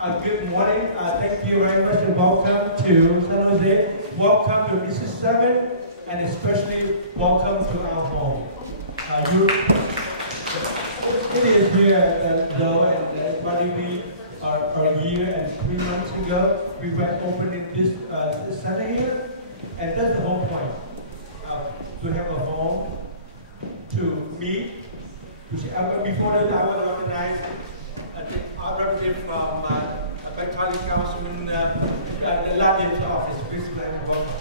Good morning. Thank you very much and welcome to San Jose. Welcome to Mrs. 7 and especially welcome to our home. It is here though, and everybody we a year and 3 months ago we were opening this center here, and that's the whole point. To have a home to meet. Before that, I was organized a representative from Backtaley Councilman, the Latin's office. Please let me welcome.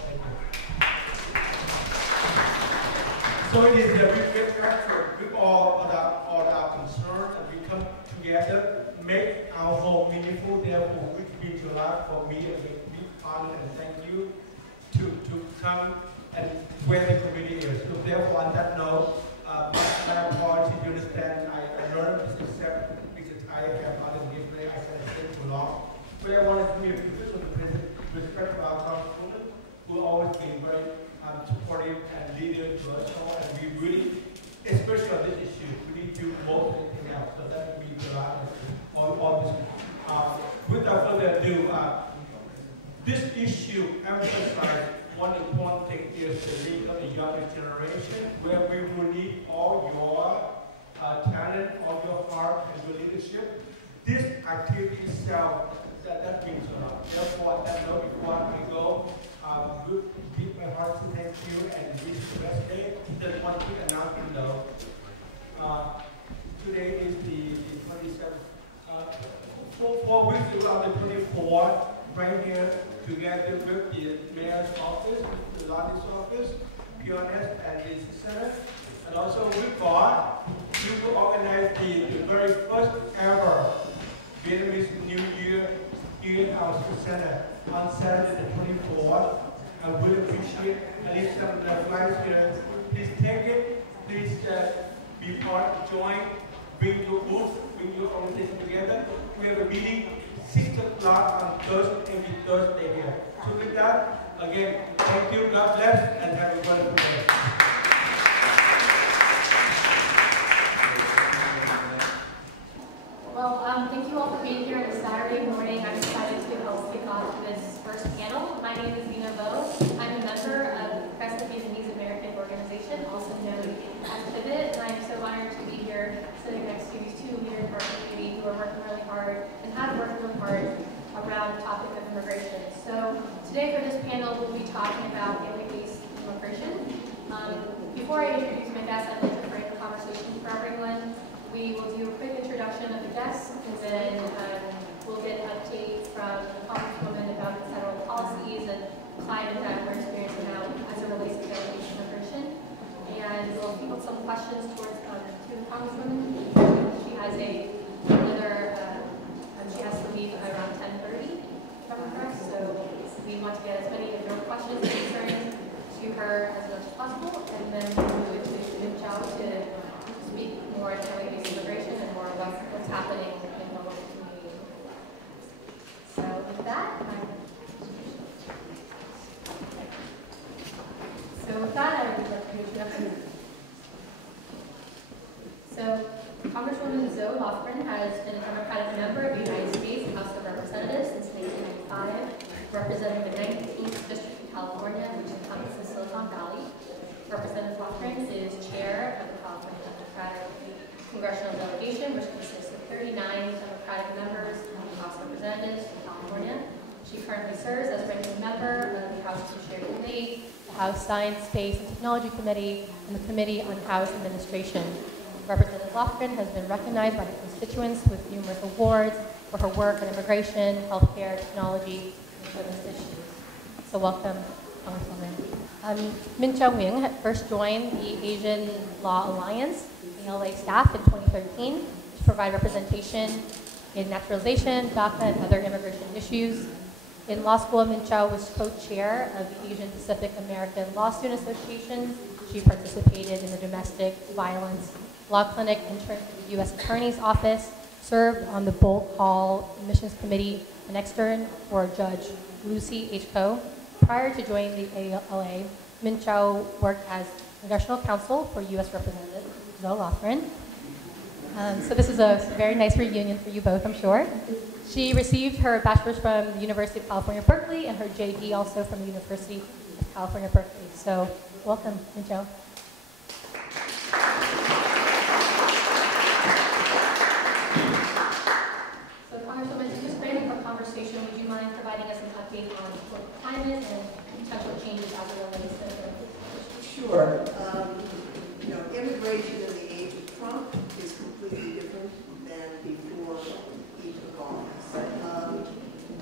So it is a big effort with all our concerns, and we come together, make our home meaningful. Therefore, it means a lot for me as a big honor, and thank you to come and where the community is. So therefore, on that note, my apology, you understand, I learned this except because I have other yesterday, I said it's been too long. But I wanted to be a position of respect for our congresswoman, who always been very supportive and leader to us all, and we really, especially on this issue, we need to do more than anything else. So that would be a lot on this. Without further ado, this issue emphasizes one important thing is the lead of the younger generation, where we will need all your talent, all your heart, and your leadership. This activity itself, that means a lot. Therefore, I know before I go, deep my heart to thank you and wish you the best day. Just one quick announcement though. Today is the 27th. 4 weeks ago, on the 24th, right here, together with the mayor's office, the largest office, PNS, and the Senate. And also with God, we will organize the very first ever Vietnamese New Year in our Senate on Saturday the 24th. I really appreciate at least some of the flights here. Please take it. Please be part, join, bring your booth, bring your organization together. We have a meeting 6 o'clock on Thursday, every Thursday here. So with that, again, thank you, God bless, and have a wonderful day. Well, thank you all for being here on a Saturday morning. I'm excited to help kick off this first panel. My name is Dina Vo. I'm a member of the Vietnamese American Organization, also known as Pivot, and I'm so honored to be here sitting next to these two leaders of our community who are working really hard and have worked really hard around the topic of immigration. So today for this panel, we'll be talking about alien-based immigration. Before I introduce my guests, I'd like to frame the conversation for everyone. We will do a quick introduction of the guests, and then we'll get an update from the Congresswoman about the federal policies and climate that we're experiencing now as it relates to alien-based immigration. And we'll keep up some questions towards to the Congresswoman. She has she has to leave around 10:30 from her, so we want to get as many of your questions and concerns to her as much as possible, and then we'll do a good job to speak more on alien-based immigration and more what's happening in the local community. So with that, I would like to introduce. So Congresswoman Zoe Lofgren has been a Democratic member of the United States House of Representatives since 1995, representing the 19th District of California, which encompasses Silicon Valley. Representative Lofgren is chair of the California Democratic Congressional Delegation, which consists of 39 Democratic members of the House of Representatives from California. She currently serves as ranking member of the House Judiciary Committee, the House Science, Space, and Technology Committee, and the Committee on House Administration. Representative Lofgren has been recognized by her constituents with numerous awards for her work on immigration, healthcare, technology, and women's issues. So welcome, Congresswoman. Min Cho-Myung had first joined the Asian Law Alliance, ALA staff, in 2013 to provide representation in naturalization, DACA, and other immigration issues. In law school, Min Cho was co-chair of the Asian Pacific American Law Student Association. She participated in the domestic violence law clinic, interned at the U.S. Attorney's Office, served on the Bolt Hall Admissions Committee, and extern for Judge Lucy H. Ko. Prior to joining the ALA, Min Cho worked as Congressional Counsel for U.S. Representative Zoe Lofgren. So this is a very nice reunion for you both, I'm sure. She received her bachelor's from the University of California, Berkeley, and her JD also from the University of California, Berkeley. So welcome, Michelle. So Congresswoman, to just frame our conversation, would you mind providing us an update on political climate and potential changes as it relates to the Sure. You know, immigration in the age of Trump is completely different than before he took office.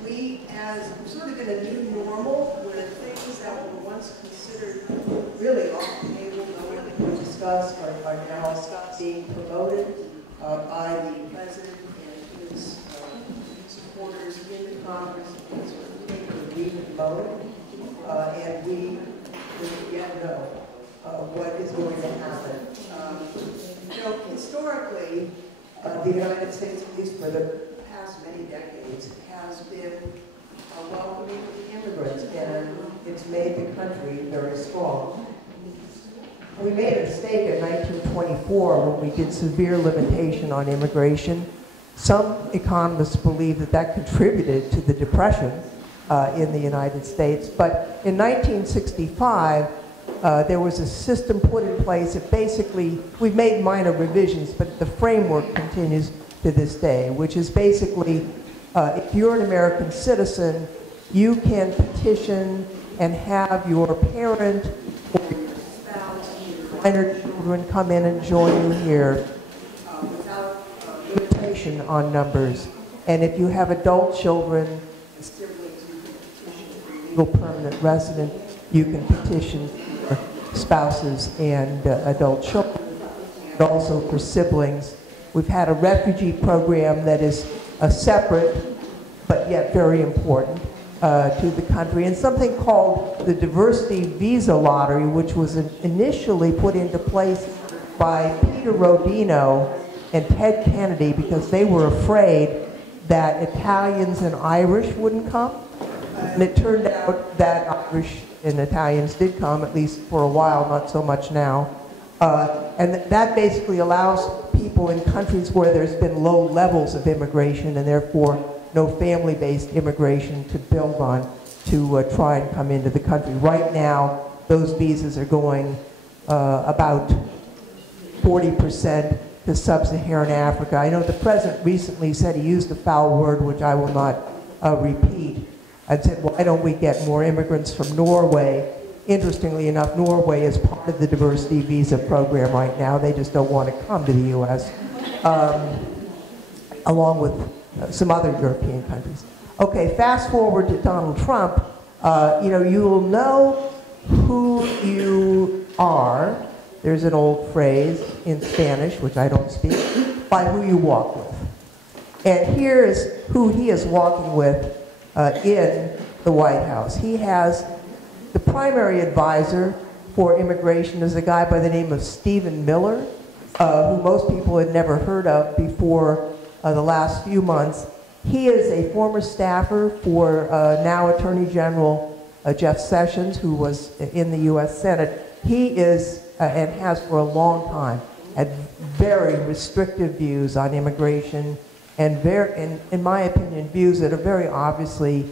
We, as sort of in a new normal, where things that were once considered really off the table, no one could discuss, are now being promoted by the president and his supporters in the Congress, and sort of taking the lead and promoting. And we yet know what is going to happen. You know, historically, the United States, at least for the past many decades, has been welcoming immigrants, and it's made the country very strong. We made a mistake in 1924 when we did severe limitation on immigration. Some economists believe that that contributed to the Depression in the United States, but in 1965, there was a system put in place that basically, we've made minor revisions, but the framework continues to this day, which is basically, if you're an American citizen, you can petition and have your parent or your spouse, your minor children come in and join you here without limitation on numbers. And if you have adult children, siblings, you can petition for legal permanent resident, you can petition for spouses and adult children, and also for siblings. We've had a refugee program that is separate, but yet very important to the country, and something called the Diversity Visa Lottery, which was initially put into place by Peter Rodino and Ted Kennedy because they were afraid that Italians and Irish wouldn't come. And it turned out that Irish and Italians did come, at least for a while, not so much now. And that basically allows people in countries where there's been low levels of immigration and therefore no family-based immigration to build on to try and come into the country. Right now, those visas are going about 40% to sub-Saharan Africa. I know the president recently said he used a foul word, which I will not repeat. I said, why don't we get more immigrants from Norway? Interestingly enough, Norway is part of the diversity visa program right now. They just don't want to come to the U.S., along with some other European countries. Okay, fast forward to Donald Trump. You know, you will know who you are. There's an old phrase in Spanish, which I don't speak, by who you walk with. And here is who he is walking with in the White House. He has the primary advisor for immigration is a guy by the name of Stephen Miller, who most people had never heard of before the last few months. He is a former staffer for now Attorney General Jeff Sessions, who was in the U.S. Senate. He is, and has for a long time, had very restrictive views on immigration, and in my opinion, views that are very obviously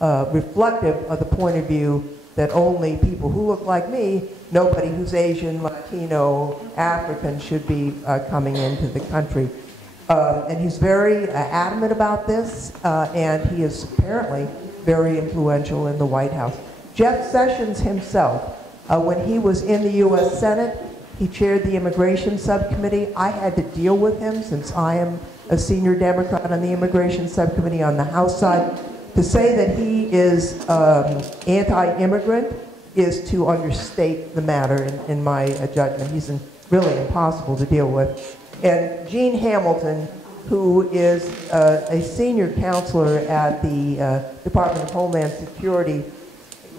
reflective of the point of view that only people who look like me, nobody who's Asian, Latino, African should be coming into the country. And he's very adamant about this, and he is apparently very influential in the White House. Jeff Sessions himself, when he was in the U.S. Senate, he chaired the immigration subcommittee. I had to deal with him since I am a senior Democrat on the immigration subcommittee on the House side. To say that he is anti-immigrant is to understate the matter in my judgment. He's really impossible to deal with. And Gene Hamilton, who is a senior counselor at the Department of Homeland Security,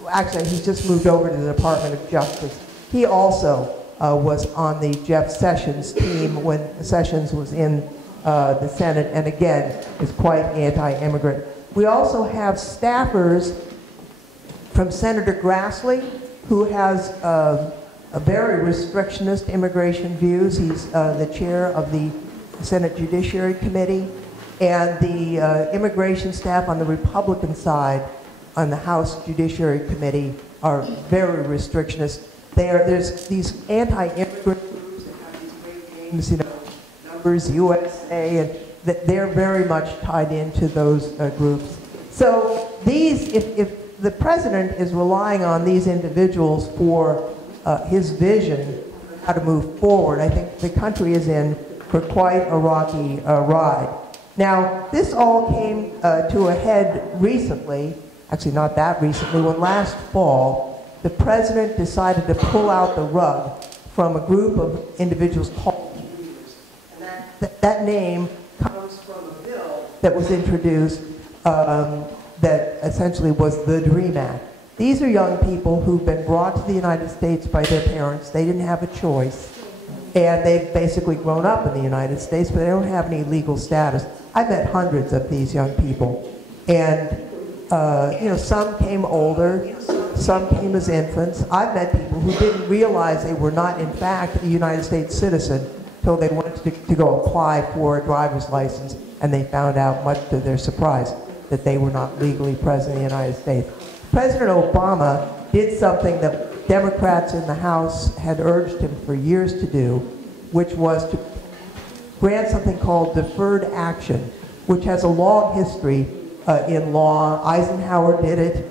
actually he's just moved over to the Department of Justice. He also was on the Jeff Sessions team when Sessions was in the Senate, and again, is quite anti-immigrant. We also have staffers from Senator Grassley, who has a very restrictionist immigration views. He's the chair of the Senate Judiciary Committee. And the immigration staff on the Republican side, on the House Judiciary Committee, are very restrictionist. There's these anti-immigrant groups that have these great names, you know, Numbers USA, and they're very much tied into those groups. So these, if the president is relying on these individuals for his vision how to move forward, I think the country is in for quite a rocky ride. Now, this all came to a head recently, actually not that recently, when last fall, the president decided to pull out the rug from a group of individuals called Dreamers. And that name comes from a bill that was introduced that essentially was the DREAM Act. These are young people who've been brought to the United States by their parents. They didn't have a choice. And they've basically grown up in the United States, but they don't have any legal status. I've met hundreds of these young people. And, you know, some came older, some came as infants. I've met people who didn't realize they were not, in fact, a United States citizen until they went to go apply for a driver's license, and they found out, much to their surprise, that they were not legally present in the United States. President Obama did something that Democrats in the House had urged him for years to do, which was to grant something called deferred action, which has a long history in law. Eisenhower did it,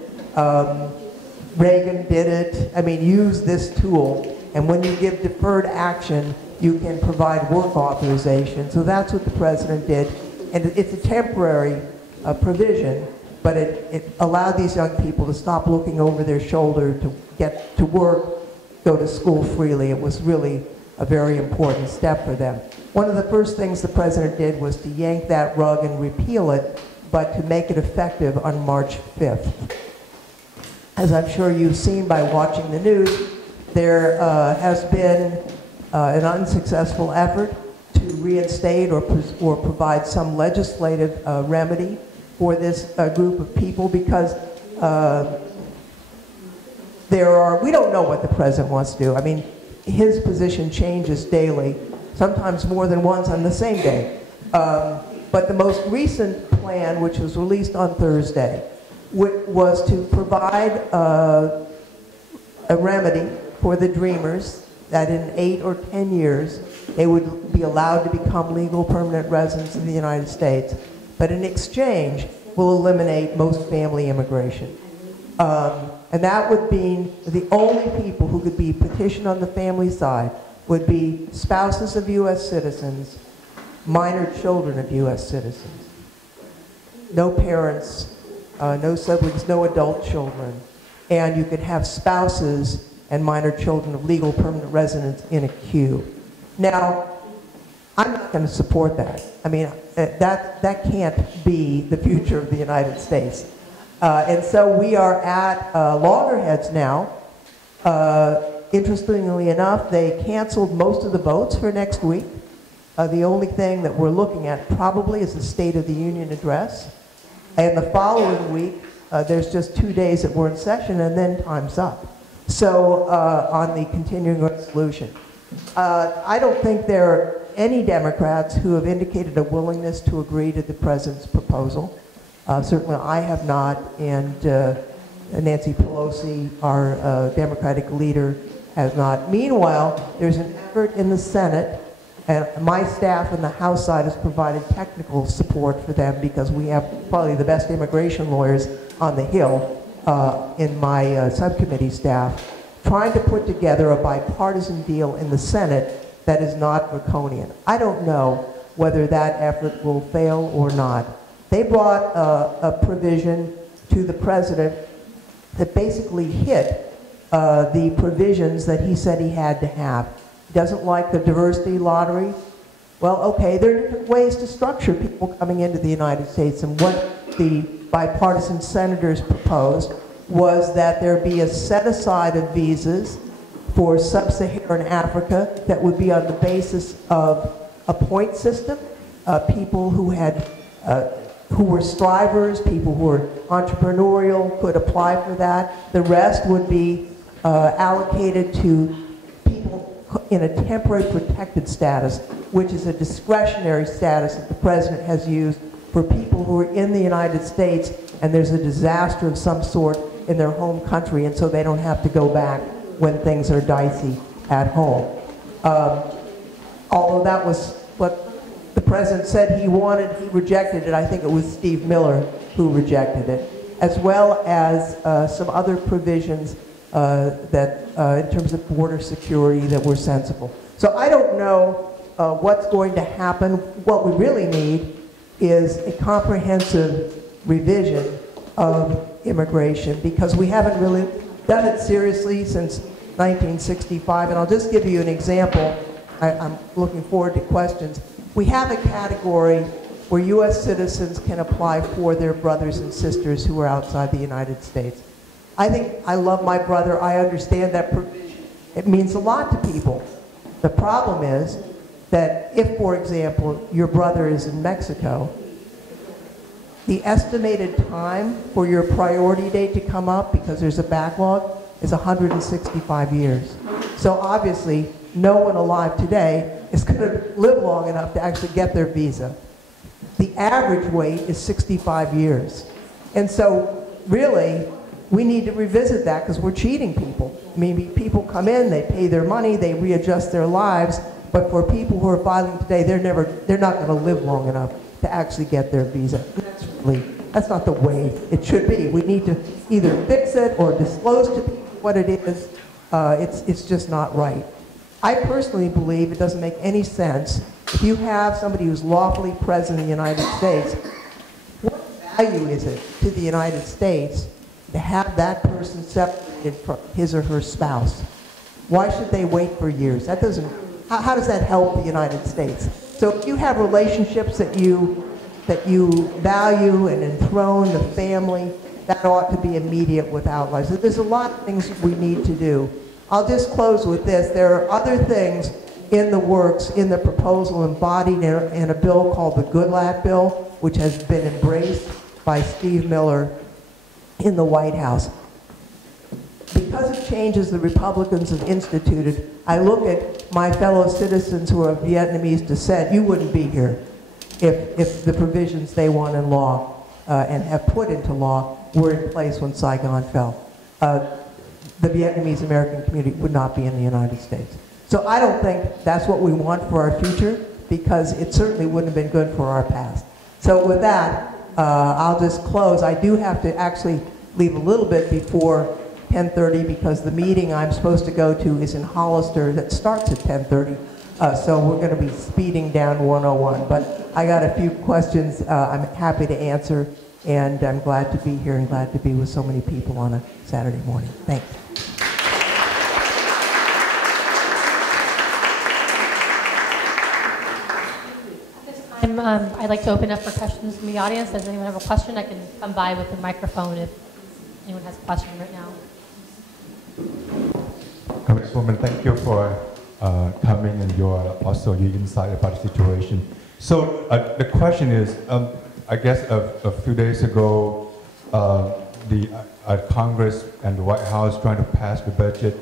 Reagan did it. I mean, use this tool, and when you give deferred action, you can provide work authorization. So that's what the president did, and it's a temporary provision, but it allowed these young people to stop looking over their shoulder to get to work, go to school freely. It was really a very important step for them. One of the first things the president did was to yank that rug and repeal it, but to make it effective on March 5th. As I'm sure you've seen by watching the news, there has been an unsuccessful effort to reinstate or provide some legislative remedy for this group of people, because we don't know what the president wants to do. I mean, his position changes daily, sometimes more than once on the same day. But the most recent plan, which was released on Thursday, was to provide a remedy for the Dreamers that in 8 or 10 years they would be allowed to become legal permanent residents of the United States, but in exchange will eliminate most family immigration. And that would mean the only people who could be petitioned on the family side would be spouses of U.S. citizens, minor children of U.S. citizens. No parents, no siblings, no adult children. And you could have spouses and minor children of legal permanent residents in a queue. Now, I'm not going to support that. I mean, that can't be the future of the United States. And so we are at loggerheads now. Interestingly enough, they canceled most of the votes for next week. The only thing that we're looking at probably is the State of the Union address. And the following week, there's just 2 days that we're in session, and then time's up. So on the continuing resolution. I don't think there are any Democrats who have indicated a willingness to agree to the president's proposal. Certainly I have not, and Nancy Pelosi, our Democratic leader, has not. Meanwhile, there's an effort in the Senate, and my staff in the House side has provided technical support for them because we have probably the best immigration lawyers on the Hill in my subcommittee staff, trying to put together a bipartisan deal in the Senate that is not draconian. I don't know whether that effort will fail or not. They brought a provision to the president that basically hit the provisions that he said he had to have. He doesn't like the diversity lottery. Well, okay, there are different ways to structure people coming into the United States, and what the bipartisan senators proposed was that there be a set-aside of visas for sub-Saharan Africa that would be on the basis of a point system. People who had who were strivers, people who were entrepreneurial could apply for that. The rest would be allocated to people in a temporary protected status, which is a discretionary status that the president has used for people who are in the United States and there's a disaster of some sort in their home country, and so they don't have to go back when things are dicey at home. Although that was what the president said he wanted, he rejected it. I think it was Steve Miller who rejected it, as well as some other provisions that in terms of border security that were sensible. So I don't know what's going to happen. What we really need is a comprehensive revision of immigration, because we haven't really done it seriously since 1965. And I'll just give you an example. I'm looking forward to questions. We have a category where U.S. citizens can apply for their brothers and sisters who are outside the United States. I love my brother. I understand that provision. It means a lot to people. The problem is that if, for example, your brother is in Mexico, the estimated time for your priority date to come up, because there's a backlog, is 165 years. So obviously, no one alive today is going to live long enough to actually get their visa. The average wait is 65 years. And so really, we need to revisit that, because we're cheating people. Maybe people come in, they pay their money, they readjust their lives, but for people who are filing today, they're not going to live long enough to actually get their visa. That's not the way it should be. We need to either fix it or disclose to people what it is. It's just not right. I personally believe it doesn't make any sense if you have somebody who's lawfully present in the United States. What value is it to the United States to have that person separated from his or her spouse? Why should they wait for years? That doesn't. How does that help the United States? So if you have relationships that you value and enthrone the family, that ought to be immediate without life. So there's a lot of things we need to do. I'll just close with this. There are other things in the works, in the proposal embodied in a bill called the Goodlatte Bill, which has been embraced by Steve Miller in the White House. Because of changes the Republicans have instituted, I look at my fellow citizens who are of Vietnamese descent. You wouldn't be here if the provisions they want in law and have put into law were in place when Saigon fell. The Vietnamese American community would not be in the United States. So I don't think that's what we want for our future, because it certainly wouldn't have been good for our past. So with that, I'll just close. I do have to actually leave a little bit before 10:30, because the meeting I'm supposed to go to is in Hollister that starts at 10:30. So we're going to be speeding down 101. But I got a few questions I'm happy to answer, and I'm glad to be here and glad to be with so many people on a Saturday morning. Thanks. I'd like to open up for questions from the audience. Does anyone have a question? I can come by with the microphone if anyone has a question right now. Congresswoman, thank you for coming and also your insight about the situation. So the question is, I guess a few days ago, the Congress and the White House trying to pass the budget,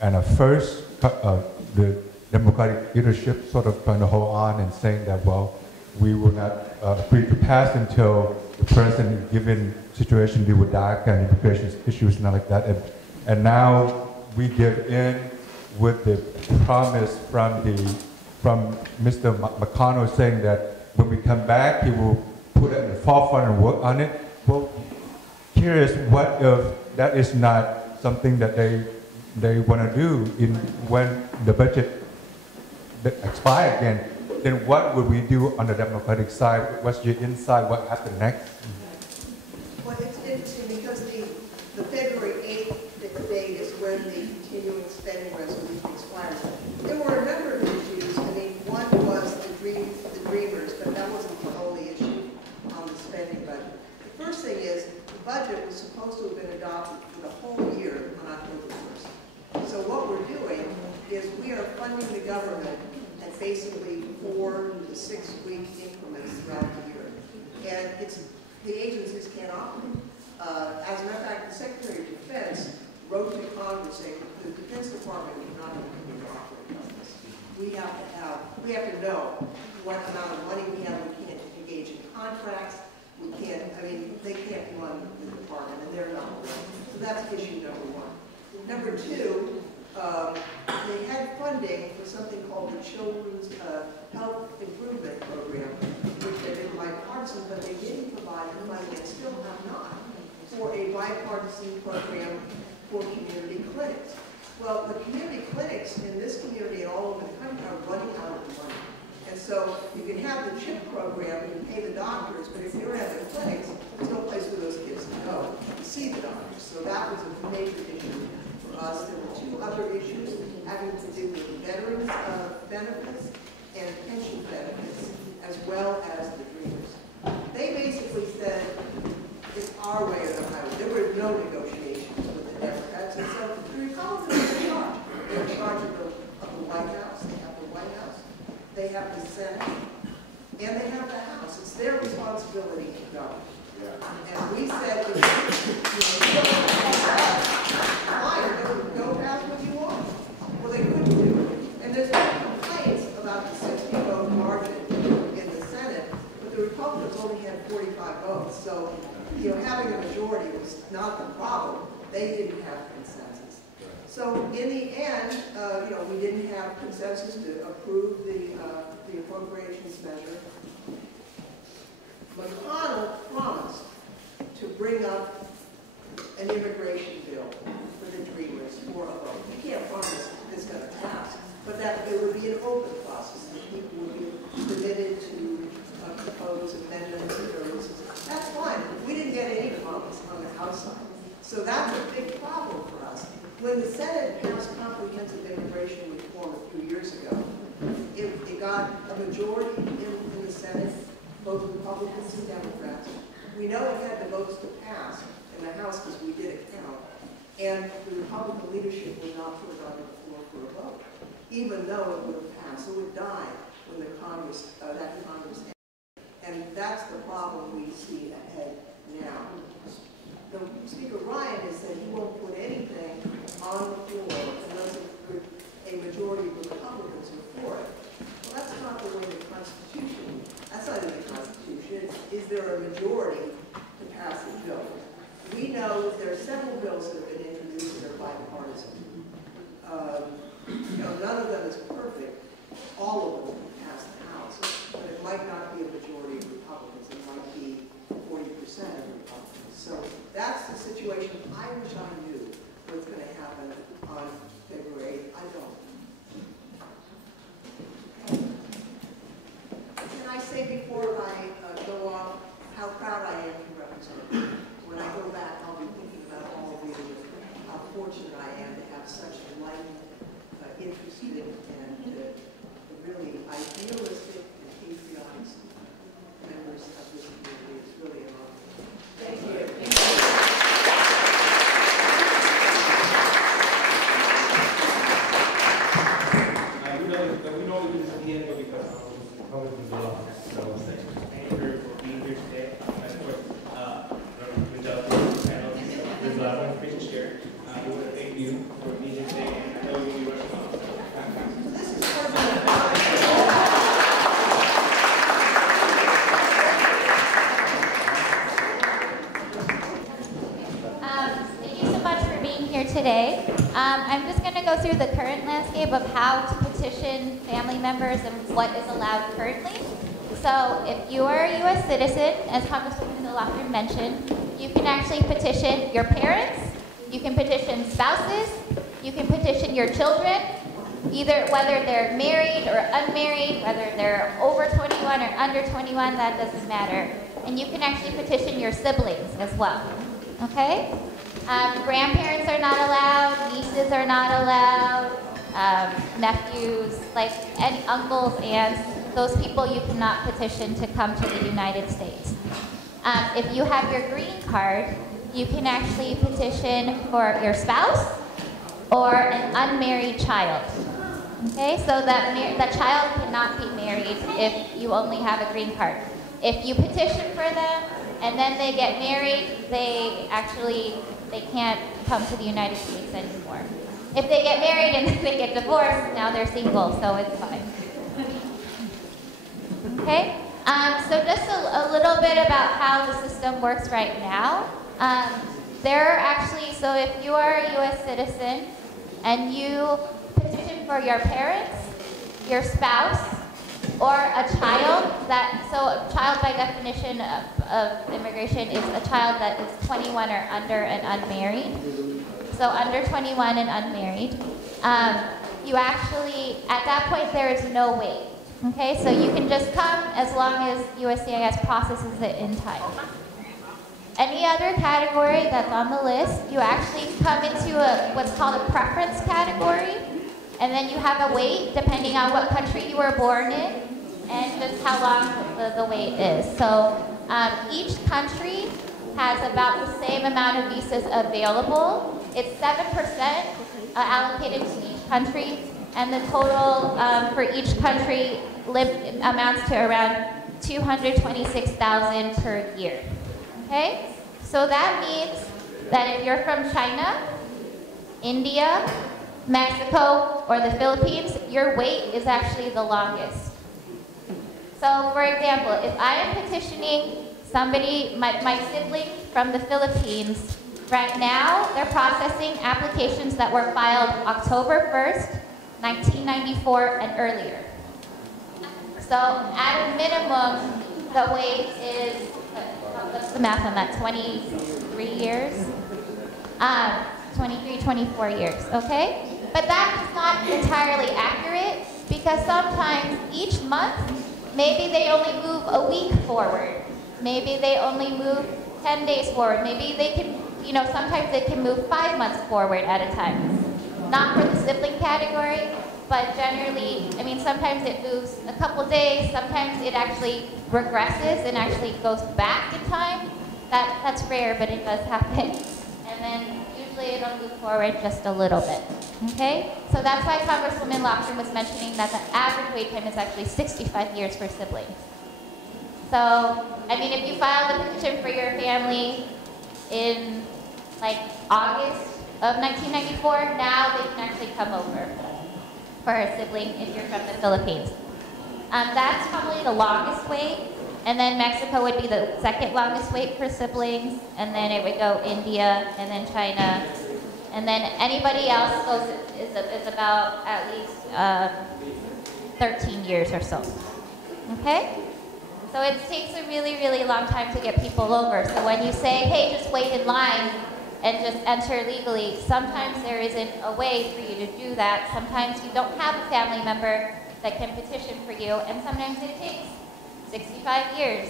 and at first the Democratic leadership sort of trying to hold on and saying that, well, we will not agree to pass until the president, given situation deal with DACA and immigration issues and like that. And now we give in with the promise from Mr. McConnell saying that when we come back, he will put it in the forefront and work on it. Well, curious, what if that is not something that they want to do when the budget expire again? Then what would we do on the Democratic side? What's your insight? What happened next? Well, it's interesting because the February 8th date is when the continuing spending resolution expires. There were a number of issues. I mean, one was the Dreamers, but that wasn't the only issue on the spending budget. The first thing is the budget was supposed to have been adopted for the whole year on October 1st. So what we're doing is we are funding the government at basically 4 to 6 week increments throughout the year. And the agencies can't operate. As a matter of fact, the Secretary of Defense wrote to Congress saying the Defense Department is not continue to operate on this. We have to know what amount of money we have. We can't engage in contracts. they can't run the department, and they're not willing. So that's issue number one. Number two, they had funding for something called the Children's Health Improvement Program, which had been bipartisan, but they didn't provide the money, and still have not, for a bipartisan program for community clinics. Well, the community clinics in this community and all over the country are running out of money. And so you can have the CHIP program, you can pay the doctors, but if you don't have the clinics, there's no place for those kids to go to see the doctors. So that was a major issue for us. There were two other issues having to do with veterans benefits and pension benefits, as well as the Dreamers. They basically said, it's our way or the highway. There were no negotiations with the Democrats, and so the Republicans are in charge. They're in charge of the White House. They have the White House. They have the Senate, and they have the House. It's their responsibility to go. And we said, fine, go pass what you want. Well, they couldn't do it. And there's been complaints about the 60-vote margin in the Senate, but the Republicans only had 45 votes. So, having a majority was not the problem. They didn't have consensus. So in the end, we didn't have consensus to approve the appropriations measure. McConnell promised to bring up an immigration bill for the Dreamers for a vote. You can't promise it's going to pass, but that it would be an open process, that people would be permitted to propose amendments and variances. That's fine. We didn't get any promise on the House side. So that's a big problem for us. When the Senate passed comprehensive immigration reform a few years ago, it got a majority in the Senate, both Republicans and Democrats. We know it had the votes to pass in the House because we did a count, and the Republican leadership would not put it on the floor for a vote, even though it would have passed. So it died when the Congress, that Congress ended. And that's the problem we see ahead now. The Speaker Ryan has said he won't put anything on the floor unless a majority of Republicans are for it. Well, that's not the way the Constitution, that's not in the Constitution. Is there a majority to pass a bill? We know that there are several bills that have been introduced that are bipartisan. None of them is perfect. All of them pass the House, but it might not be a majority of Republicans. It might be 40% of Republicans. So that's the situation. I wish I knew what's going to happen on February 8th. I don't. Can I say before I go off how proud I am to represent you? When I go back, I'll be thinking about all of you and how fortunate I am to have such enlightened, interested, and really idealistic and patriotic members of this community. It's really an honor. Thank you. We know this is the end, but because Republicans are lost. So thank you for being here today. Of course, good job to the panel. There's a lot of information shared. We want to thank you for being here today. And I know you'll be rushing off. Today. I'm just going to go through the current landscape of how to petition family members and what is allowed currently. So if you are a U.S. citizen, as Congresswoman Lofgren mentioned, you can actually petition your parents, you can petition spouses, you can petition your children, either whether they're married or unmarried, whether they're over 21 or under 21, that doesn't matter. And you can actually petition your siblings as well. Okay? Grandparents are not allowed, nieces are not allowed, nephews, any uncles, aunts, those people you cannot petition to come to the United States. If you have your green card, you can actually petition for your spouse or an unmarried child. Okay, so that child cannot be married if you only have a green card. If you petition for them and then they get married, they can't come to the United States anymore. If they get married and then they get divorced, now they're single, so it's fine. Okay? So just a little bit about how the system works right now. There are actually, so if you are a U.S. citizen and you petition for your parents, your spouse, or a child, so a child by definition of immigration is a child that is 21 or under and unmarried. So under 21 and unmarried. You actually, at that point, there is no wait. Okay, so you can just come as long as USCIS processes it in time. Any other category that's on the list, you actually come into what's called a preference category, and then you have a wait depending on what country you were born in and just how long the wait is. So each country has about the same amount of visas available. It's 7% allocated to each country, and the total for each country amounts to around 226,000 per year. Okay? So that means that if you're from China, India, Mexico, or the Philippines, your wait is actually the longest. So for example, if I am petitioning somebody, my sibling from the Philippines, right now they're processing applications that were filed October 1st, 1994 and earlier. So at a minimum, the wait is, what's the math on that, 23 years? 23, 24 years, okay? But that's not entirely accurate because sometimes each month, maybe they only move a week forward. Maybe they only move 10 days forward. Maybe they can, sometimes they can move 5 months forward at a time. Not for the sibling category, but generally, sometimes it moves a couple days, sometimes it actually regresses and actually goes back in time. That's rare, but it does happen. And then usually it'll move forward just a little bit, okay? So that's why Congresswoman Lochner was mentioning that the average wait time is actually 65 years for siblings. So, if you filed a petition for your family in August of 1994, now they can actually come over for a sibling if you're from the Philippines. That's probably the longest wait, and then Mexico would be the second longest wait for siblings, and then it would go India, and then China, and then anybody else is about at least 13 years or so. Okay? So it takes a really, really long time to get people over. So when you say, hey, just wait in line and just enter legally, sometimes there isn't a way for you to do that. Sometimes you don't have a family member that can petition for you, and sometimes it takes 65 years.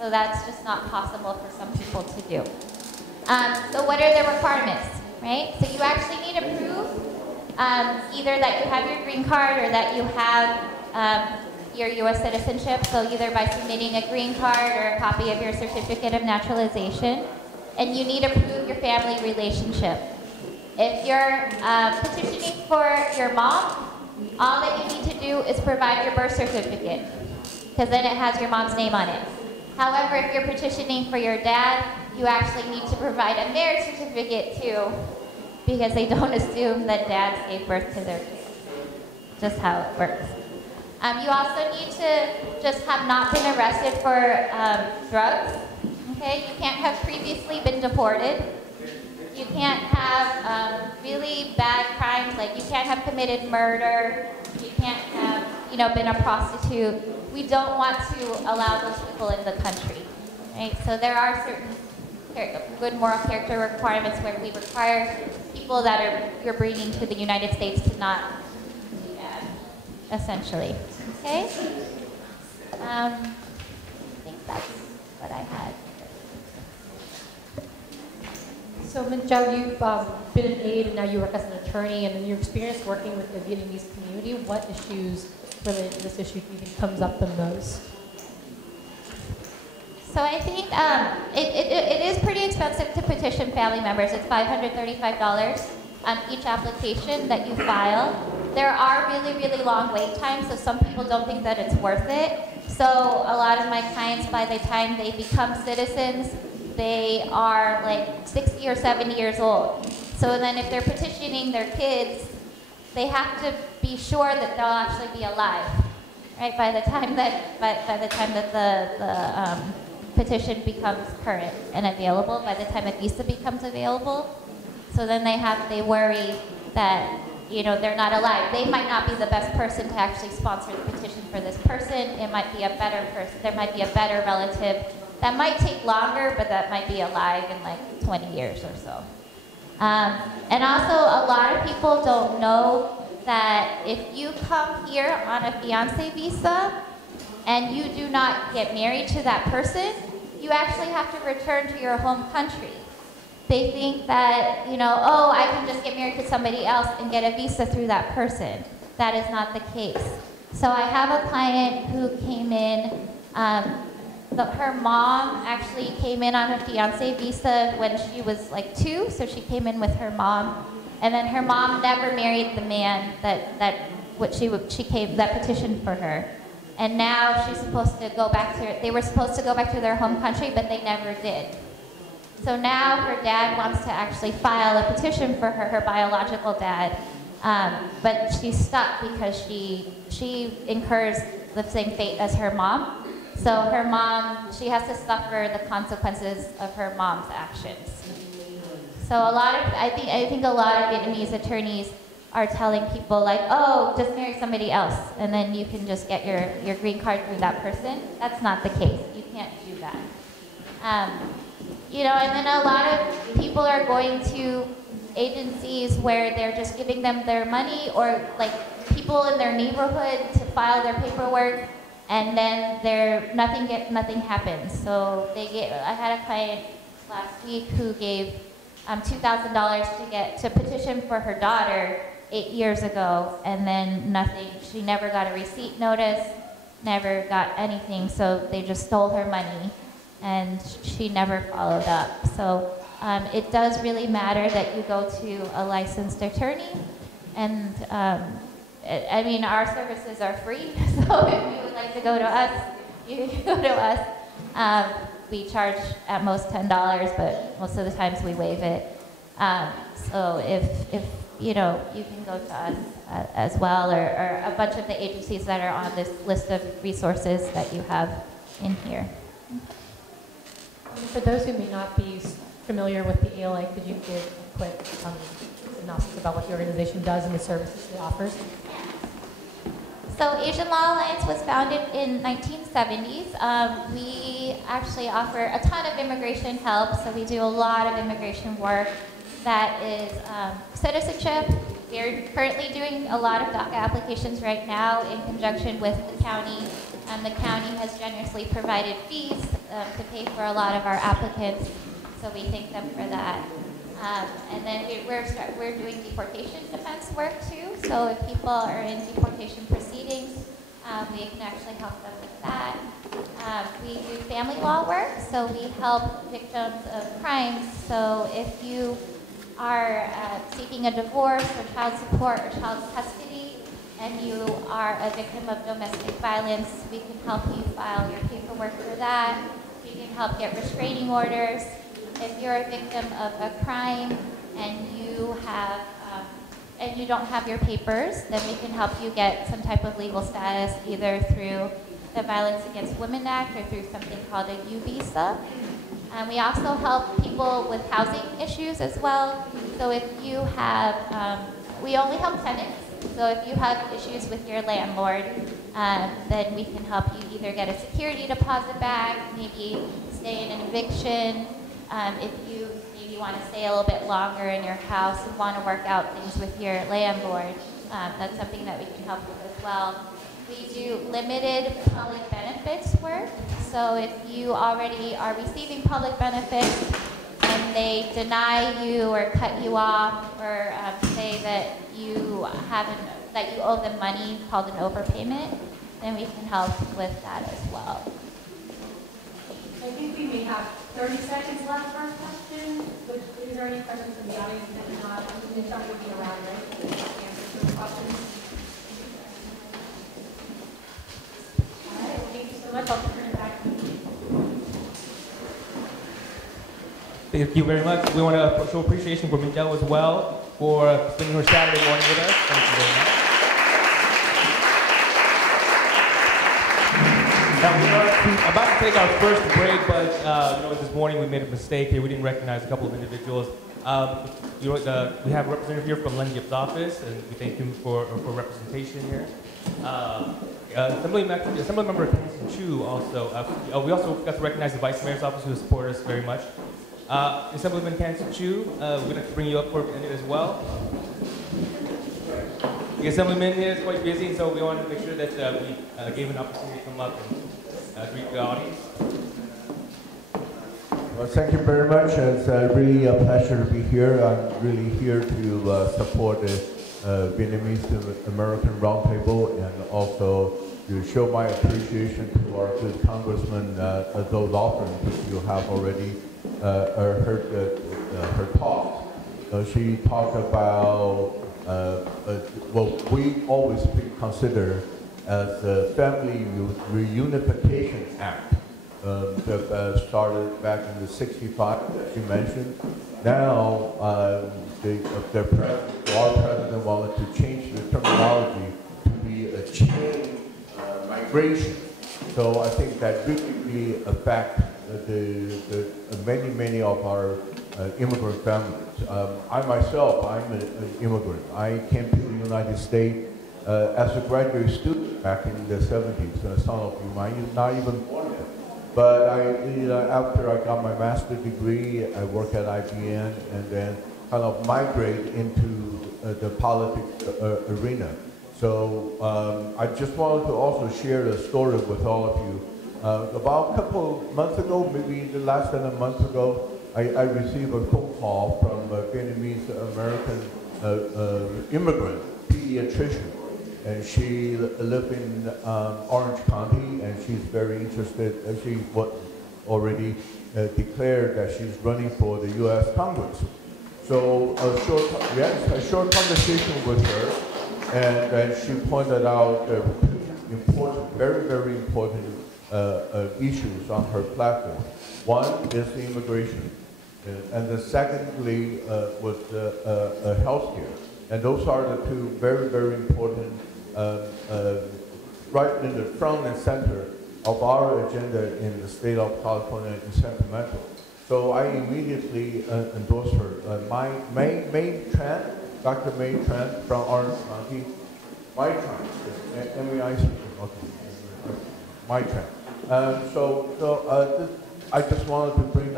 So that's just not possible for some people to do. So what are the requirements, right? So you actually need to prove either that you have your green card or that you have your U.S. citizenship, so either by submitting a green card or a copy of your certificate of naturalization. And you need to prove your family relationship. If you're petitioning for your mom, all that you need to do is provide your birth certificate, because then it has your mom's name on it. However, if you're petitioning for your dad, you actually need to provide a marriage certificate too, because they don't assume that dads gave birth to their kids. Just how it works. You also need to just have not been arrested for drugs. Okay, you can't have previously been deported. You can't have really bad crimes, like you can't have committed murder. You can't have, been a prostitute. We don't want to allow those people in the country, right? So there are certain good moral character requirements where we require people that you're bringing to the United States to not do that, essentially. Okay? I think that's what I had. So, Minh Châu, you've been an aide and now you work as an attorney, and in your experience working with the Vietnamese community, what issues related to this issue do you think comes up the most? So I think it is pretty expensive to petition family members. It's $535 on each application that you file. There are really, really long wait times, so some people don't think that it's worth it. So a lot of my clients, by the time they become citizens, they are like 60 or 70 years old. So then if they're petitioning their kids, they have to be sure that they'll actually be alive. right? By the time that the petition becomes current and available, by the time a visa becomes available, so then they worry that, you know, they're not alive. They might not be the best person to actually sponsor the petition for this person. It might be a better person. There might be a better relative that might take longer, but that might be alive in like 20 years or so. And also, a lot of people don't know that if you come here on a fiancé visa and you do not get married to that person, you actually have to return to your home country. They think that, you know, oh, I can just get married to somebody else and get a visa through that person. That is not the case. So I have a client who came in, her mom actually came in on a fiancé visa when she was like 2, so she came in with her mom. And then her mom never married the man that petitioned for her. And now she's supposed to go back to, they were supposed to go back to their home country, but they never did. So now her dad wants to actually file a petition for her biological dad, but she's stuck because she incurs the same fate as her mom. So her mom, she has to suffer the consequences of her mom's actions. So I think a lot of Vietnamese attorneys are telling people like, oh, just marry somebody else, and then you can just get your green card through that person. That's not the case. You can't do that. You know, and then a lot of people are going to agencies where they're just giving them their money, or like people in their neighborhood to file their paperwork, and then nothing happens. So I had a client last week who gave $2,000 to petition for her daughter 8 years ago, and then nothing. She never got a receipt notice, never got anything, so they just stole her money, and she never followed up. So it does really matter that you go to a licensed attorney, and I mean, our services are free, so if you would like to go to us, you can go to us. We charge at most $10, but most of the times we waive it. So if you know, you can go to us as well, or a bunch of the agencies that are on this list of resources that you have in here. For those who may not be familiar with the ALA, could you give a quick synopsis about what the organization does and the services it offers? So Asian Law Alliance was founded in 1970s. We actually offer a ton of immigration help, so we do a lot of immigration work. That is citizenship. We're currently doing a lot of DACA applications right now in conjunction with the county. The county has generously provided fees to pay for a lot of our applicants, so we thank them for that. And then we're doing deportation defense work too, so if people are in deportation proceedings, we can actually help them with that. We do family law work, so we help victims of crimes. So if you are seeking a divorce or child support or child custody, and you are a victim of domestic violence, we can help you file your paperwork for that. We can help get restraining orders. If you're a victim of a crime and you don't have your papers, then we can help you get some type of legal status, either through the Violence Against Women Act or through something called a U visa. We also help people with housing issues as well. So if you have, we only help tenants. So if you have issues with your landlord, then we can help you either get a security deposit back, maybe stay in an eviction. If you maybe want to stay a little bit longer in your house and want to work out things with your landlord, that's something that we can help with as well. We do limited public benefits work. So if you already are receiving public benefits and they deny you or cut you off, or say that you owe them money called an overpayment, then we can help with that as well. I think we may have 30 seconds left for a question. Is there any questions from the audience that are not? John will be around, right, to answer those questions. All right, thank you so much. I'll turn it back to you. Thank you very much. We want to show appreciation for Minjao as well for spending her Saturday morning with us. Thank you very much. Now, we are about to take our first break, but this morning we made a mistake here. We didn't recognize a couple of individuals. We have a representative here from Len Yip's office, and we thank him for representation here. Assemblymember Chu also. We also got to recognize the Vice Mayor's office, who support us very much. Assemblyman Chu, we're going to bring you up for a minute as well. The Assemblyman here is quite busy, so we wanted to make sure that we gave an opportunity to come up and greet the audience. Well, thank you very much. It's really a pleasure to be here. I'm really here to support the Vietnamese American Round Table and also to show my appreciation to our good Congressman Zoe Lawson, which you have already heard her talk. She talked about what we always consider as the Family Reunification Act that started back in the '65, as you mentioned. Now, our president wanted to change the terminology to be a chain migration. So I think that really affect the many of our immigrant families. I myself, I'm an immigrant. I came to the United States as a graduate student back in the '70s. Some of you might not even born yet. But after I got my master's degree, I worked at IBM and then kind of migrate into the politics arena. So I just wanted to also share a story with all of you. About a couple months ago, maybe less than a month ago, I received a phone call from a Vietnamese American immigrant pediatrician. And she lived in Orange County, and she's very interested. She already declared that she's running for the U.S. Congress. So we had a short conversation with her, and she pointed out very important issues on her platform. One is the immigration, and the secondly was healthcare. And those are the two very important right in the front and center of our agenda in the state of California in Sacramento. So I immediately endorsed her. May Tran, Dr. May Tran from Orange County, Mai Tran, M-A-I-C, okay, Mai Tran. I just wanted to bring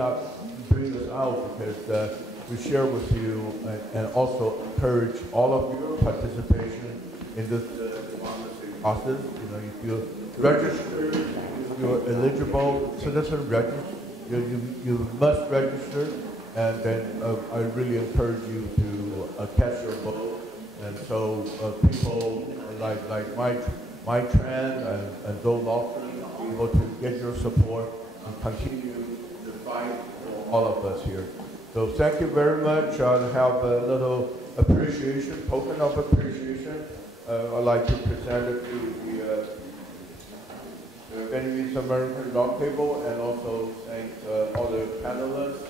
this out because we share with you and also encourage all of your participation in this democracy process. If you register, if you're eligible citizen, register. You must register, and then I really encourage you to cast your vote. And so people like my Tran and Zoe Lawson are able to get your support and continue the fight for all of us here. So thank you very much. I have a little appreciation, token of appreciation. I'd like to present it to the Vietnamese American Round Table, and also thank all the panelists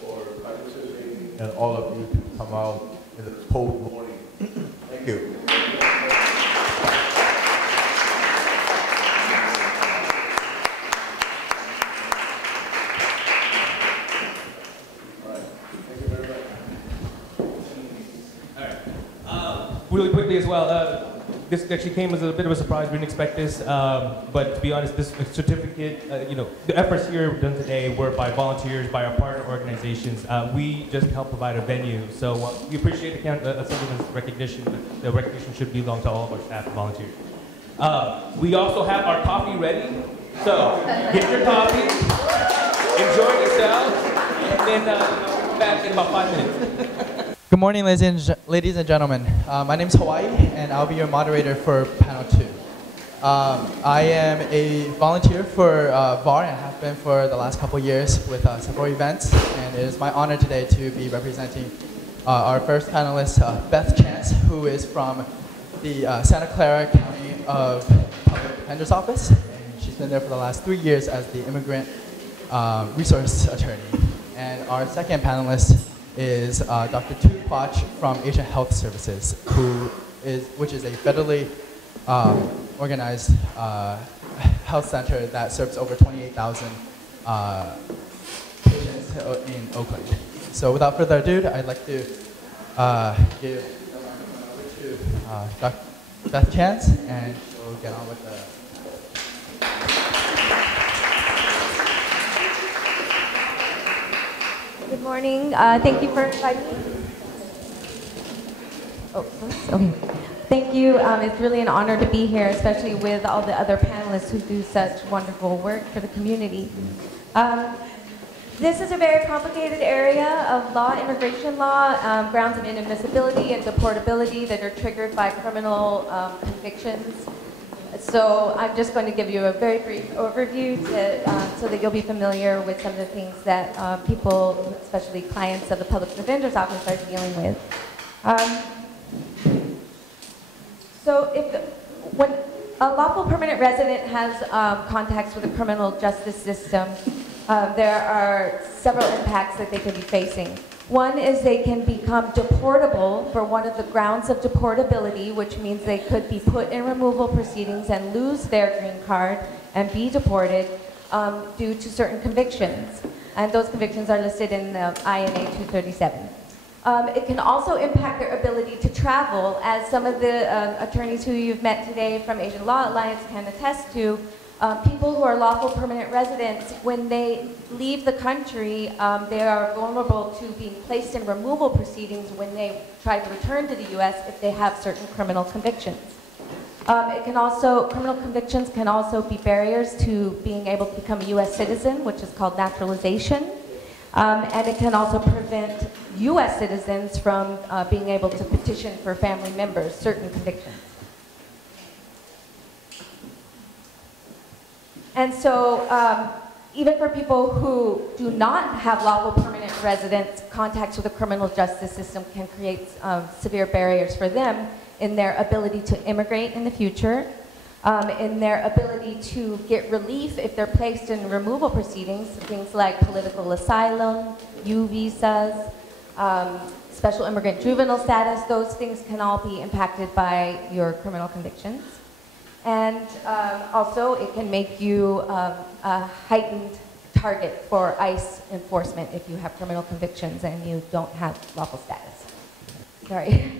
for participating, and all of you to come out in the cold morning. Thank you. Really quickly as well, this actually came as a bit of a surprise. We didn't expect this, but to be honest, this certificate, the efforts here done today were by volunteers, by our partner organizations. We just help provide a venue, so we appreciate the Assemblyman's recognition, but the recognition should belong to all of our staff and volunteers. We also have our coffee ready, so get your coffee, enjoy yourself, and then we'll be back in about 5 minutes. Good morning, ladies and gentlemen. My name is Hawaii, and I'll be your moderator for panel 2. I am a volunteer for VAR and have been for the last couple years with several events, and it is my honor today to be representing our first panelist, Beth Chance, who is from the Santa Clara County of Public Defender's Office, and she's been there for the last 3 years as the immigrant resource attorney. And our second panelist is Dr. Tu Quach from Asian Health Services, which is a federally organized health center that serves over 28,000 patients in Oakland. So without further ado, I'd like to give the microphone over to Dr. Beth Chance, and she'll get on with the. Good morning. Thank you for inviting me. Oh, okay. Thank you. It's really an honor to be here, especially with all the other panelists who do such wonderful work for the community. This is a very complicated area of law, immigration law, grounds of inadmissibility and deportability that are triggered by criminal convictions. So I'm just going to give you a very brief overview so that you'll be familiar with some of the things that people, especially clients of the Public Defender's Office, are dealing with. When a lawful permanent resident has contacts with the criminal justice system, there are several impacts that they can be facing. One is they can become deportable for one of the grounds of deportability, which means they could be put in removal proceedings and lose their green card and be deported due to certain convictions. And those convictions are listed in the INA 237. It can also impact their ability to travel, as some of the attorneys who you've met today from Asian Law Alliance can attest to. People who are lawful permanent residents, when they leave the country, they are vulnerable to being placed in removal proceedings when they try to return to the U.S. if they have certain criminal convictions. Criminal convictions can also be barriers to being able to become a U.S. citizen, which is called naturalization. And it can also prevent U.S. citizens from being able to petition for family members, certain convictions. And so even for people who do not have lawful permanent residence, contacts with the criminal justice system can create severe barriers for them in their ability to immigrate in the future, in their ability to get relief if they're placed in removal proceedings, things like political asylum, U visas, special immigrant juvenile status. Those things can all be impacted by your criminal convictions. And also, it can make you a heightened target for ICE enforcement if you have criminal convictions and you don't have lawful status. Sorry.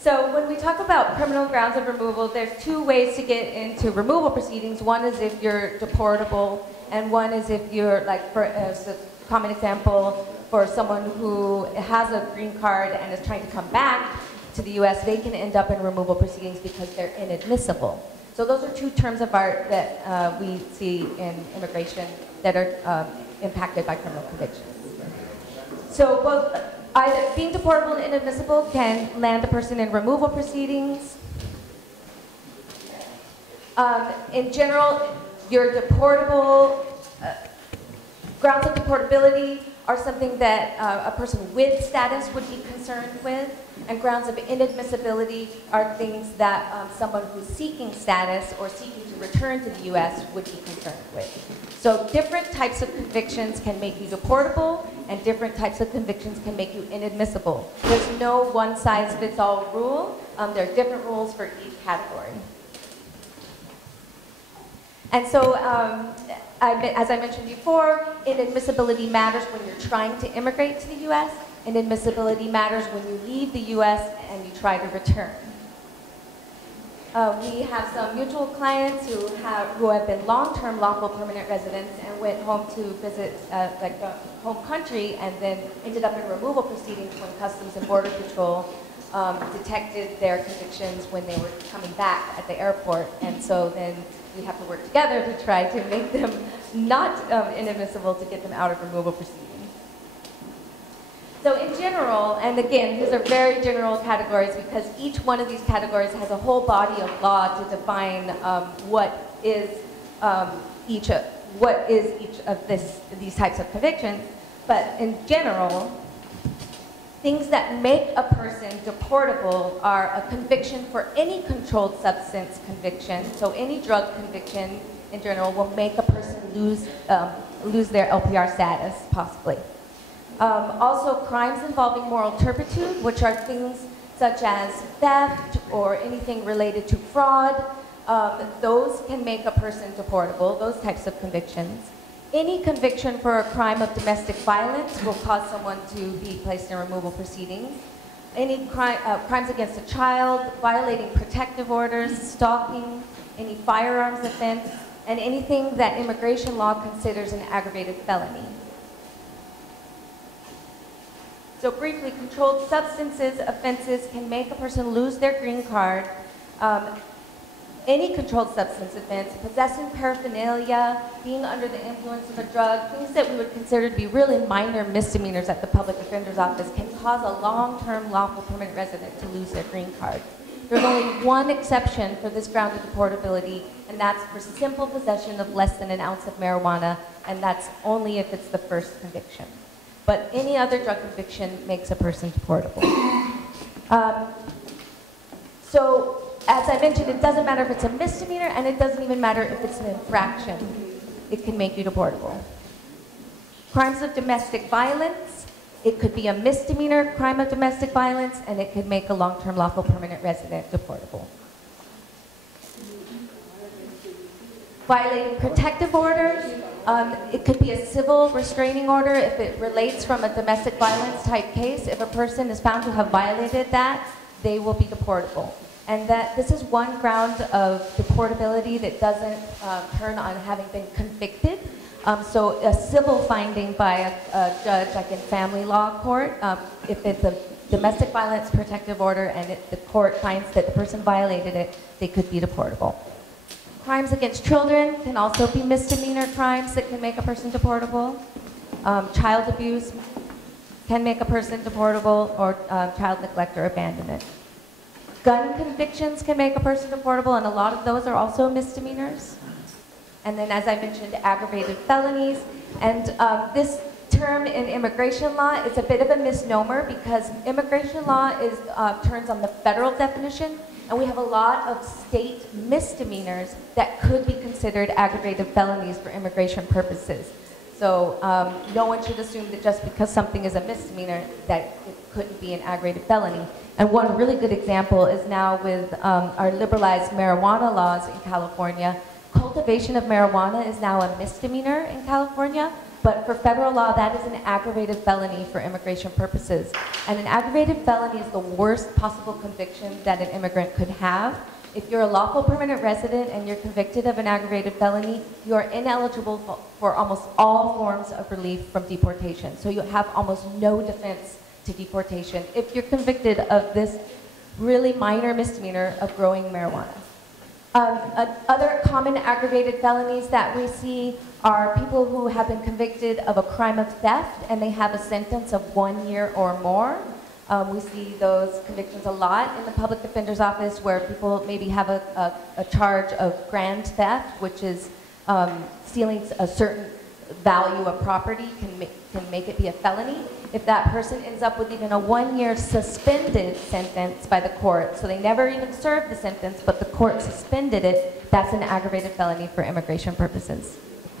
So when we talk about criminal grounds of removal, there's two ways to get into removal proceedings. One is if you're deportable, and one is if you're, like, for as a common example, for someone who has a green card and is trying to come back to the U.S., they can end up in removal proceedings because they're inadmissible. So those are two terms of art that we see in immigration that are impacted by criminal convictions. So both either being deportable and inadmissible can land a person in removal proceedings. In general, your deportable, grounds of deportability are something that a person with status would be concerned with, and grounds of inadmissibility are things that someone who's seeking status or seeking to return to the U.S. would be concerned with. So different types of convictions can make you deportable, and different types of convictions can make you inadmissible. There's no one-size-fits-all rule. There are different rules for each category. And so, as I mentioned before, inadmissibility matters when you're trying to immigrate to the U.S., inadmissibility matters when you leave the U.S. and you try to return. We have some mutual clients who have been long-term lawful permanent residents and went home to visit like the home country and then ended up in removal proceedings when Customs and Border Patrol detected their convictions when they were coming back at the airport. And so then we have to work together to try to make them not inadmissible to get them out of removal proceedings. So in general, and again, these are very general categories because each one of these categories has a whole body of law to define what is each of these types of convictions. But in general, things that make a person deportable are a conviction for any controlled substance conviction. So any drug conviction in general will make a person lose their LPR status, possibly. Also, crimes involving moral turpitude, which are things such as theft or anything related to fraud, those can make a person deportable, those types of convictions. Any conviction for a crime of domestic violence will cause someone to be placed in removal proceedings. Any crimes against a child, violating protective orders, stalking, any firearms offense, and anything that immigration law considers an aggravated felony. So briefly, controlled substances offenses can make a person lose their green card. Any controlled substance offense, possessing paraphernalia, being under the influence of a drug, things that we would consider to be really minor misdemeanors at the public defender's office can cause a long-term lawful permanent resident to lose their green card. There's only one exception for this ground of deportability, and that's for simple possession of less than an ounce of marijuana, and that's only if it's the first conviction. But any other drug conviction makes a person deportable. So, as I mentioned, it doesn't matter if it's a misdemeanor, and it doesn't even matter if it's an infraction. It can make you deportable. Crimes of domestic violence, it could be a misdemeanor crime of domestic violence, and it could make a long-term lawful permanent resident deportable. Violating protective orders, it could be a civil restraining order if it relates from a domestic violence type case. If a person is found to have violated that, they will be deportable. And that this is one ground of deportability that doesn't turn on having been convicted. So a civil finding by a judge, like in family law court, if it's a domestic violence protective order and the court finds that the person violated it, they could be deportable. Crimes against children can also be misdemeanor crimes that can make a person deportable. Child abuse can make a person deportable, or child neglect or abandonment. Gun convictions can make a person deportable, and a lot of those are also misdemeanors. And then, as I mentioned, aggravated felonies. And this term in immigration law is a bit of a misnomer because immigration law turns on the federal definition, and we have a lot of state misdemeanors that could be considered aggravated felonies for immigration purposes. So no one should assume that just because something is a misdemeanor that it couldn't be an aggravated felony. And one really good example is now with our liberalized marijuana laws in California. Cultivation of marijuana is now a misdemeanor in California, but for federal law, that is an aggravated felony for immigration purposes. And an aggravated felony is the worst possible conviction that an immigrant could have. If you're a lawful permanent resident and you're convicted of an aggravated felony, you are ineligible for almost all forms of relief from deportation. So you have almost no defense to deportation if you're convicted of this really minor misdemeanor of growing marijuana. Other common aggravated felonies that we see are people who have been convicted of a crime of theft and they have a sentence of 1 year or more. We see those convictions a lot in the public defender's office where people maybe have a charge of grand theft, which is stealing a certain value of property can make it be a felony. If that person ends up with even a 1 year suspended sentence by the court, so they never even served the sentence, but the court suspended it, that's an aggravated felony for immigration purposes.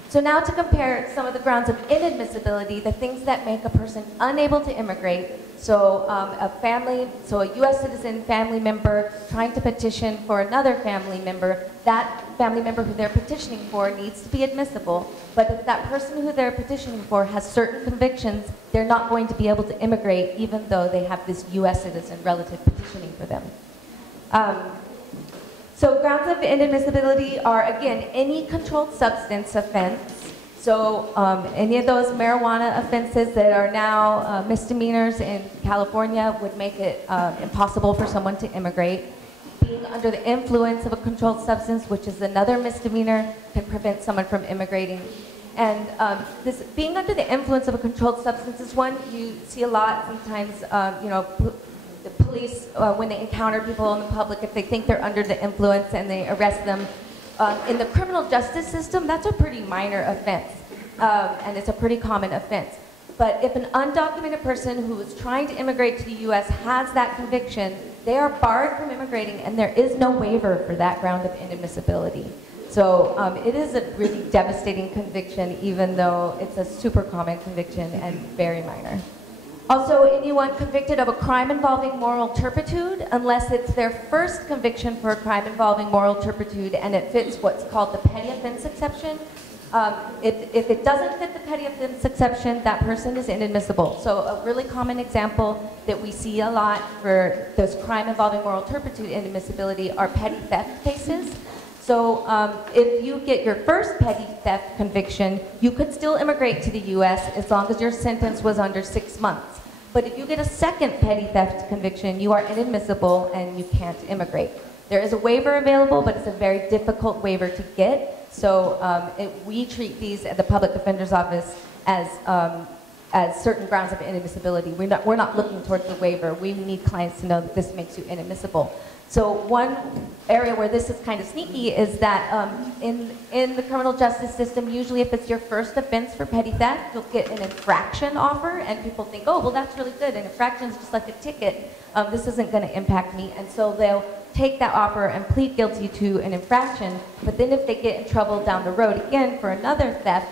So now to compare some of the grounds of inadmissibility, the things that make a person unable to immigrate. So a U.S. citizen family member trying to petition for another family member, that family member who they're petitioning for needs to be admissible. But if that person who they're petitioning for has certain convictions, they're not going to be able to immigrate even though they have this U.S. citizen relative petitioning for them. So grounds of inadmissibility are, again, any controlled substance offense. So any of those marijuana offenses that are now misdemeanors in California would make it impossible for someone to immigrate. Being under the influence of a controlled substance, which is another misdemeanor, can prevent someone from immigrating. And this being under the influence of a controlled substance is one you see a lot sometimes, the police, when they encounter people in the public, if they think they're under the influence and they arrest them. In the criminal justice system, that's a pretty minor offense, and it's a pretty common offense. But if an undocumented person who is trying to immigrate to the U.S. has that conviction, they are barred from immigrating, and there is no waiver for that ground of inadmissibility. So it is a really devastating conviction, even though it's a super common conviction and very minor. Also, anyone convicted of a crime involving moral turpitude, unless it's their first conviction for a crime involving moral turpitude and it fits what's called the petty offense exception. If it doesn't fit the petty offense exception, that person is inadmissible. So a really common example that we see a lot for those crime involving moral turpitude inadmissibility are petty theft cases. So if you get your first petty theft conviction, you could still immigrate to the U.S. as long as your sentence was under 6 months. But if you get a second petty theft conviction, you are inadmissible and you can't immigrate. There is a waiver available, but it's a very difficult waiver to get. So we treat these at the Public Defender's Office as certain grounds of inadmissibility. We're not looking towards the waiver. We need clients to know that this makes you inadmissible. So one area where this is kind of sneaky is that in the criminal justice system, usually if it's your first offense for petty theft, you'll get an infraction offer, and people think, oh, well, that's really good. An infraction is just like a ticket. This isn't going to impact me. And so they'll take that offer and plead guilty to an infraction. But then if they get in trouble down the road again for another theft,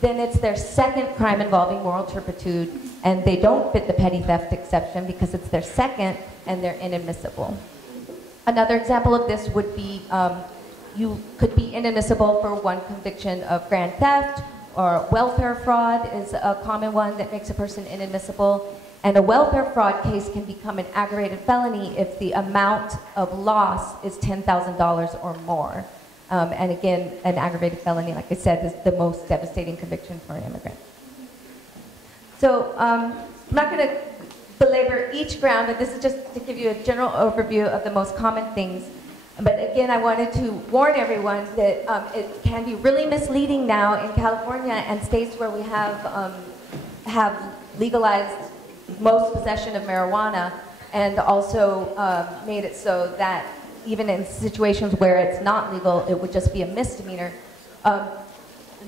then it's their second crime involving moral turpitude, and they don't fit the petty theft exception because it's their second and they're inadmissible. Another example of this would be you could be inadmissible for one conviction of grand theft, or welfare fraud is a common one that makes a person inadmissible. And a welfare fraud case can become an aggravated felony if the amount of loss is $10,000 or more. And again, an aggravated felony, like I said, is the most devastating conviction for an immigrant. So I'm not going to belabor each ground, but this is just to give you a general overview of the most common things. But again, I wanted to warn everyone that it can be really misleading now in California and states where we have legalized most possession of marijuana, and also made it so that even in situations where it's not legal, it would just be a misdemeanor.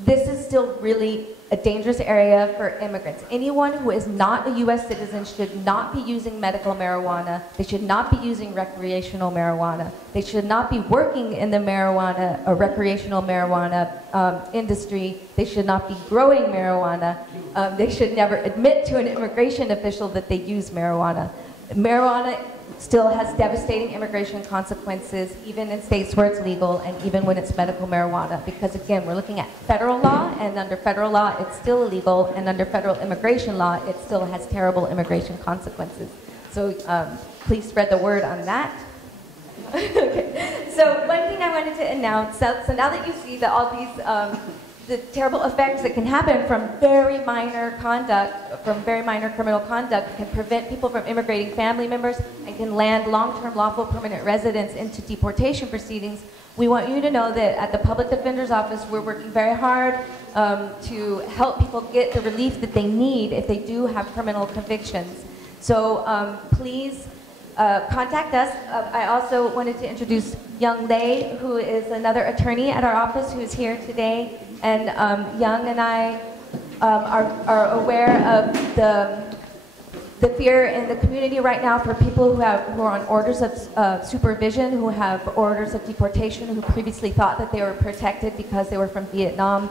This is still really a dangerous area for immigrants. Anyone who is not a U.S. citizen should not be using medical marijuana. They should not be using recreational marijuana. They should not be working in the marijuana or recreational marijuana industry. They should not be growing marijuana. They should never admit to an immigration official that they use marijuana. Marijuana still has devastating immigration consequences, even in states where it's legal and even when it's medical marijuana. Because again, we're looking at federal law, and under federal law, it's still illegal, and under federal immigration law, it still has terrible immigration consequences. So please spread the word on that. Okay. So one thing I wanted to announce, so now that you see that all these the terrible effects that can happen from very minor conduct, from very minor criminal conduct, can prevent people from immigrating family members and can land long-term lawful permanent residents into deportation proceedings. We want you to know that at the Public Defender's Office, we're working very hard to help people get the relief that they need if they do have criminal convictions. So please contact us. I also wanted to introduce Young Lei, who is another attorney at our office who's here today. And Young and I are aware of the fear in the community right now for people who are on orders of supervision, who have orders of deportation, who previously thought that they were protected because they were from Vietnam.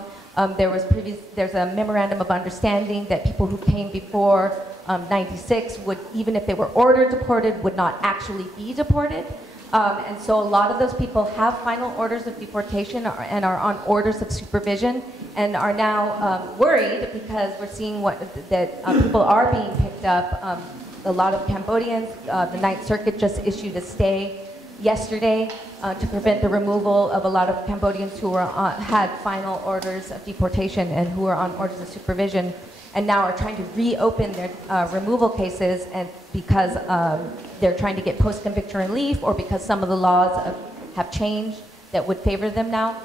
There's a memorandum of understanding that people who came before 96 would, even if they were ordered deported, would not actually be deported. And so a lot of those people have final orders of deportation and are on orders of supervision and are now worried because we're seeing that people are being picked up. A lot of Cambodians, the Ninth Circuit just issued a stay yesterday to prevent the removal of a lot of Cambodians who had final orders of deportation and who are on orders of supervision, and now are trying to reopen their removal cases, and because they're trying to get post-conviction relief, or because some of the laws have changed that would favor them now.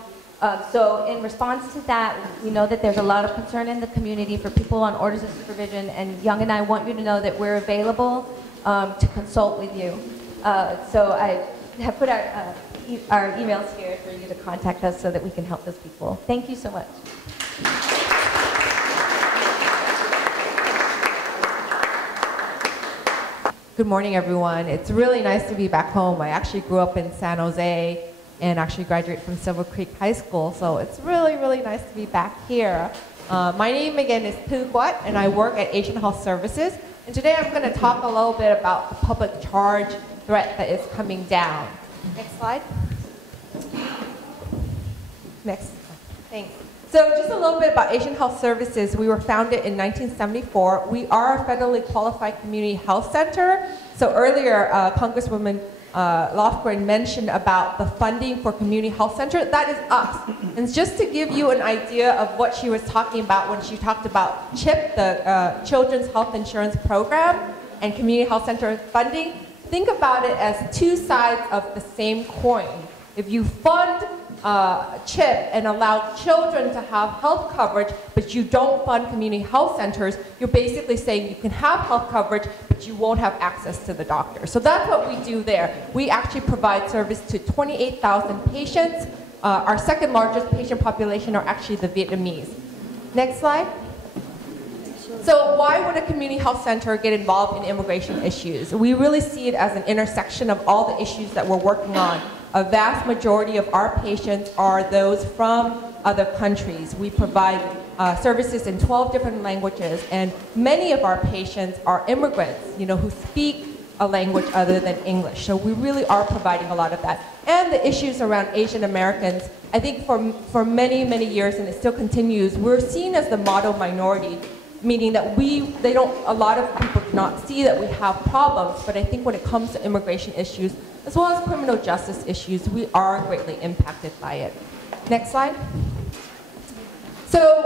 So in response to that, we know that there's a lot of concern in the community for people on orders of supervision, and Young and I want you to know that we're available to consult with you. So I have put our emails here for you to contact us so that we can help those people. Thank you so much. Good morning, everyone. It's really nice to be back home. I actually grew up in San Jose and actually graduated from Silver Creek High School, so it's really, really nice to be back here. My name again is Thu Quat, and I work at Asian Health Services. And today I'm going to talk a little bit about the public charge threat that is coming down. Next slide. Next. Thanks. So just a little bit about Asian Health Services. We were founded in 1974. We are a federally qualified community health center. So earlier, Congresswoman Lofgren mentioned about the funding for community health center. That is us. And just to give you an idea of what she was talking about when she talked about CHIP, the Children's Health Insurance Program, and community health center funding, think about it as two sides of the same coin. If you fund CHIP and allow children to have health coverage, but you don't fund community health centers, you're basically saying you can have health coverage, but you won't have access to the doctor. So that's what we do there. We actually provide service to 28,000 patients. Our second largest patient population are actually the Vietnamese. Next slide. So why would a community health center get involved in immigration issues? We really see it as an intersection of all the issues that we're working on. A vast majority of our patients are those from other countries. We provide services in 12 different languages, and many of our patients are immigrants, who speak a language other than English. So we really are providing a lot of that. And the issues around Asian Americans, I think for many, many years, and it still continues, we're seen as the model minority, meaning that a lot of people do not see that we have problems, but I think when it comes to immigration issues, as well as criminal justice issues, we are greatly impacted by it. Next slide. So,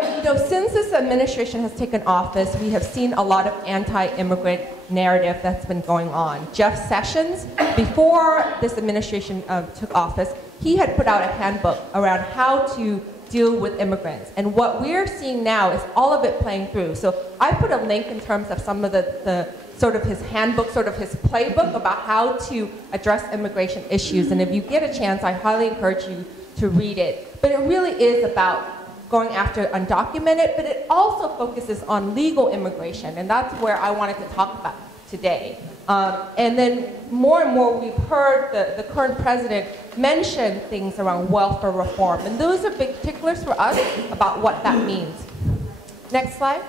since this administration has taken office, we have seen a lot of anti-immigrant narrative that's been going on. Jeff Sessions, before this administration took office, he had put out a handbook around how to deal with immigrants. And what we're seeing now is all of it playing through. So I put a link in terms of some of the sort of his handbook, sort of his playbook about how to address immigration issues. And if you get a chance, I highly encourage you to read it. But it really is about going after undocumented, but it also focuses on legal immigration. And that's where I wanted to talk about today. And then more and more we've heard the current president mention things around welfare reform. And those are big ticklers for us about what that means. Next slide.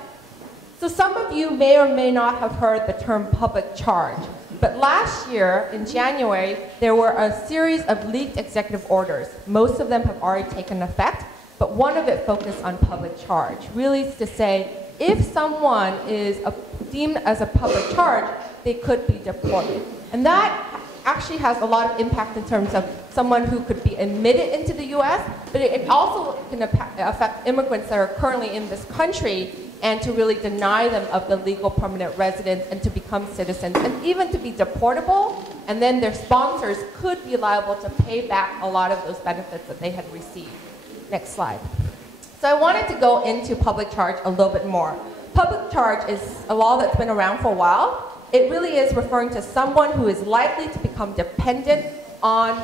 So some of you may or may not have heard the term public charge. But last year, in January, there were a series of leaked executive orders. Most of them have already taken effect, but one of it focused on public charge. Really to say, if someone is deemed as a public charge, they could be deported. And that actually has a lot of impact in terms of someone who could be admitted into the US, but it also can affect immigrants that are currently in this country and to really deny them of the legal permanent residence and to become citizens and even to be deportable, and then their sponsors could be liable to pay back a lot of those benefits that they had received. Next slide. So I wanted to go into public charge a little bit more. Public charge is a law that's been around for a while. It really is referring to someone who is likely to become dependent on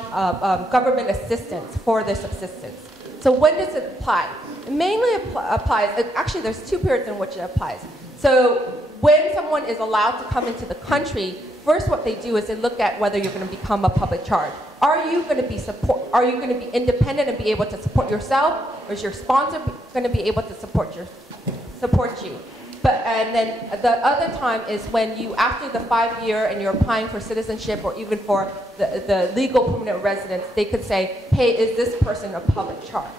government assistance for their subsistence. So when does it apply? It mainly applies, actually there's two periods in which it applies. So when someone is allowed to come into the country, first what they do is they look at whether you're going to become a public charge. Are you going to be independent and be able to support yourself, or is your sponsor going to be able to support you? And then the other time is when you, after the 5-year and you're applying for citizenship or even for the legal permanent residence, they could say, hey, is this person a public charge?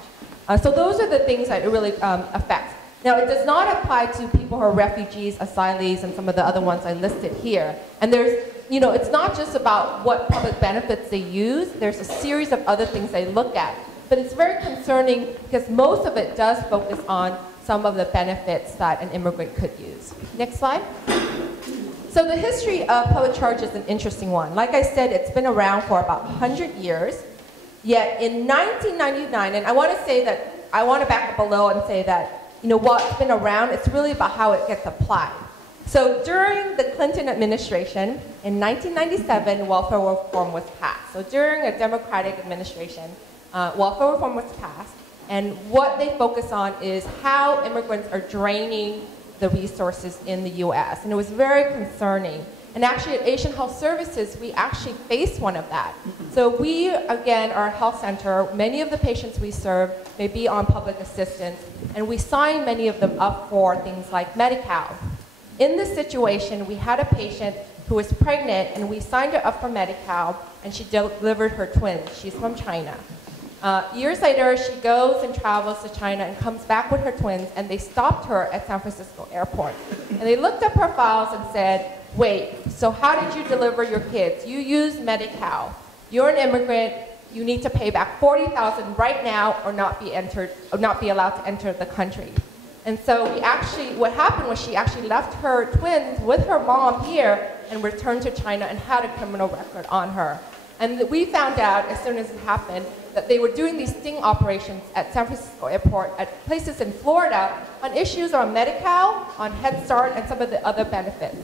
So those are the things that it really affects. Now, it does not apply to people who are refugees, asylees, and some of the other ones I listed here. And there's, it's not just about what public benefits they use. There's a series of other things they look at. But it's very concerning because most of it does focus on some of the benefits that an immigrant could use. Next slide. So the history of public charge is an interesting one. Like I said, it's been around for about 100 years. Yet in 1999, and I want to back up a little and say that, while it's been around, it's really about how it gets applied. So during the Clinton administration, in 1997, welfare reform was passed. So during a Democratic administration, welfare reform was passed. And what they focus on is how immigrants are draining the resources in the US. And it was very concerning. And actually at Asian Health Services, we actually faced one of that. So we, again, are a health center. Many of the patients we serve may be on public assistance. And we sign many of them up for things like Medi-Cal. In this situation, we had a patient who was pregnant, and we signed her up for Medi-Cal, and she delivered her twins. She's from China. Years later, she goes and travels to China and comes back with her twins, and they stopped her at San Francisco airport. And they looked up her files and said, wait, so how did you deliver your kids? You used Medi-Cal. You're an immigrant. You need to pay back $40,000 right now or not be allowed to enter the country. And so what happened was she actually left her twins with her mom here and returned to China and had a criminal record on her. And we found out as soon as it happened that they were doing these sting operations at San Francisco airport, at places in Florida, on issues on Medi-Cal, on Head Start, and some of the other benefits.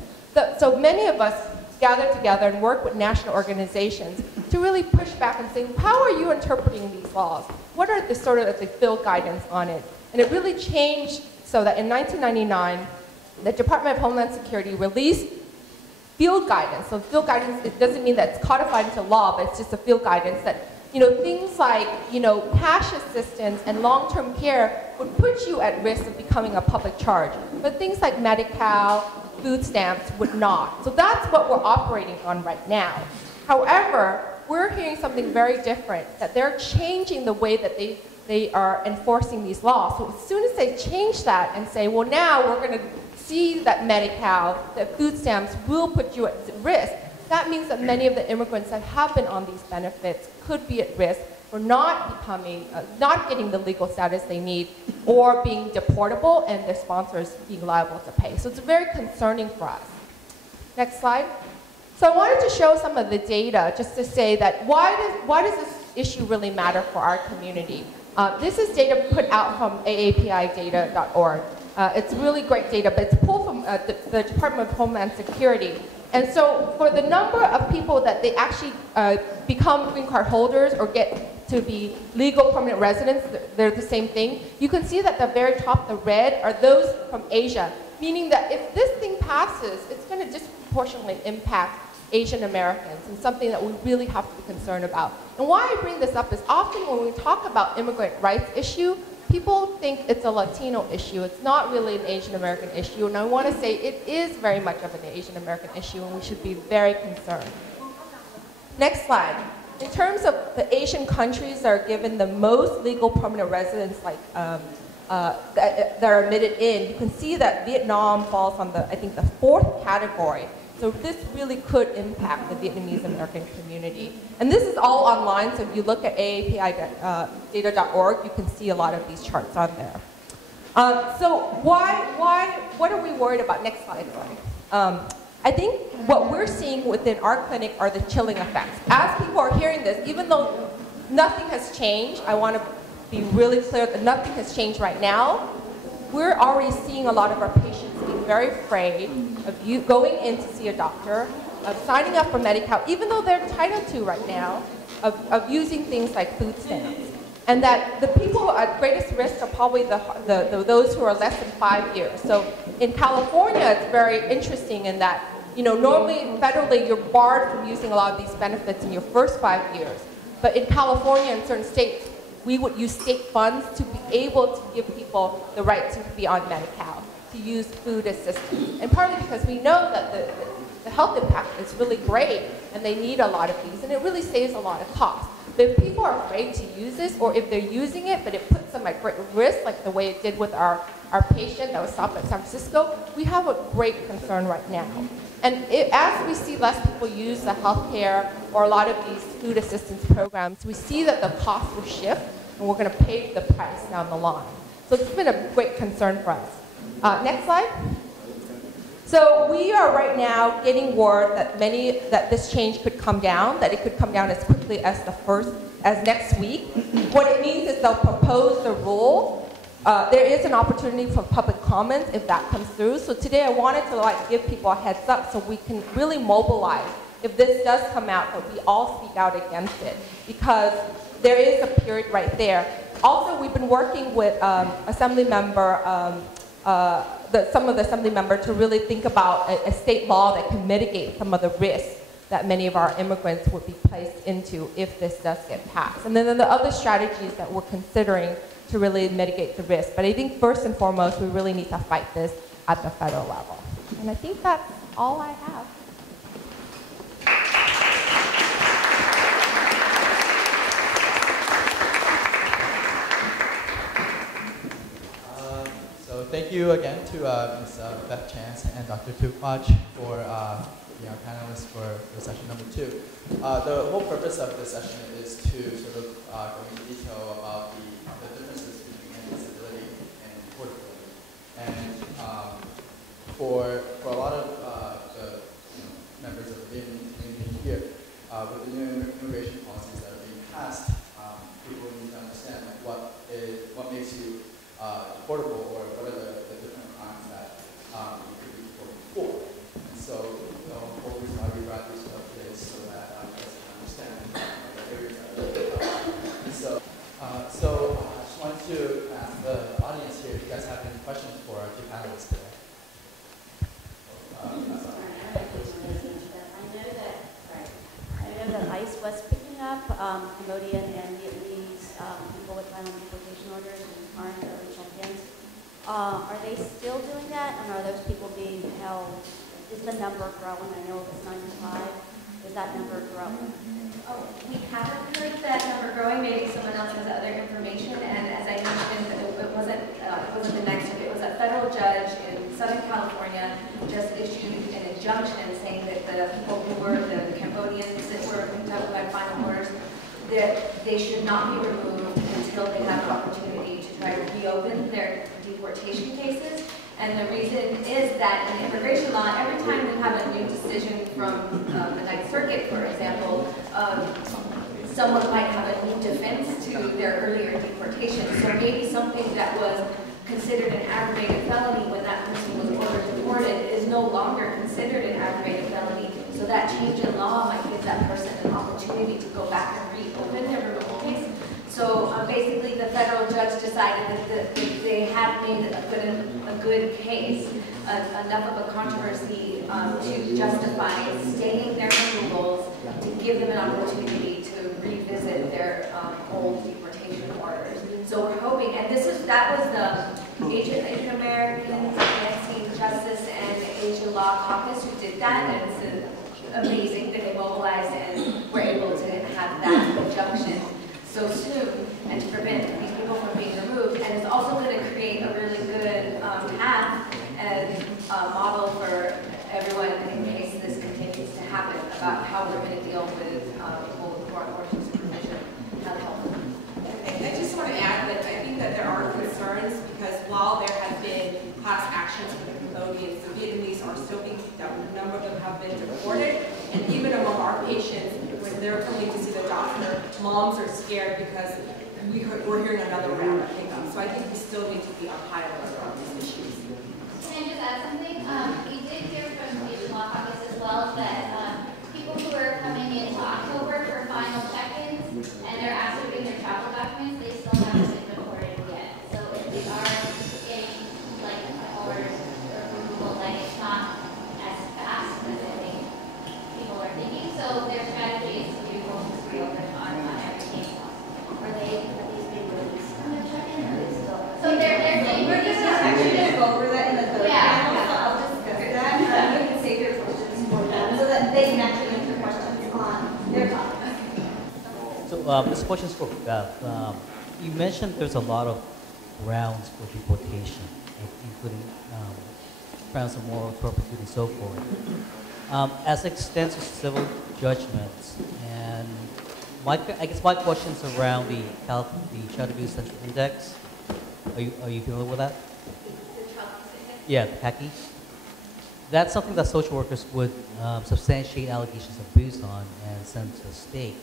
So many of us gather together and work with national organizations to really push back and say, how are you interpreting these laws? What are the sort of the field guidance on it? And it really changed so that in 1999, the Department of Homeland Security released field guidance. So field guidance, it doesn't mean that it's codified into law, but it's just a field guidance that, things like, cash assistance and long-term care would put you at risk of becoming a public charge. But things like Medi-Cal, food stamps would not. So that's what we're operating on right now. However, we're hearing something very different, that they're changing the way that they are enforcing these laws. So as soon as they change that and say, well, now we're going to see that Medi-Cal, that food stamps will put you at risk, that means that many of the immigrants that have been on these benefits could be at risk for not getting the legal status they need, or being deportable and their sponsors being liable to pay. So it's very concerning for us. Next slide. So I wanted to show some of the data just to say that why does this issue really matter for our community? This is data put out from aapidata.org. It's really great data, but it's pulled from the Department of Homeland Security. And so for the number of people that they actually become green card holders or get to be legal permanent residents, they're the same thing. You can see that at the very top, the red, are those from Asia, meaning that if this thing passes, it's going to disproportionately impact Asian Americans, and something that we really have to be concerned about. And why I bring this up is often when we talk about immigrant rights issue, people think it's a Latino issue. It's not really an Asian American issue, and I want to say it is very much of an Asian American issue, and we should be very concerned. Next slide. In terms of the Asian countries that are given the most legal permanent residence, like that are admitted in, you can see that Vietnam falls on I think the 4th category. So this really could impact the Vietnamese American community. And this is all online, so if you look at aapidata.org, you can see a lot of these charts on there. So what are we worried about? Next slide, sorry. I think what we're seeing within our clinic are the chilling effects. As people are hearing this, even though nothing has changed, I want to be really clear that nothing has changed right now, we're already seeing a lot of our patients being very afraid of going in to see a doctor, of signing up for Medi-Cal, even though they're entitled to right now, of using things like food stamps. And that the people at greatest risk are probably those who are less than 5 years. So in California, it's very interesting in that, normally federally you're barred from using a lot of these benefits in your first 5 years. But in California and certain states, we would use state funds to be able to give people the right to be on Medi-Cal, to use food assistance. And partly because we know that the health impact is really great and they need a lot of these, and it really saves a lot of cost. But if people are afraid to use this, or if they're using it but it puts them at great risk, like the way it did with our patient that was stopped at San Francisco, we have a great concern right now. And as we see less people use the healthcare or a lot of these food assistance programs, we see that the cost will shift and we're going to pay the price down the line. So it's been a great concern for us. Next slide. So we are right now getting word that that this change could come down, that it could come down as quickly as next week. What it means is they'll propose the rule. There is an opportunity for public comments if that comes through. So today I wanted to give people a heads up so we can really mobilize. If this does come out, that we all speak out against it, because there is a period right there. Also, we've been working with Assembly Member, some of the Assembly members to really think about a state law that can mitigate some of the risks that many of our immigrants would be placed into if this does get passed. And then the other strategies that we're considering to really mitigate the risk. But I think first and foremost, we really need to fight this at the federal level. And I think that's all I have. So thank you again to Ms. Beth Chance and Dr. Tukmach for being our panelists for session number 2. The whole purpose of this session is to sort of go into detail about the differences between disability and portability. And for a lot of the members of the Vietnamese community here, with the new immigration policies that are being passed, people need to understand what makes you deportable, or what are the different crimes that you could be deported for. And so the whole reason why we brought this up is so that you guys can understand the areas that are so I just wanted to ask the audience here if you guys have any questions for our two panelists today. I know that ICE was picking up Cambodian and Vietnamese people with violent deportation orders and current check-ins. Are they still doing that, and are those people being held? Is the number growing? I know it was 95. Is that number growing? Oh, we haven't heard that number growing. Maybe someone else has other information. And as I mentioned, it wasn't the next week. It was a federal judge in Southern California just issued an injunction saying that the people who were the Cambodians that were picked up by final orders, that they should not be removed until they have an opportunity to try to reopen their deportation cases. And the reason is that in immigration law, every time we have a new decision from the Ninth Circuit, for example, someone might have a new defense to their earlier deportation. So maybe something that was considered an aggravated felony when that person was ordered deported is no longer considered an aggravated felony. So that change in law might give that person an opportunity to go back and reopen their removal case. So basically, the federal judge decided that they had made a good case, enough of a controversy to justify staying their removals, to give them an opportunity to revisit their old deportation orders. So we're hoping, and that was the Asian American Advancing Justice and Asian Law Caucus who did that, and it's amazing that they mobilized and were able to have that injunction so soon, and to prevent these people from being removed. And it's also going to create a really good path and model for everyone in case this continues to happen about how we're going to deal with people who are on court supervision, how to help them. I just want to add that I think that there are concerns because while there have been class actions for the Cambodians, the Vietnamese are still being picked up. A number of them have been deported, and even among our patients, when they're coming to see the doctor, moms are scared because we're hearing another round of pickup. So I think we still need to be on high alert on these issues. Can I just add something? We did hear from the Asian Law Caucus as well that people who are coming in October for final check-ins and they're asked to bring their travel documents, they still haven't been deported yet. So if they are getting like orders or removal, like it's not as fast as I think people are thinking. So their strategy is to reopen on every case. Are these being released from their check-in, or are they still? So they're being released. Actually going to go over that in the third panel, so I'll discuss that. You can save your questions for them so that they can actually answer questions on their topics. So this question is for Beth. You mentioned there's a lot of grounds for deportation, including grounds of moral turpitude and so forth. As it extends to civil judgments, and I guess my question is around the Child Abuse Central Index. Are you familiar with that? Yeah, the CACI. That's something that social workers would substantiate allegations of abuse on and send to the state.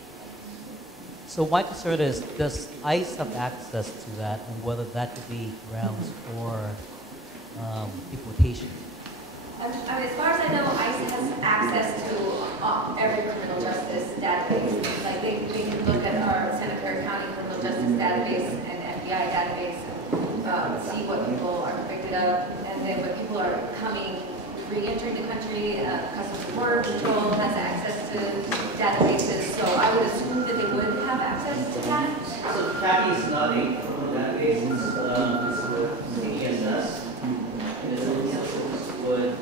So my concern is, does ICE have access to that, and whether that could be grounds for deportation? As far as I know, ICE has access to every criminal justice database. Like they can look at our Santa Clara County criminal justice database and FBI database and see what people are convicted of. And then when people are coming, re-entering the country, Customs and Border Patrol has access to databases. So I would assume that they would have access to that. So CACI is not a criminal database, it's CDSS. Would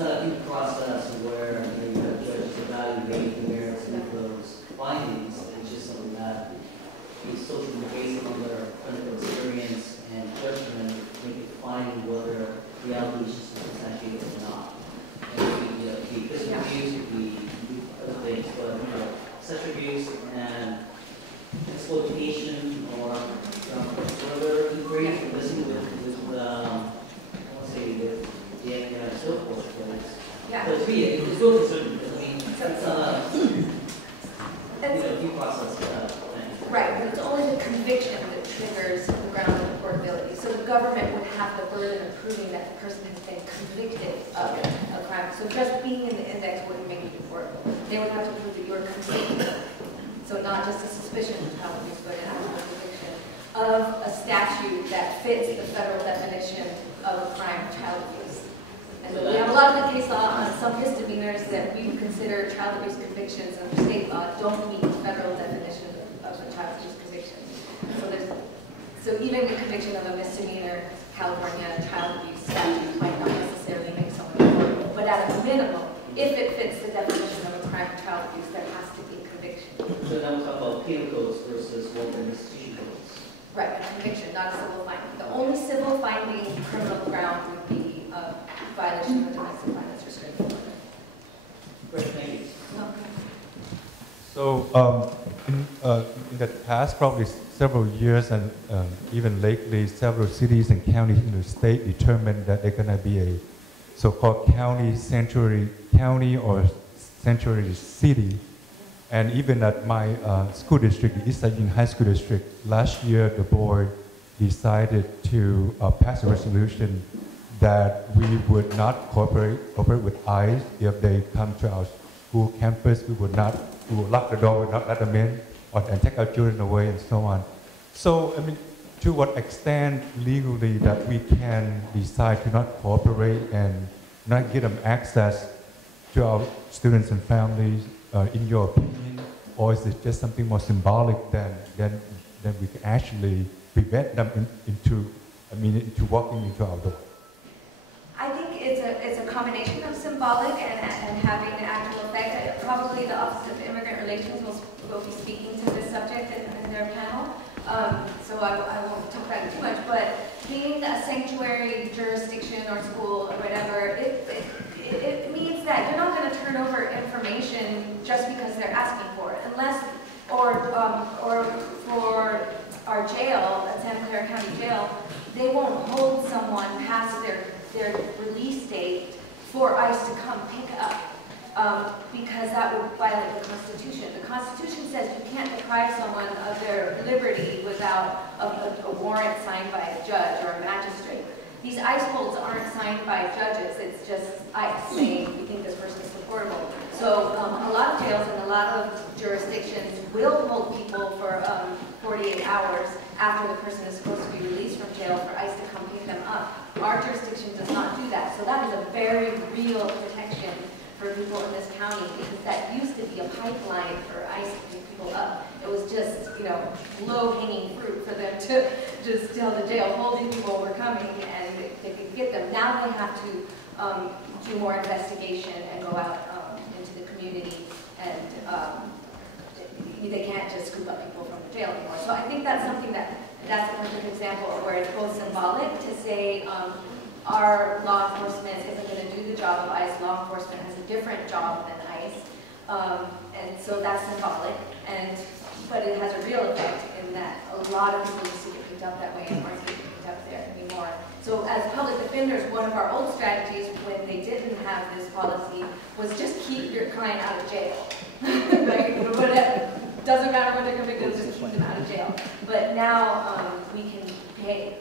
a due process where you have judges evaluate the merits of those findings. It's just something that is socially based on their clinical experience and judgment, make it finding whether the allegations are substantiated or not. And the physical abuse would be other things, but sexual abuse and exploitation or further inquiry and listening with I won't say with the FBI and so forth, but it's really, it's still considered, I mean, it's a due process thing. Right, but it's only the conviction that triggers the ground of deportability. So the government would have the burden of proving that the person has been convicted of a crime. So just being in the index wouldn't make you deportable. They would have to prove that you were convicted. So not just a suspicion of child abuse, but an actual conviction of a statute that fits the federal definition of a crime, child abuse. And we have a lot of the case law on some misdemeanors that we consider child abuse convictions under state law don't meet the federal definition of a child abuse conviction. So even the conviction of a misdemeanor California child abuse statute might not necessarily make someone deportable, but at a minimum, if it fits the definition of a crime of child abuse, there has to be a conviction. So now we talk about penal codes versus local institution codes. Right, a conviction, not a civil finding. The only civil finding criminal ground would be a violation of domestic violence restraining order. Great, thank you. Okay. So in the past, probably several years and even lately, several cities and counties in the state determined that they're going to be a so-called county or sanctuary city. And even at my school district, the East Side Union High School District, last year the board decided to pass a resolution that we would not cooperate with ICE if they come to our school campus. We would lock the door, we would not let them in, and take our children away, and so on. So, I mean, to what extent legally that we can decide to not cooperate and not give them access to our students and families, in your opinion, or is it just something more symbolic than we can actually prevent them into walking into our door? I think it's a combination of symbolic and having an actual effect. Probably the Office of Immigrant Relations will be speaking to this subject in their panel. So I won't talk about it too much, but being a sanctuary jurisdiction or school or whatever, it means that you're not going to turn over information just because they're asking for it, unless, or for our jail, at Santa Clara County Jail, they won't hold someone past their release date for ICE to come pick up. Because that would violate the Constitution. The Constitution says you can't deprive someone of their liberty without a warrant signed by a judge or a magistrate. These ICE holds aren't signed by judges, it's just ICE saying we think this person is deportable. So a lot of jails and a lot of jurisdictions will hold people for 48 hours after the person is supposed to be released from jail for ICE to come pick them up. Our jurisdiction does not do that, so that is a very real protection for people in this county, because that used to be a pipeline for ICE to pick people up. It was just, low-hanging fruit for them to just tell the jail, holding people were coming, and they could get them. Now they have to do more investigation and go out into the community, and they can't just scoop up people from the jail anymore. So I think that's something that's a perfect example of where it's both symbolic to say, our law enforcement isn't going to do the job of ICE. Law enforcement has a different job than ICE. And so that's symbolic. But it has a real effect in that a lot of people used to get picked up that way and aren't getting picked up there anymore. So as public defenders, one of our old strategies when they didn't have this policy was just keep your client out of jail. Right? Whatever. Doesn't matter when they're convicted, just keep them out of jail. But now we can pay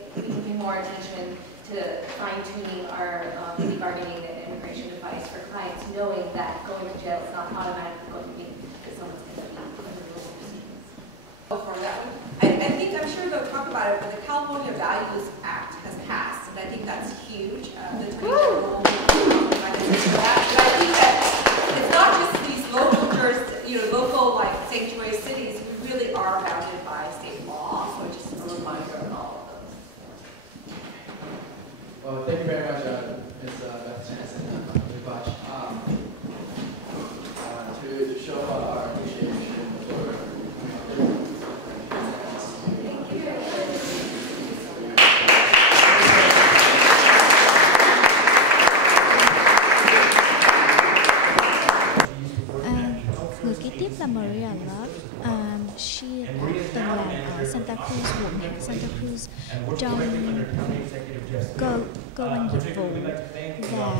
more attention to fine-tuning our plea bargaining and immigration advice for clients, knowing that going to jail is not automatically going to mean that someone's going to be under those proceedings. For that one, I think, I'm sure they'll talk about it, but the California Values Act has passed, and I think that's huge. The Attorney General recognition for that. But I think that it's not just these local like sanctuary cities. We really are bounded by state law, so just a reminder of all of those. Well, thank you very much cơ quan dịch vụ và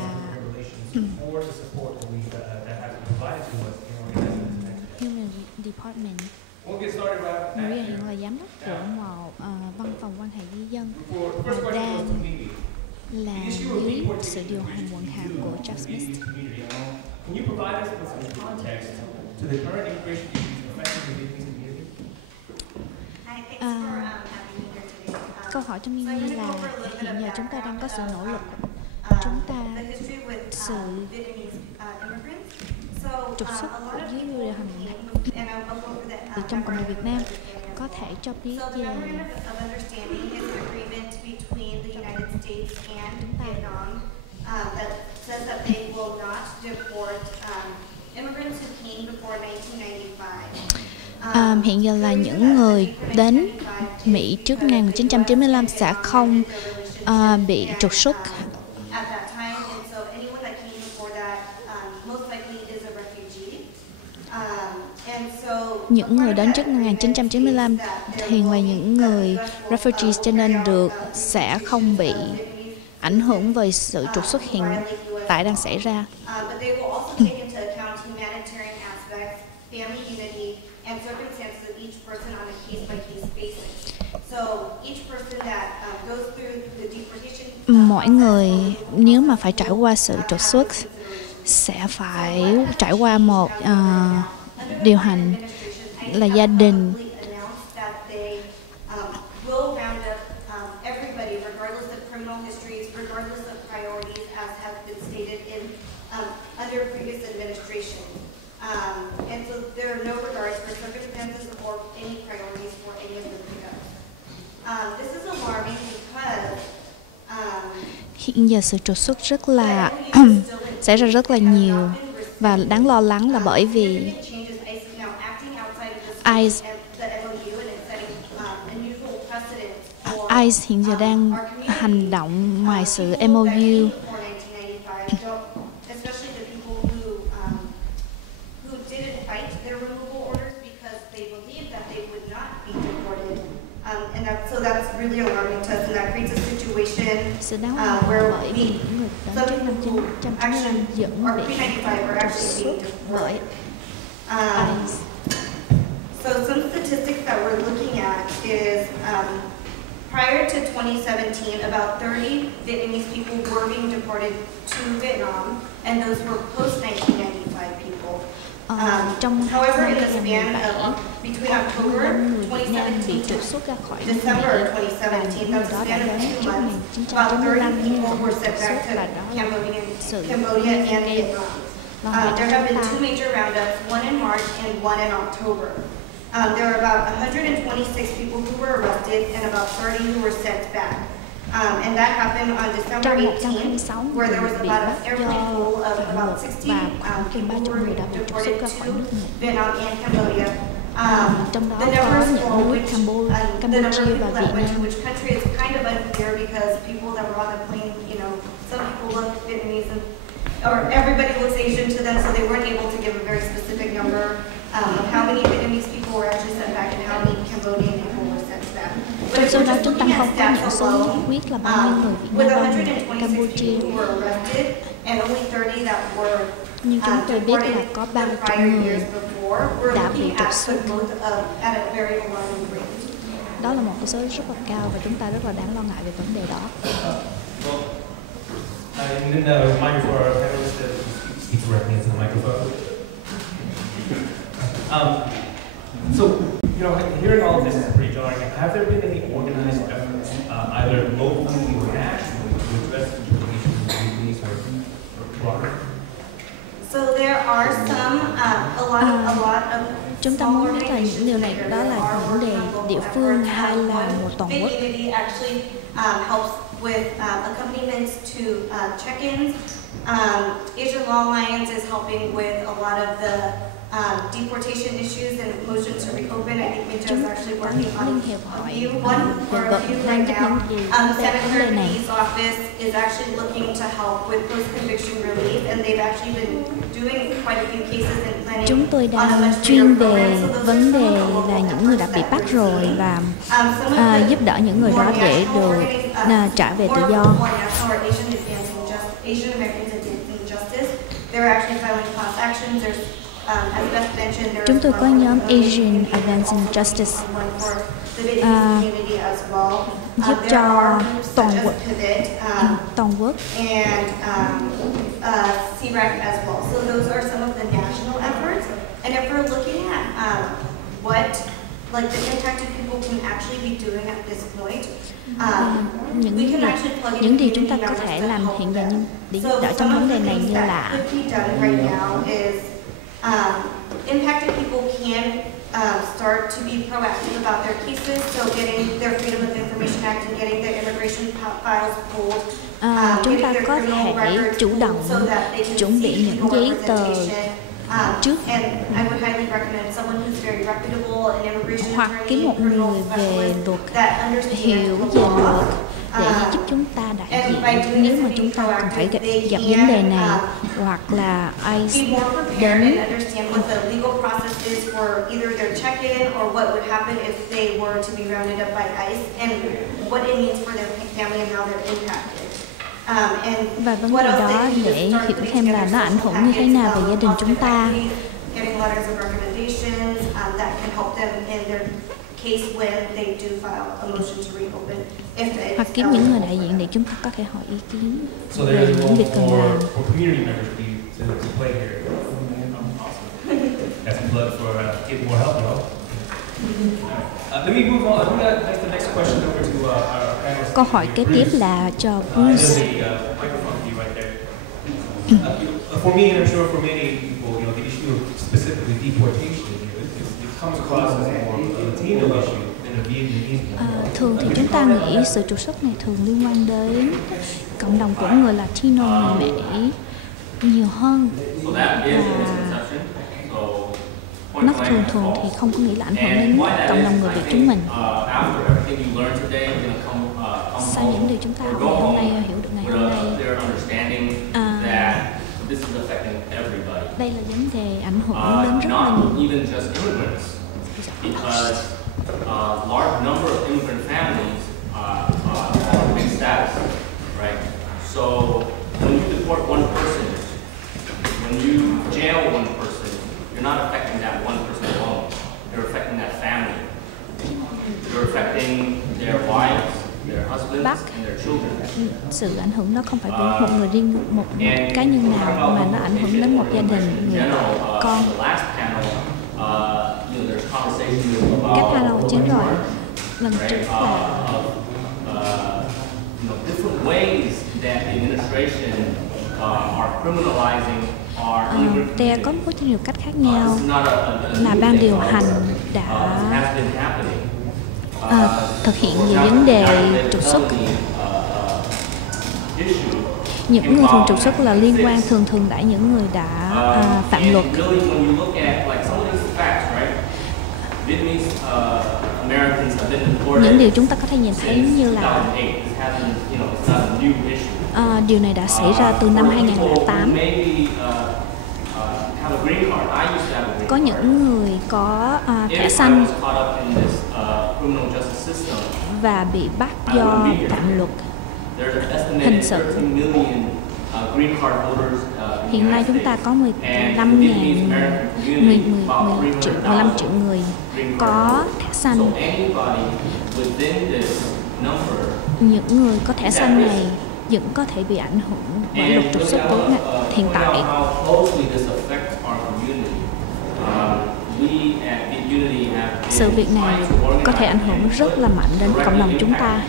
Human Department. Maria hiện là giám đốc của một văn phòng quan hệ di dân và đang là dưới sự điều hành vận hành của Chuck Smith. Câu hỏi trong Mimi là hiện giờ chúng ta đang có sự nỗ lực, chúng ta sự trục xuất dưới điều hành thì trong cộng đồng Việt Nam có thể cho biết về hiện giờ là những người đến Mỹ trước 1995 sẽ không bị trục xuất. Những người đến trước 1995 thì là những người refugees, cho nên sẽ không bị ảnh hưởng về sự trục xuất hiện tại đang xảy ra. Mỗi người nếu mà phải trải qua sự trục xuất sẽ phải trải qua một điều hành là gia đình. Hiện giờ sự trục xuất rất là xảy ra rất là nhiều và đáng lo lắng là bởi vì ICE hiện giờ đang hành động ngoài sự MOU. Sự đáng lo ngại bởi vì những người đến trước năm 1995 vẫn bị trục xuất bởi ICE. So some statistics that we're looking at is prior to 2017, about 30 Vietnamese people were being deported to Vietnam, and those were post-1995 people. However, in the span of between October 2017 and December 2017, that's a span of 2 months, about 30 people were sent back to Cambodia and Vietnam. There have been 2 major roundups, one in March and one in October. There were about 126 people who were arrested and about 30 who were sent back. And that happened on December 18th, where there was about an airplane full of about 60 people who were deported to Vietnam and Cambodia. The numbers for the number of people that went to which country is kind of unclear because people that were on the plane, some people look Vietnamese or everybody looks Asian to them, so they weren't able to give a very specific number of how many Vietnamese people were actually sent back and how many Cambodian people were sent back. Trong số đó chúng ta không có những số biết là bao nhiêu người Việt Nam, bao nhiêu người Campuchia. Nhưng chúng tôi biết là có 300 người đã bị trục xuất. Đó là một con số rất là cao và chúng ta rất là đáng lo ngại về vấn đề đó. So, hearing all of this is pretty jarring. Have there been any organized efforts, either locally or nationally, to address the implications of these or broader? So there are some, a lot of chúng ta muốn biết là những điều này đó là những đề địa phương hay là một toàn quốc. Actually helps with accompaniments to check-ins. Asian Law Alliance is helping with a lot of the deportation issues and motion to reopen. I think Minja is actually working on Liên hiệp a hội few, one or a few right now. Senator này. Lee's office is actually looking to help with post-conviction relief, and they've actually been doing quite a few cases and planning. Chúng tôi đang chuyên về vấn đề là những người đã bị bắt rồi và giúp đỡ những người đó để được trả về tự do. Asian Americans Advancing Justice. They're actually filing class actions. There's, as Beth mentioned, Chúng tôi có nhóm Asian Advancing Justice giúp cho toàn quốc and CREC as well. So those are some of the national efforts. And if we're looking at what like the impacted people can actually be doing at this point, những điều chúng ta có thể làm hiện giờ để giúp đỡ trong vấn đề này như là impacted people can start to be proactive about their cases, so getting their Freedom of Information Act and getting their immigration files pulled. Chúng ta có thể chủ động chuẩn bị những giấy tờ trước hoặc kiếm một người về luật, hiểu về luật để giúp chúng ta đại diện nếu mà chúng ta cần phải gặp vấn đề này, hoặc là ICE đến và vấn đề đó để hiểu thêm là nó ảnh hưởng như thế nào về gia đình chúng ta. Hoặc kiếm những người đại diện để chúng ta có thể hỏi ý kiến về những việc cần làm. Câu hỏi kế tiếp là cho Bruce. For me, and I'm sure for many people, the issue of specifically deportation, it comes across as more of a Latino issue than a Vietnamese. Thường thì chúng ta nghĩ sự trục xuất này thường liên quan đến cộng đồng của người Latino, người Mỹ nhiều hơn. Nó thường thì không có nghĩ là ảnh hưởng đến cộng đồng người Việt chúng mình. Sau những điều chúng ta học ngày hôm nay, hiểu được ngày hôm nay, đây là vấn đề ảnh hưởng đến rất là nhiều. Because large number of immigrant families are big status, right? So when you deport one person, when you jail one person, you're not affecting that one person alone. You're affecting that family. You're affecting their wives, their husbands, and their children. Sự ảnh hưởng đó không phải của một người riêng, một cá nhân nào, mà nó ảnh hưởng đến một gia đình, người con. Các panel trên rồi lần trước là có rất nhiều cách khác nhau mà ban điều hành đã thực hiện về vấn đề trục xuất. Những người thường trục xuất là liên quan thường đẩy những người đã phạm luật. Những điều chúng ta có thể nhìn thấy như là điều này đã xảy ra từ năm 2008. Có những người có thẻ xanh và bị bắt do phạm luật hình sự. Hiện nay chúng ta có 15 triệu người có thẻ xanh. Những người có thẻ xanh này vẫn có thể bị ảnh hưởng bởi luật trục xuất của hiện tại. Sự việc này có thể ảnh hưởng rất là mạnh đến cộng đồng chúng ta.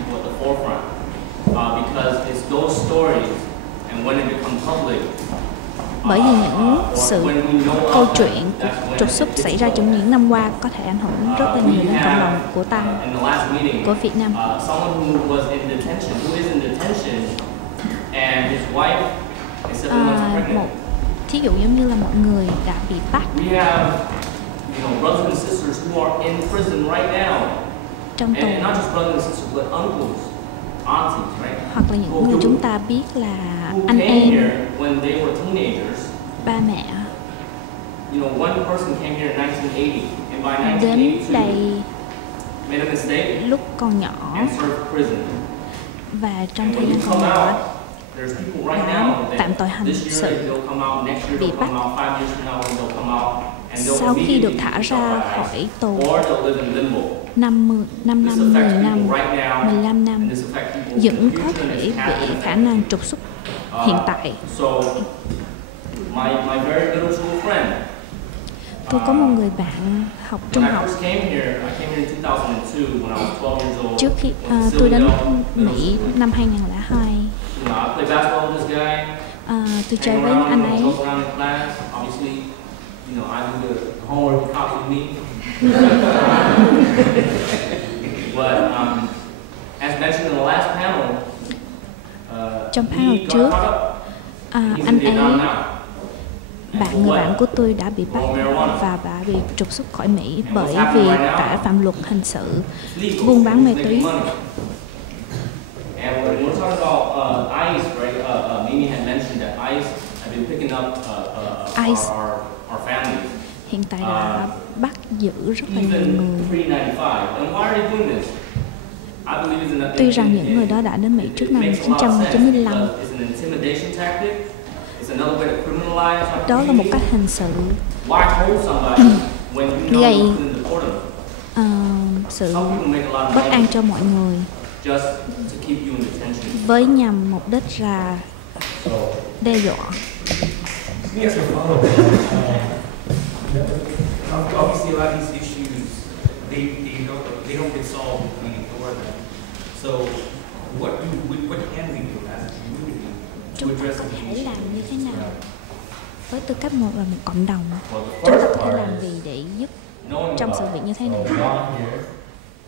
Bởi vì những câu chuyện trục xuất xảy ra trong những năm qua có thể ảnh hưởng rất là nhiều đến cộng đồng của ta, của Việt Nam. Một Thí dụ giống như là mọi người đã bị bắt. We have, brothers and sisters who are in prison right now. Trong tù. And not just brothers and sisters, but uncles, aunties, right? Hoặc là những người chúng ta biết là Who anh came em, here when they were teenagers. ba mẹ. One person came here in 1980, and by Đến 1982, đây made a mistake lúc còn nhỏ and served prison. và trong And thời when gian you còn come nhỏ out, there's people right đã now phạm that tội hành this year sự they'll come out, next year bị they'll bắt. come out, 5 years from now they'll come out, and they'll Sau khi được immediately thả be ra tried, khỏi tù or they'll live in limbo. 5 năm, This 10 affects năm, people right now, 15 năm and this affects people vẫn in the có future, and thể this has bị an khả effect. năng trục xuất hiện tại. So, my very little school friend. Tôi có một người bạn học trung When I học. first came here, I came here in 2002 when I was 12 years old. Trước khi tôi đến Mỹ năm 2002, I played basketball with this guy. tôi chơi với anh ấy. Joke around in class. Obviously, I do the homework he copied me. But as mentioned in the last panel, Trong panel he trước, got caught up. He's in anh Vietnam ấy, now. người bạn của tôi đã bị bắt và đã bị trục xuất khỏi Mỹ bởi vì tại phạm luật hình sự buôn bán ma túy. And when we're talking about ICE, right? Mimi had mentioned that ICE have been picking up ICE our families. hiện tại đã bắt giữ rất là nhiều Even người. pre-95. And why are they doing this? I believe it's an Tuy rằng những người đó đã đến Mỹ trước năm 1995. It's an intimidation tactic. It's another way to criminalize our Đó là một cách hình sự Why hold somebody when you know gây you can deport them? sự Some people make a lot of bất money an cho mọi người just to keep you in detention. với nhằm mục đích là đe dọa. Let me ask a follow-up. Obviously, a lot of these issues they don't get solved if we ignore them. So, what can we do as a community to address Có these thể issues? làm như thế nào? Với tư cách một cộng đồng, chúng ta có thể làm gì để giúp trong sự việc như thế này?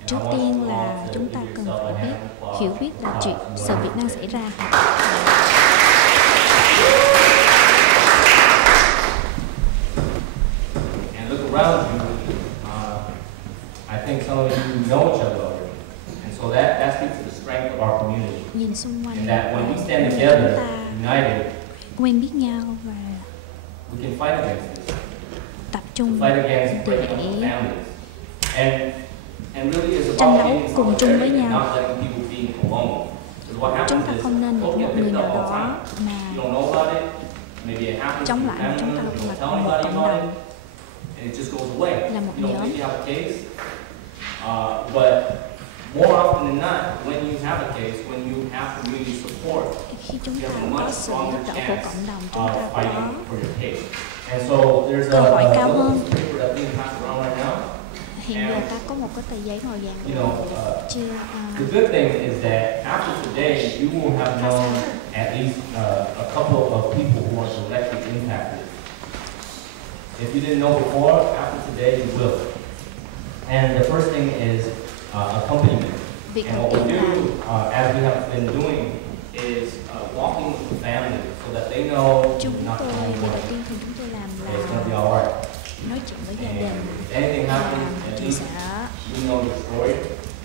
Trước tiên là chúng ta cần phải hiểu biết là sự việc đang xảy ra. And look around you. I think some of you know each other already, and so that speaks to the strength of our community. Nhìn xung quanh, And that when we stand together, united, quen biết nhau và we can fight against this. tập trung Fight against breaking up để families. And really it's tranh about đấu being cùng chung với solidarity, nhau. not letting people being alone. Because what Chúng happens ta is không nên để folks một get người picked nào up all the đó time. mà You don't know about it. Maybe it happens to chống your lại family chúng ta members, you là don't tell một anybody cộng about it, đồng, and it just goes away. là một You know, nhóm. maybe you have a case. But more often than not, when you have a case, when you have community support, khi chúng you ta have a có much sự stronger giúp đỡ của chance cộng đồng, chúng ta of có fighting for your case. And so there's cơ hội cao a hơn. paper that's being passed around right now. Hiện giờ ta có một cái tờ giấy màu vàng chưa The good thing is that after today, you will have known at least a couple of people who are directly impacted. If you didn't know before, after today you will. And the first thing is accompaniment. And what we do, as we have been doing, is walking with the family so that they know you're not the only one. It's going to be all right. nói chuyện với gia And đình if anything happens, at chia least sẻ we know your story.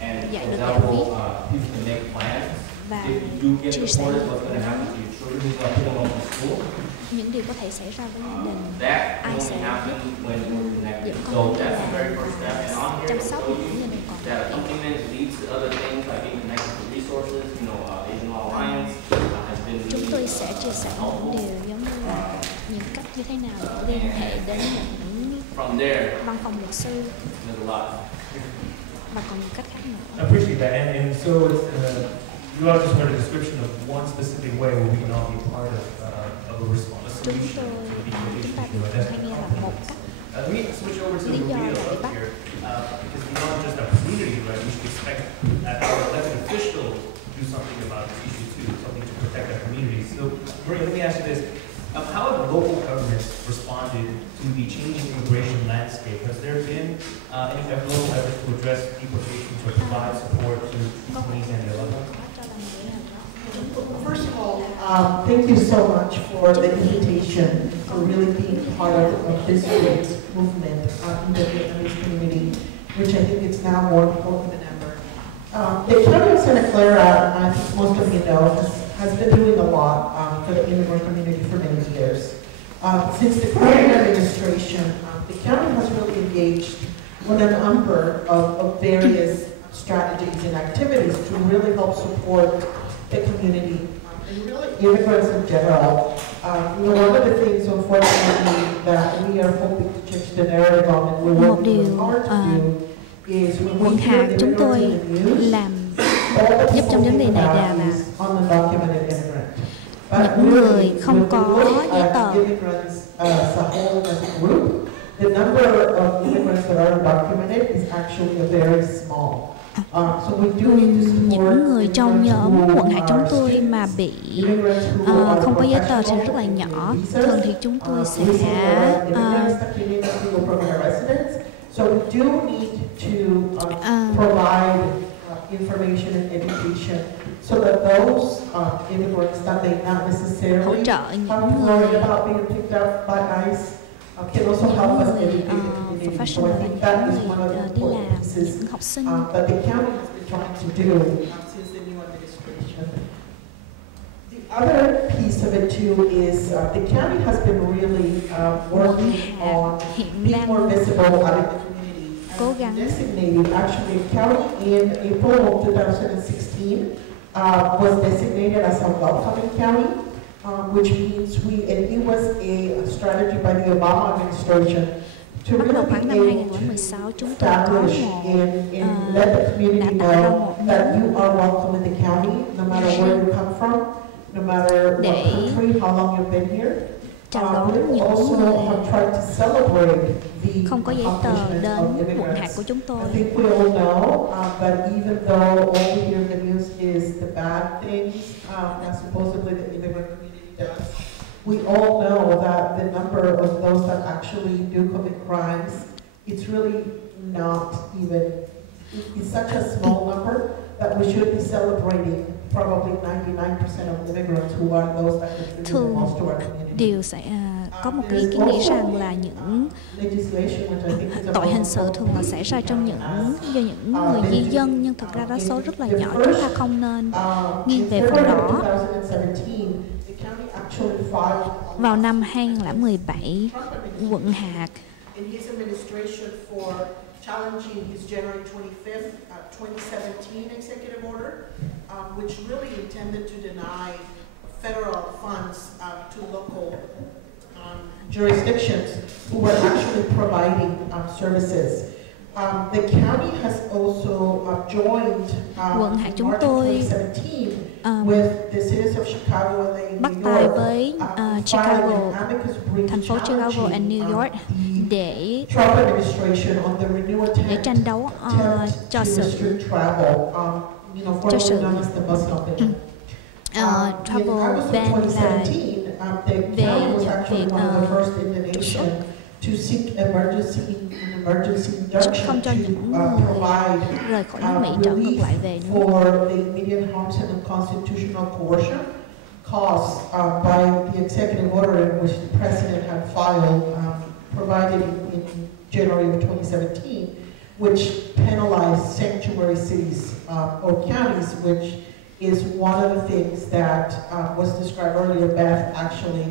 And dạy for được example, biết people can make plans. và If you do get chia sẻ reported what's going to happen to your children, who's going to put them off to school, những điều có thể xảy ra với gia đình, that ai only sẽ happens when you're connected. dẫn So con that's the đến very first step. And on here, chăm it'll sóc show những gia đình you còn that accompaniment leads to other things like being connected to resources. You know, Asian Law Alliance has been chúng really tôi sẽ chia sẻ những điều giống như là những cách như thế nào để liên hệ đến những from there. văn phòng luật sư There's a lot. và còn nhiều cách khác nữa. I appreciate that, and so it's, you all just heard a description of one specific way where we can all be part of a response, a solution to the deportation issue, and that's accompaniment. Let me switch over to Maria up here, because beyond just our community, right, we should expect our elected officials to do something about this issue too, something to protect our communities. So, Maria, let me ask you this. How have local governments responded to the changing immigration landscape? Has there been any local efforts to address deportation, to provide support to detainees and their loved ones? First of all, Thank you so much for the invitation, for really being part of this great movement in the Vietnamese community, which I think is now more important than ever. The County of Santa Clara, I think most of you know, has been doing a lot for the immigrant community for many years. Since the current administration, the county has really engaged with a number of various strategies and activities to really help support the community and really immigrants in general. One of the things, unfortunately, that we are hoping to change the narrative on and we're working hard to do is when we hear immigrants in the news, giúp trong vấn đề này là undocumented immigrant. những người không có giấy tờ. The number of immigrants that are undocumented is actually very small. So we do need to support những người trong nhóm quận hạt chúng tôi mà bị không có giấy tờ thì rất là nhỏ. Thường thì chúng tôi sẽ so we do need to provide information and education so that those immigrants that may not necessarily have to worry about being picked up by ICE can also help us educate the community. So I think that is one of the important pieces that the county has been trying to do since the new administration. The other piece of it too is the county has been really working on being more visible out in the community. And designated, actually, the county in April of 2016 was designated as a welcoming county. Which means it was a strategy by the Obama administration to really be able to establish and let the community know that you are welcome in the county, no matter where you come from, no matter what country, how long you've been here. Chào đón những người không có giấy tờ đến quận hạt của chúng tôi. I think we all know that even though all we hear in the news is the bad things that supposedly the immigrant community does, we all know that the number of those that actually do commit crimes, it's really not even, it's such a small number that we should be celebrating probably 99% of immigrants who are those that contribute the most to our community. Điều sẽ có một cái ý kiến nghĩ rằng là những tội hình sự thường là xảy ra trong do những người di dân, nhưng thực ra đó số rất là nhỏ, chúng ta không nên nghiêng về phần đó. Vào năm 2017, quận hạt challenging his January 25th, 2017 executive order, which really intended to deny federal funds to local jurisdictions who were actually providing services. The county has also joined quận hạt chúng March tôi 2017 with the cities of Chicago and bắt New tay York với Chicago, thành phố Chicago and New York để tranh đấu cho sự travel ban là về việc trục xuất, không cho những người rời khỏi nước Mỹ trở ngược lại về nữa. Caused by the executive order in which the president had filed, provided in January of 2017, which penalized sanctuary cities or counties, which is one of the things that was described earlier. Beth actually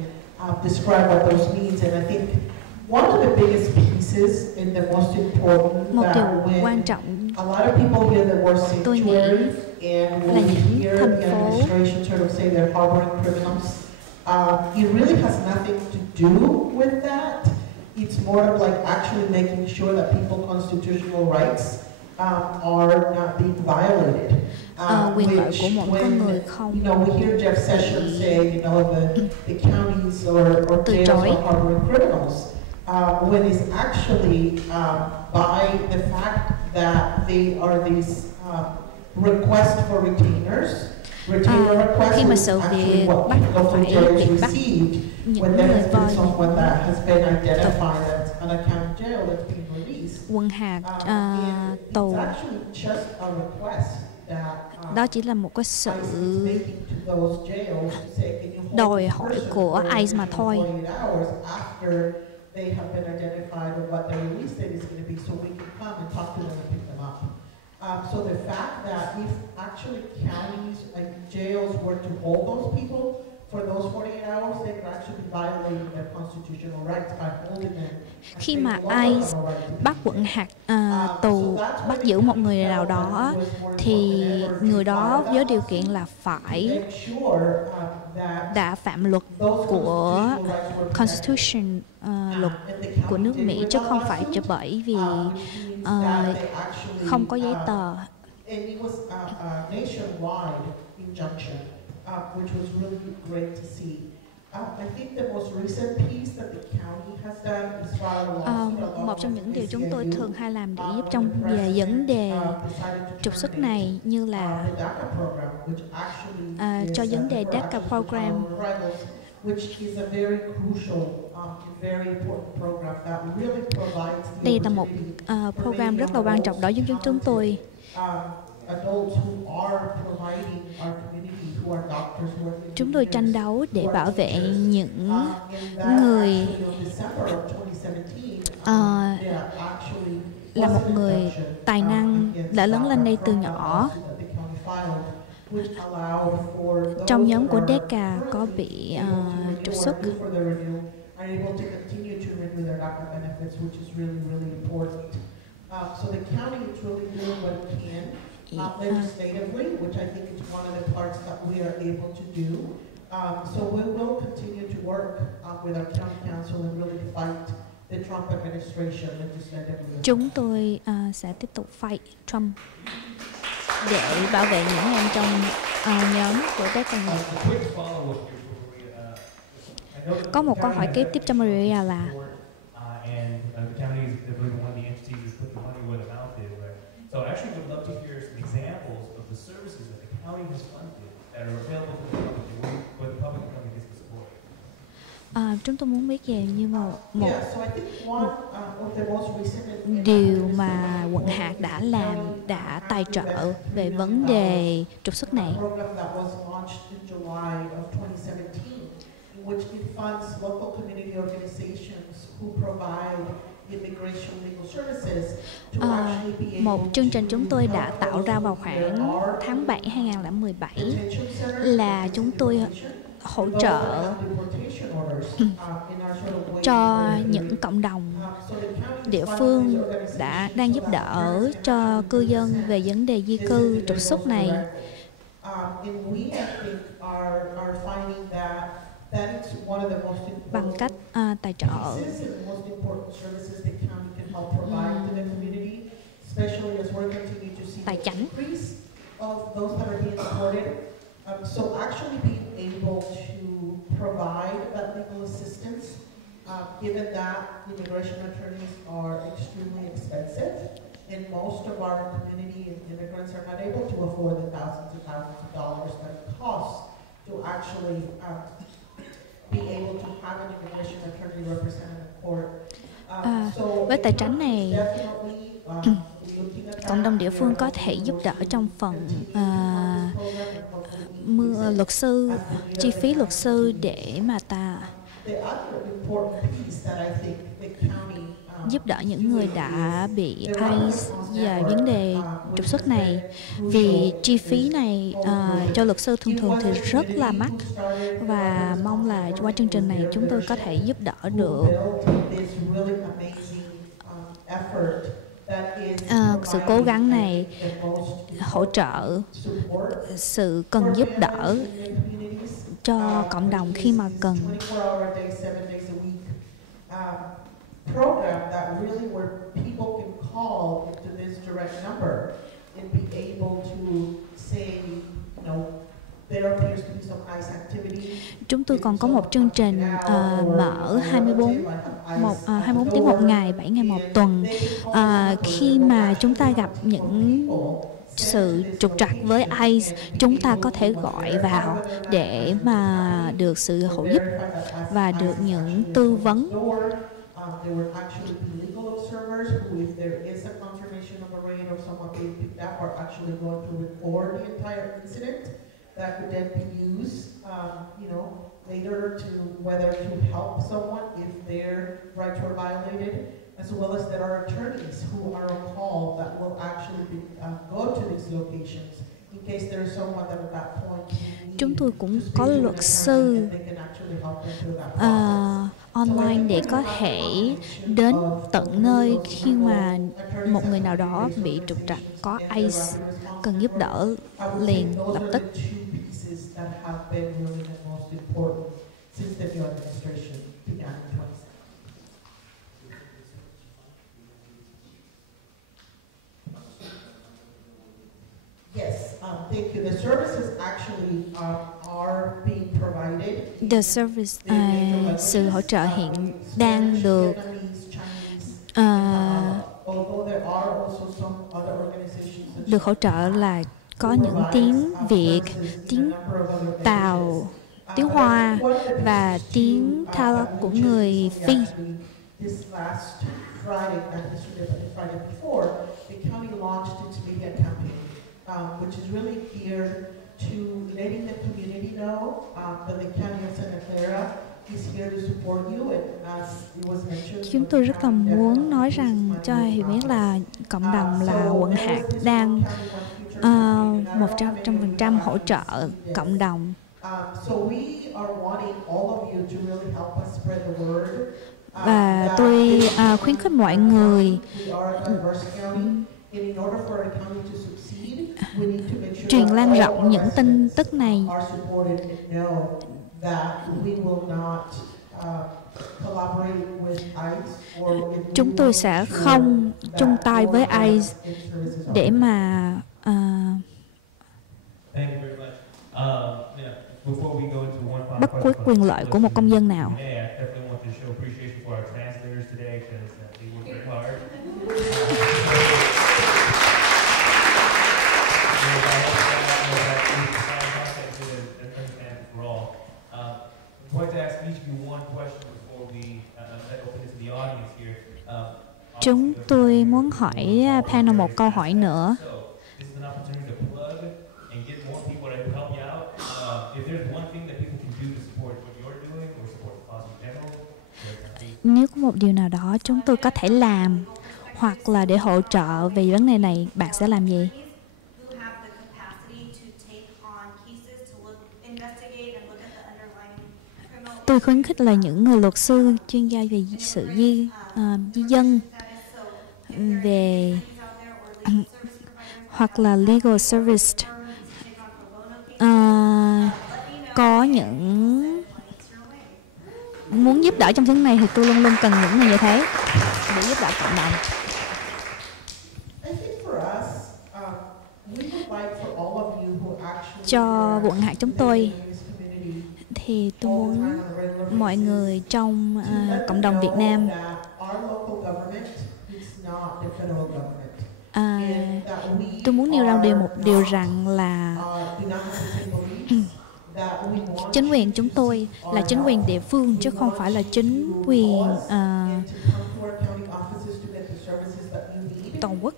described what those means, and I think one of the biggest pieces and the most important that when a lot of people hear the word sanctuary and when we hear the administration sort of say they're harboring criminals, it really has nothing to do with that. It's more of like actually making sure that people's constitutional rights are not being violated. Quyền lợi của một con người không we hear Jeff Sessions say, the counties or jails are harboring criminals. When it's actually by the fact that they are these requests for retainers. Khi mà sự việc bắt phải bị bắt những người voi quận hạt tù Đó chỉ là một cái sự đòi hỏi của ICE mà thôi. They have been identified of what their release date is going to be, so we can come and talk to them and pick them up. So the fact that if actually counties and jails were to hold those people for those 48 hours, they could actually be violating their constitutional rights by holding them. Khi mà ICE bắt quận hạt tù bắt giữ một người nào đó thì người đó với điều kiện là phải đã phạm luật của Constitution, luật của nước Mỹ, chứ không phải chỉ bởi vì không có giấy tờ. Which was really great to see. I think the most recent piece that the county has done is file một trong những điều chúng tôi thường hay làm để giúp trong về vấn đề trục xuất này như là cho vấn đề DACA program, đây là một program rất là quan trọng đối với chúng tôi. Chúng tôi tranh đấu để bảo vệ những người là một người tài năng đã lớn lên đây từ nhỏ. Trong nhóm của DACA có bị trục xuất. Legislatively, which I think is one of the parts that we are able to do. So we will continue to work with our county council and really fight the Trump administration legislatively. Chúng tôi sẽ tiếp tục fight Trump để bảo vệ những em trong nhóm của DACA này. Có một câu hỏi kế tiếp cho Maria là So I actually would love to hear some examples of the services that the county has funded that are available to the public, where the public can come and get the support. Chúng tôi muốn biết về như một điều mà quận hạt đã làm, đã tài trợ về vấn đề trục xuất này. Một chương trình chúng tôi đã tạo ra vào khoảng tháng 7 2017 là chúng tôi hỗ trợ cho những cộng đồng địa phương đang giúp đỡ cho cư dân về vấn đề di cư trục xuất này. Bằng cách tài trợ tài chánh. So actually being able to provide that legal assistance, given that immigration attorneys are extremely expensive, and most of our community and immigrants are not able to afford the thousands of dollars that it costs to actually be able to have an immigration attorney represent in court. Với tài chính này, cộng đồng địa phương có thể giúp đỡ trong phần luật sư, chi phí luật sư để mà giúp đỡ những người đã bị ICE và vấn đề trục xuất này. Vì chi phí này cho luật sư thường thì rất là mắc, và mong là qua chương trình này chúng tôi có thể giúp đỡ được sự cố gắng này, hỗ trợ sự cần giúp đỡ cho cộng đồng khi mà cần. Program that really where people can call into this direct number and be able to say, you know, there appears to be some ICE activity. Chúng tôi còn có một chương trình mở 24 tiếng một ngày, 7 ngày một tuần. Khi mà chúng ta gặp những sự trục trặc với ICE, chúng ta có thể gọi vào để mà được sự hỗ giúp và được những tư vấn. There will actually be legal observers who, if there is a confirmation situation of a raid or someone being picked up are actually going to record the entire incident. That could then be used, later to whether to help someone if their rights were violated, as well as there are attorneys who are on call that will actually go to these locations in case there is someone that at that point Chúng tôi cũng có luật sư online để có thể đến tận nơi khi mà một người nào đó bị trục trặc có ICE cần giúp đỡ liền lập tức. Yes, thank you. The services actually are being provided. The service, sự hỗ trợ hiện đang được được hỗ trợ là có những tiếng Việt, tiếng Tàu, tiếng Hoa và tiếng Tagalog của người Phi. Which is really geared to letting the community know that the county of Santa Clara is here to support you. And as it was mentioned, chúng tôi rất là muốn nói rằng cho hiểu biết là cộng đồng là quận hạt đang 100% hỗ trợ cộng đồng. Và tôi khuyến khích mọi người truyền lan rộng những tin tức này. Chúng tôi sẽ không chung tay với ICE để mà bất quyết quyền lợi của một công dân nào. Chúng tôi muốn hỏi panel một câu hỏi nữa. Nếu có một điều nào đó chúng tôi có thể làm hoặc là để hỗ trợ về vấn đề này, bạn sẽ làm gì? Tôi khuyến khích là những người luật sư chuyên gia về sự di dân, về hoặc là legal service, có những muốn giúp đỡ trong thứ này thì tôi luôn luôn cần những người như thế để giúp đỡ cộng đồng. Cho quận hạt chúng tôi thì tôi muốn mọi người trong cộng đồng Việt Nam tôi muốn nêu ra một điều rằng là chính quyền chúng tôi là chính quyền địa phương chứ không phải là chính quyền toàn quốc.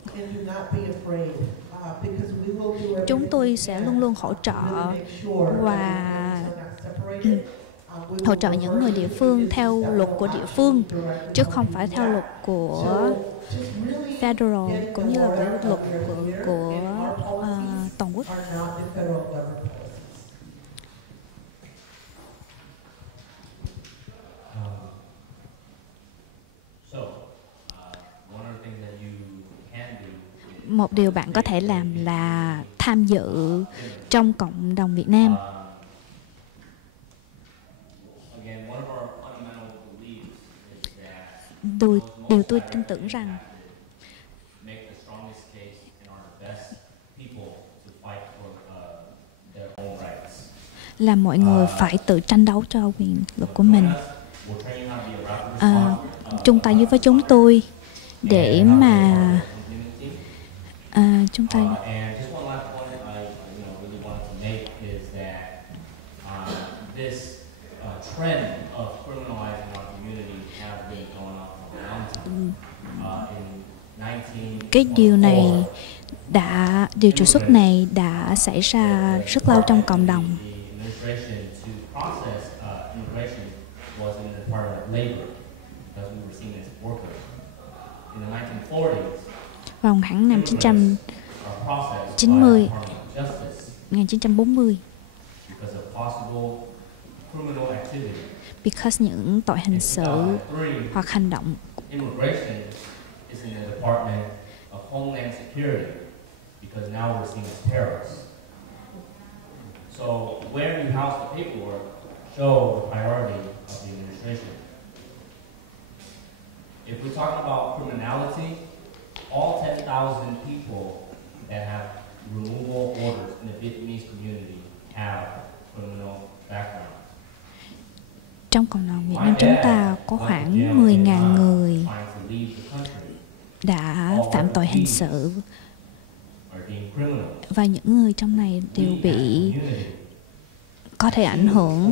Chúng tôi sẽ luôn luôn hỗ trợ và hỗ trợ những người địa phương theo luật của địa phương chứ không phải theo luật của federal cũng như là của luật của toàn quốc. Một điều bạn có thể làm là tham dự trong cộng đồng Việt Nam. Điều tôi tin tưởng rằng là mọi người phải tự tranh đấu cho quyền lực của mình. Chung tay với chúng tôi để mà chúng ta Cái điều trục xuất này đã xảy ra rất lâu trong cộng đồng. Vào khoảng năm 1940, because những tội hình sự hoặc hành động So where you house the paperwork show the priority of the administration. If we're talking about criminality, all 10,000 people that have removal orders in the Vietnamese community have criminal background. Trong cộng đồng Việt Nam chúng ta có khoảng 10.000 người đã phạm tội hình sự, và những người trong này đều bị có thể ảnh hưởng.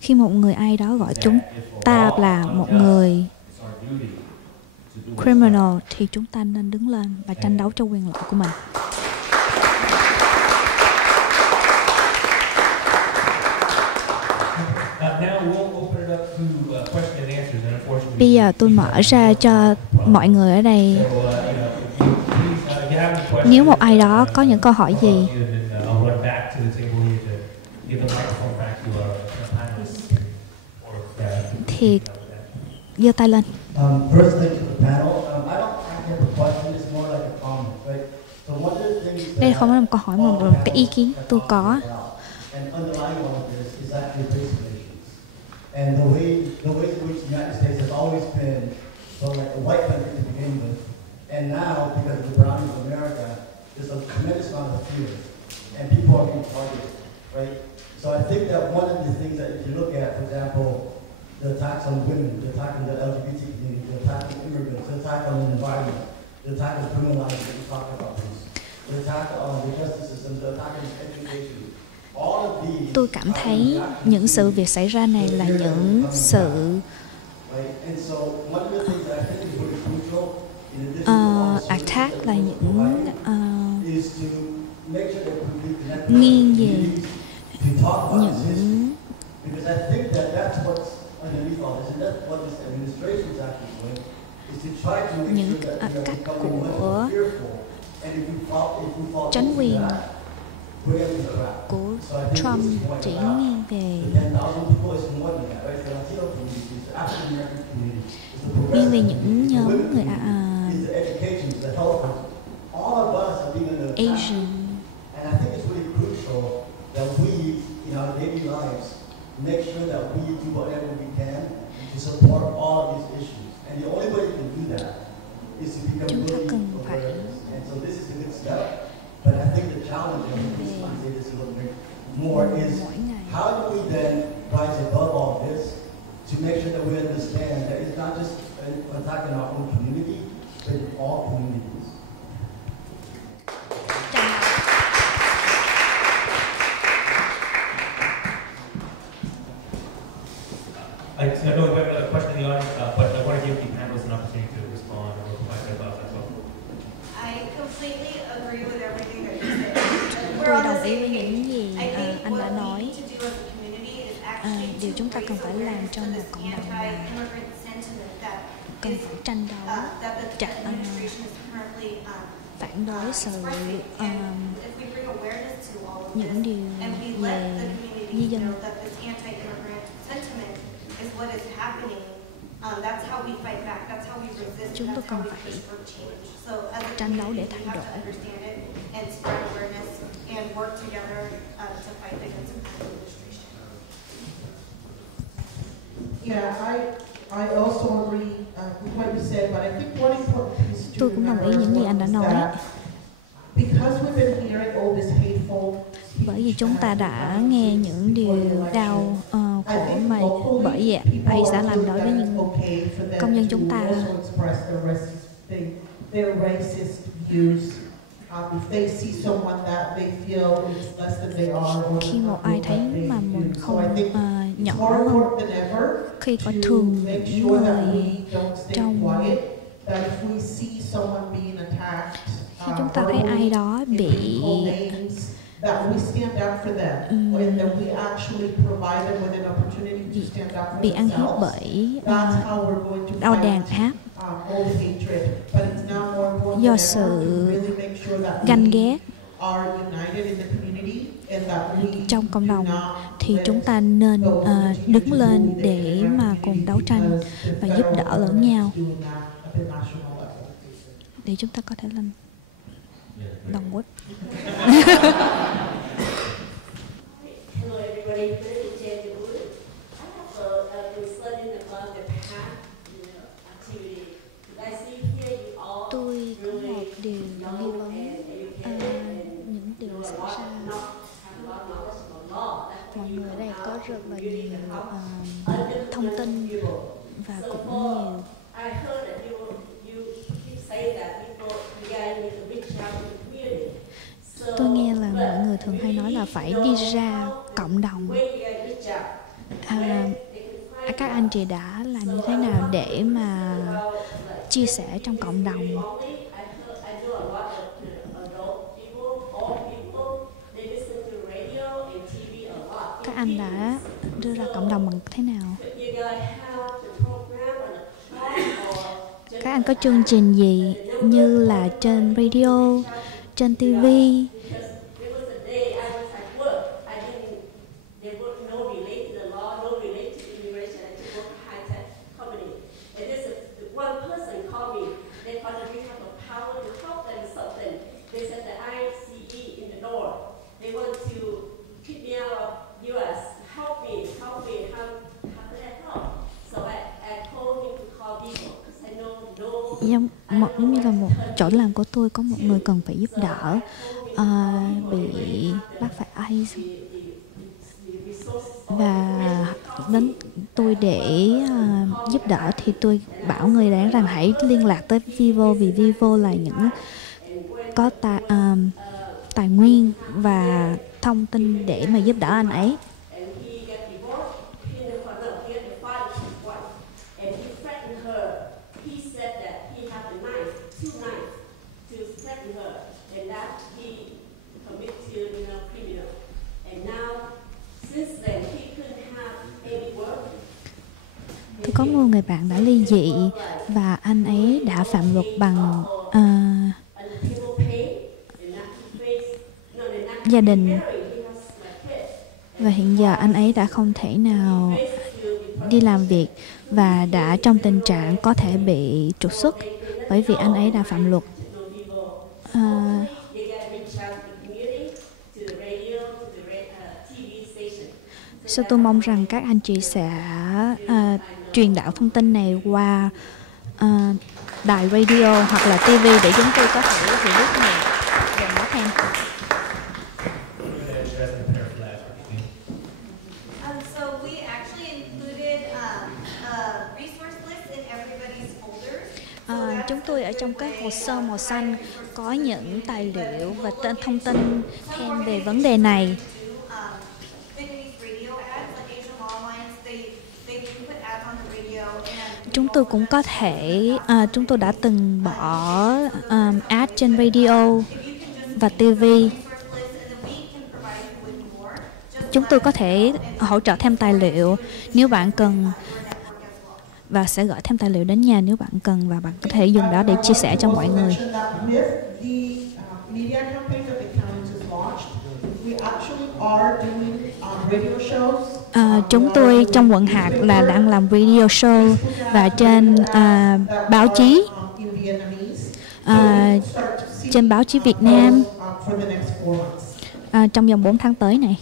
Khi một người ai đó gọi chúng ta là một người criminal thì chúng ta nên đứng lên và tranh đấu cho quyền lợi của mình. Bây giờ tôi mở ra cho mọi người ở đây. Nếu một ai đó có những câu hỏi gì thì giơ tay lên. Đây không phải là một câu hỏi mà một cái ý kiến tôi có. And the ways in which the United States has always been sort of like a white country to begin with, and now because of the browning of America, there's a tremendous amount of fear, and people are being targeted, right? So I think that one of the things that if you look at, for example, the attacks on women, the attack on the LGBT community, the attack on immigrants, the attack on the environment, the attack on criminalizing that we talked about this, the attack on the justice system, the attack on education. Tôi cảm thấy những sự việc xảy ra này là những sự attack, là những nghiêng về những cách của chính quyền của Trump chỉ nghiêng về những nhóm người Asian. Chúng ta cần phải But I think the challenge, and I say this a little bit more, is how do we then rise above all this to make sure that we understand that it's not just an attack in our own community, but in all communities. I know we have another question in the audience, but I want to give the panelists an opportunity to respond or provide their thoughts as well. I completely agree with everything that you said. Tôi đồng ý với những gì anh đã nói. Điều chúng ta cần phải làm trong một cộng đồng là cần phải tranh đấu, phản đối sự những điều về di dân. Chúng tôi cần phải tranh đấu để thay đổi. Tôi cũng đồng ý những gì anh đã nói. Bởi vì chúng ta đã nghe những điều đau khổ mà bởi vì ICE đã làm đối với những công dân chúng ta. Khi một ai thấy mà mình không nhỏ hơn, khi có thường những người trong, khi chúng ta thấy ai đó bị bị ăn hiếp bởi đau đàn áp do sự ganh ghét trong cộng đồng, thì chúng ta nên đứng lên để mà cùng đấu tranh và giúp đỡ lẫn nhau để chúng ta có thể lên đồng quốc. Tôi có một điều nghi vấn, những điều xảy ra. Mọi người ở đây có rất là nhiều thông tin và cũng nhiều. Tôi nghe là mọi người thường hay nói là phải đi ra cộng đồng. Các anh chị đã làm như thế nào để mà chia sẻ trong cộng đồng? Các anh đã đưa ra cộng đồng bằng thế nào? Các anh có chương trình gì như là trên radio, trên TV? Giống như là một chỗ làm của tôi có một người cần phải giúp đỡ, bị mắc phải AIDS, và đến tôi để giúp đỡ thì tôi bảo người đáng rằng hãy liên lạc tới Vivo, vì Vivo là những có tài nguyên và thông tin để mà giúp đỡ anh ấy. Tôi có một người bạn đã ly dị và anh ấy đã phạm luật bằng gia đình, và hiện giờ anh ấy đã không thể nào đi làm việc và đã trong tình trạng có thể bị trục xuất bởi vì anh ấy đã phạm luật. Tôi mong rằng các anh chị sẽ truyền đạo thông tin này qua đài radio hoặc là TV để chúng tôi có thể hiểu biết nhiều về nó thêm. Chúng tôi ở trong cái hồ sơ màu xanh có những tài liệu và thông tin thêm về vấn đề này. Chúng tôi cũng có thể, chúng tôi đã từng bỏ ad trên radio và TV. Chúng tôi có thể hỗ trợ thêm tài liệu nếu bạn cần, và sẽ gửi thêm tài liệu đến nhà nếu bạn cần, và bạn có thể dùng đó để chia sẻ cho mọi người. Chúng tôi trong quận hạt là đang làm radio show và trên báo chí, trên báo chí Việt Nam trong vòng 4 tháng tới này.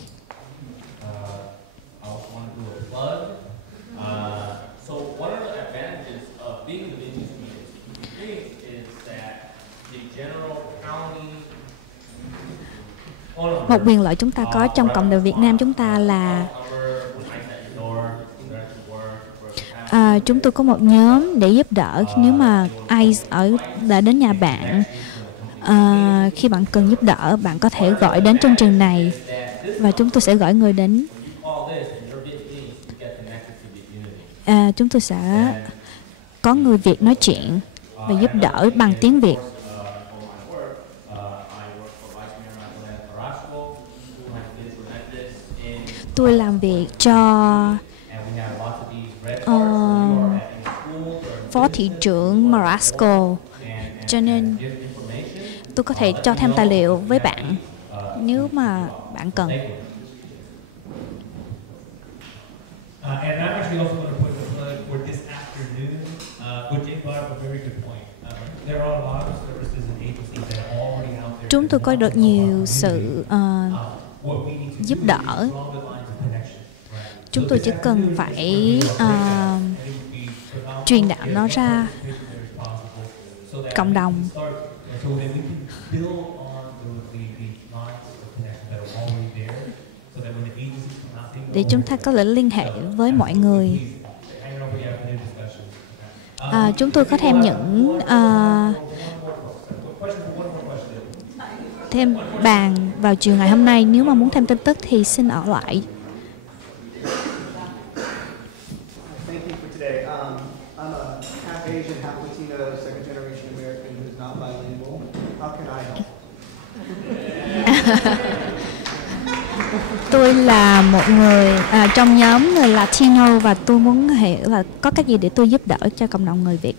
Một quyền lợi chúng ta có trong cộng đồng Việt Nam chúng ta là chúng tôi có một nhóm để giúp đỡ nếu mà ai đã đến nhà bạn Khi bạn cần giúp đỡ, bạn có thể gọi đến chương trình này và chúng tôi sẽ gọi người đến. Chúng tôi sẽ có người Việt nói chuyện và giúp đỡ bằng tiếng Việt. Tôi làm việc cho phó thị trưởng Marasco, cho nên tôi có thể cho thêm tài liệu với bạn nếu mà bạn cần. And I'm actually also going to put the plug for this afternoon. Jay brought up a very good point. There are a lot of services and agencies that are already out there. Chúng tôi có được nhiều sự giúp đỡ. Chúng tôi chỉ cần phải truyền đạo nó ra cộng đồng để chúng ta có thể liên hệ với mọi người. Chúng tôi có thêm những thêm bàn vào chiều ngày hôm nay. Nếu mà muốn thêm tin tức thì xin ở lại. Thank you for today. I'm a half Asian, half Latino, second generation American who's not bilingual. How can I help? Tôi là một người trong nhóm người Latino và tôi muốn hiểu là có cách gì để tôi giúp đỡ cho cộng đồng người Việt.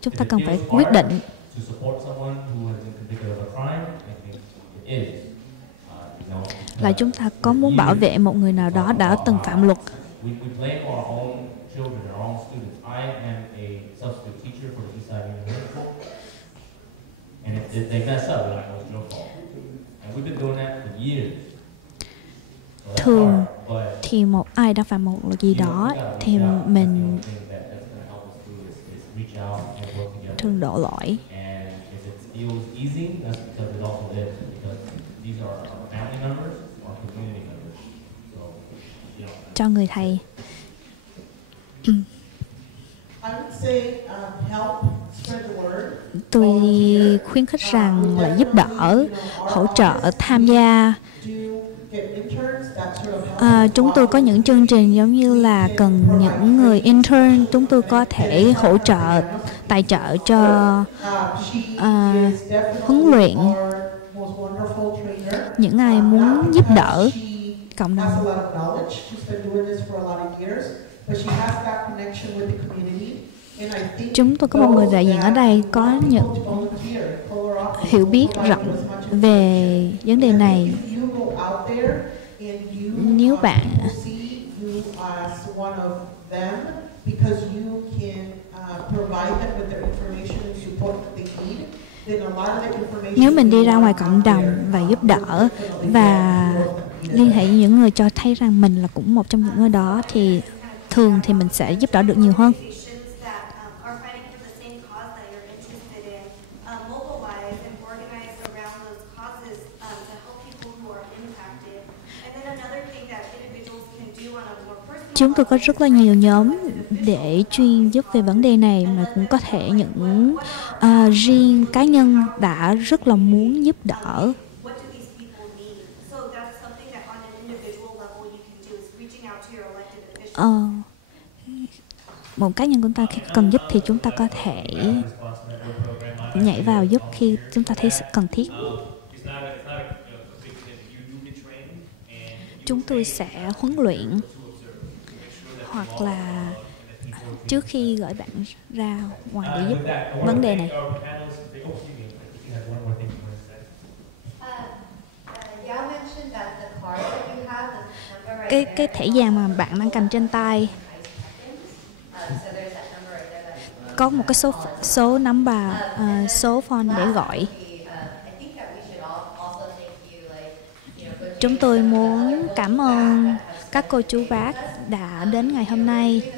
Chúng ta cần phải quyết định là chúng ta có muốn bảo vệ một người nào đó đã từng phạm luật. Thường thì một ai đã phạm một luật gì đó thì mình thường đổ lỗi cho người thầy. Tôi khuyến khích rằng là giúp đỡ, hỗ trợ, tham gia. Chúng tôi có những chương trình giống như là cần những người intern, chúng tôi có thể hỗ trợ, tài trợ cho huấn luyện những ai muốn giúp đỡ cộng đồng. Chúng tôi có một người đại diện ở đây có những hiểu biết rộng về vấn đề này. Nếu bạn nếu mình đi ra ngoài cộng đồng và giúp đỡ và liên hệ với những người cho thấy rằng mình là cũng một trong những người đó thì thường thì mình sẽ giúp đỡ được nhiều hơn. Chúng tôi có rất là nhiều nhóm để chuyên giúp về vấn đề này, mà cũng có thể những riêng cá nhân đã rất là muốn giúp đỡ. Một cá nhân của ta khi cần giúp thì chúng ta có thể nhảy vào giúp khi chúng ta thấy sự cần thiết. Chúng tôi sẽ huấn luyện hoặc là trước khi gửi bạn ra ngoài để giúp vấn đề này. Cái thẻ vàng mà bạn đang cầm trên tay có một cái số number, số phone để gọi. Chúng tôi muốn cảm ơn các cô chú bác đã đến ngày hôm nay.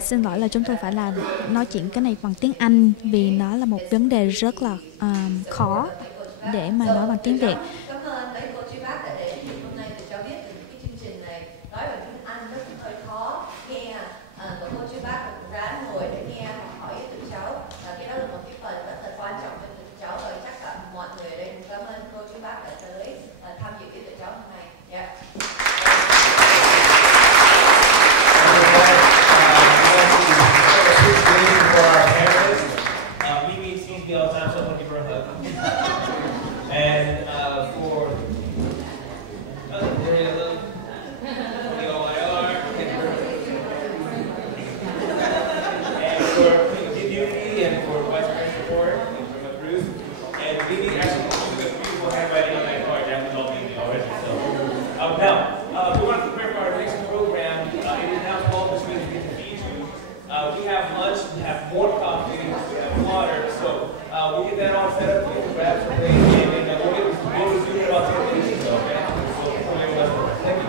Xin lỗi là chúng tôi phải nói chuyện cái này bằng tiếng Anh vì nó là một vấn đề rất là khó để mà nói bằng tiếng Việt. And for and for community and for Western support and from Bruce. And Didi actually did a beautiful handwriting on that card. That was all Didi already. So now we want to prepare for our next program. It is now called the Trú Cho Cộng. We have lunch, we have more coffee, we have water. So we'll get that all set up. We can grab some things and we'll resume in about 10 minutes. So, okay? So, thank you.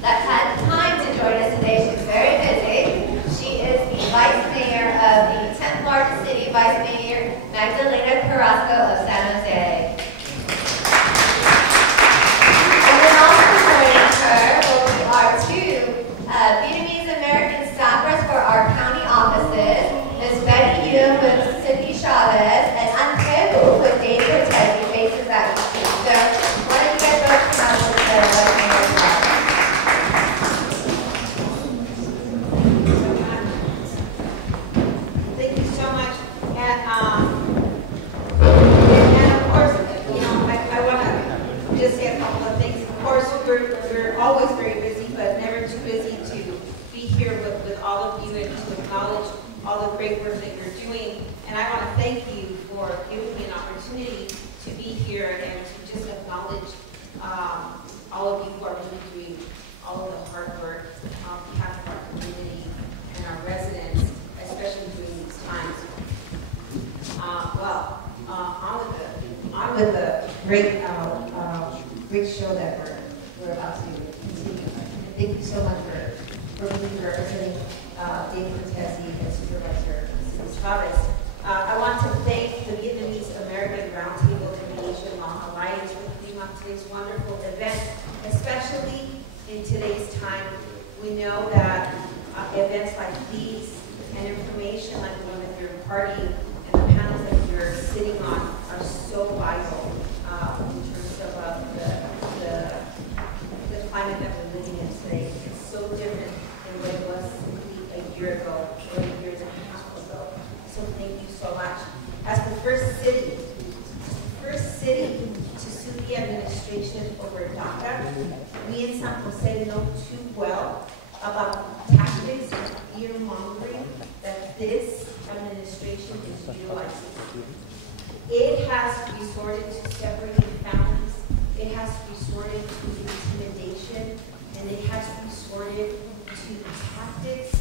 That had time to join us today. She's very busy. She is the Vice Mayor of the 10th largest city, Vice Mayor Magdalena Carrasco of San Jose. And then also joining her will be our two Vietnamese American staffers for our county offices, Ms. Betty Yu with Cindy Chavez and Untitled with Dave Cortez, faces that we see. So why don't you guys both come out with the Vice Mayor's talk. Thank you so much. And of course, you know, I want to just say a couple of things. Of course, we're always very busy, but never too busy to be here with all of you and to acknowledge all the great work that you're doing. And I want to thank you for giving me an opportunity to be here and to just acknowledge all of you who are really doing all of the hard work on behalf of our community and our residents, especially during these times. On with the great show that we're about to continue. Thank you so much for being representing Dave Cortez and Supervisor Chavez. I want to thank the Vietnamese American Round Table and the Asian Long Alliance for putting on today's wonderful event, especially in today's time. We know that events like these and information like the one that you're imparting and the panels that you're sitting on are so vital in terms of the climate that we're living in today. It's so different than what it was simply a year ago or years and a half ago. So thank you so much. As the first city to sue the administration over DACA, we in San Jose know too well about the tactics of fear-mongering that this administration is utilizing. It has resorted to separating families, it has resorted to intimidation, and it has resorted to tactics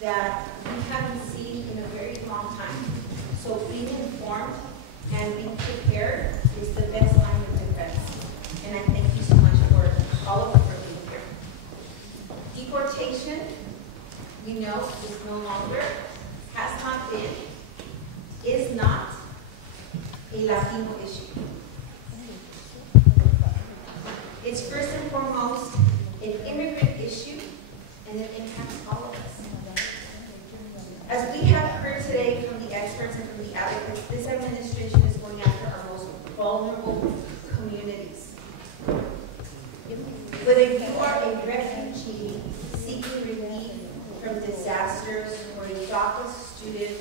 that we haven't seen in a very long time. So being informed and being prepared is the best line of defense. And I thank you so much for all of you for being here. Deportation, we know, is no longer, has not been, is not a Latino issue. It's first and foremost an immigrant issue, and it impacts all of us. As we have heard today from the experts and from the advocates, this administration is going after our most vulnerable communities. Whether you are a refugee seeking relief from disasters, or a DACA student,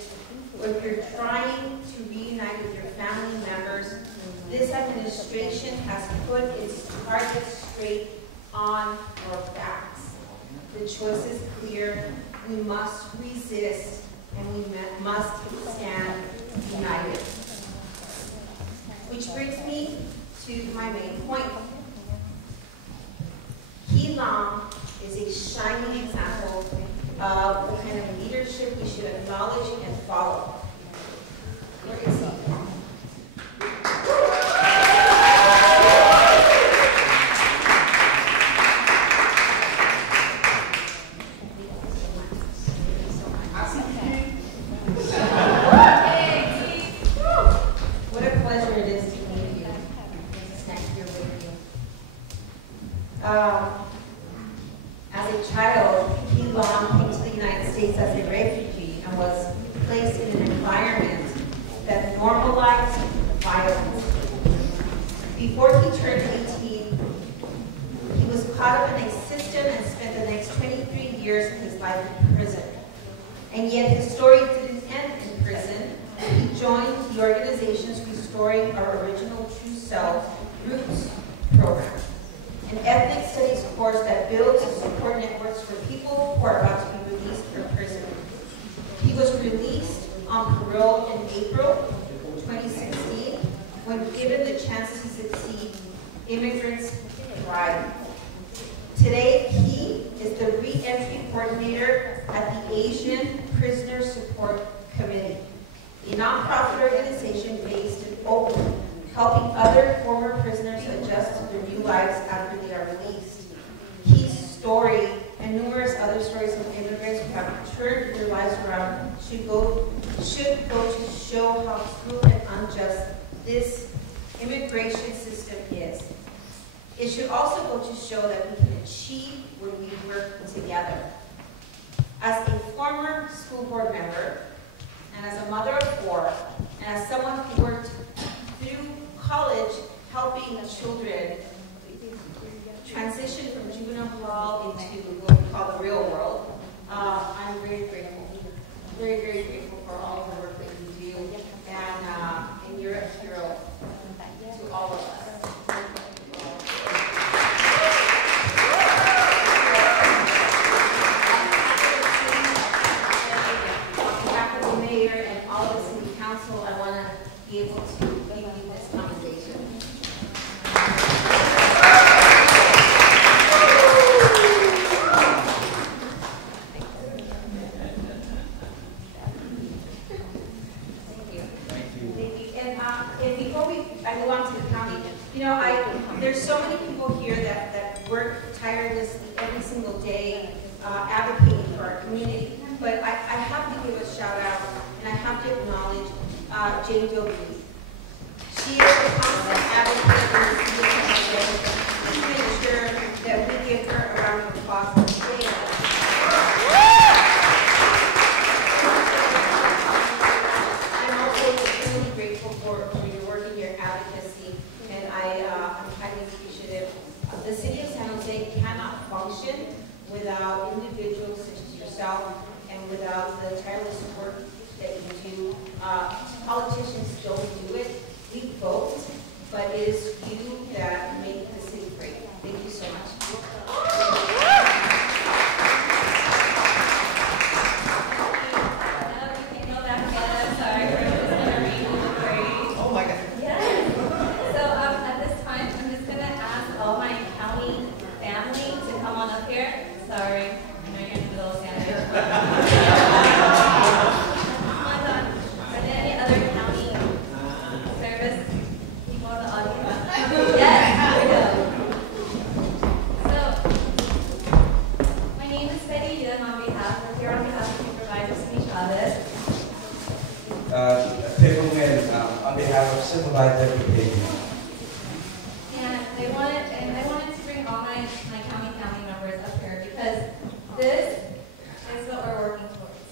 or if you're trying to reunite with your family members, this administration has put its target straight on your backs. The choice is clear. We must resist, and we must stand united. Which brings me to my main point. He Long is a shining example of the kind of leadership we should acknowledge and follow. Where is he? As a child, he long came to the United States as a refugee and was placed in an environment that normalized violence. Before he turned 18, he was caught up in a system and spent the next 23 years years of his life in prison. And yet his story didn't end in prison. He joined the organization's Restoring Our Original True Selves Roots program, an ethnic studies course that builds and support networks for people who are about to be released from prison. He was released on parole in April 2016. When given the chance to succeed, immigrants thrive. Today, he is the re-entry coordinator at the Asian Prisoner Support Committee, a nonprofit organization based in Oakland, helping other former prisoners adjust to their new lives after they are released. His story and numerous other stories of immigrants who have turned their lives around should go to show how cruel and unjust this immigration system is. It should also go to show that we can achieve when we work together. As a former school board member, and as a mother of 4, and as someone who worked through college helping children transition from juvenile hall into what we call the real world, I'm very grateful. Very, very grateful for all the work that you do, and you're a hero to all of us. On behalf of the mayor and all of the city council, I want to be able to give you this commendation. There's so many people here that work tirelessly every single day advocating for our community, but I have to give a shout out and I have to acknowledge Jane Doe. She is a constant advocate in the city of San Diego. Please make sure that we give her a round of applause today. I'm also extremely grateful for your work and your advocacy, and I'm highly appreciative. The city of San Jose cannot function without individuals such as yourself and without the tireless work that you do. Politicians don't do it. We vote, but it is you that make the city great. Thank you so much. Oh my God. Yes. So at this time, I'm just going to ask all my county family to come on up here. Sorry, I know you're in the middle of San Diego. Are there any other county service people in the audience? Yes, here we go. So, my name is Betty Yun we're here on behalf of Supervisor Cindy Chavez. On behalf of Supervisor Lucretia. And I wanted to bring all my county family members up here because this is what we're working towards.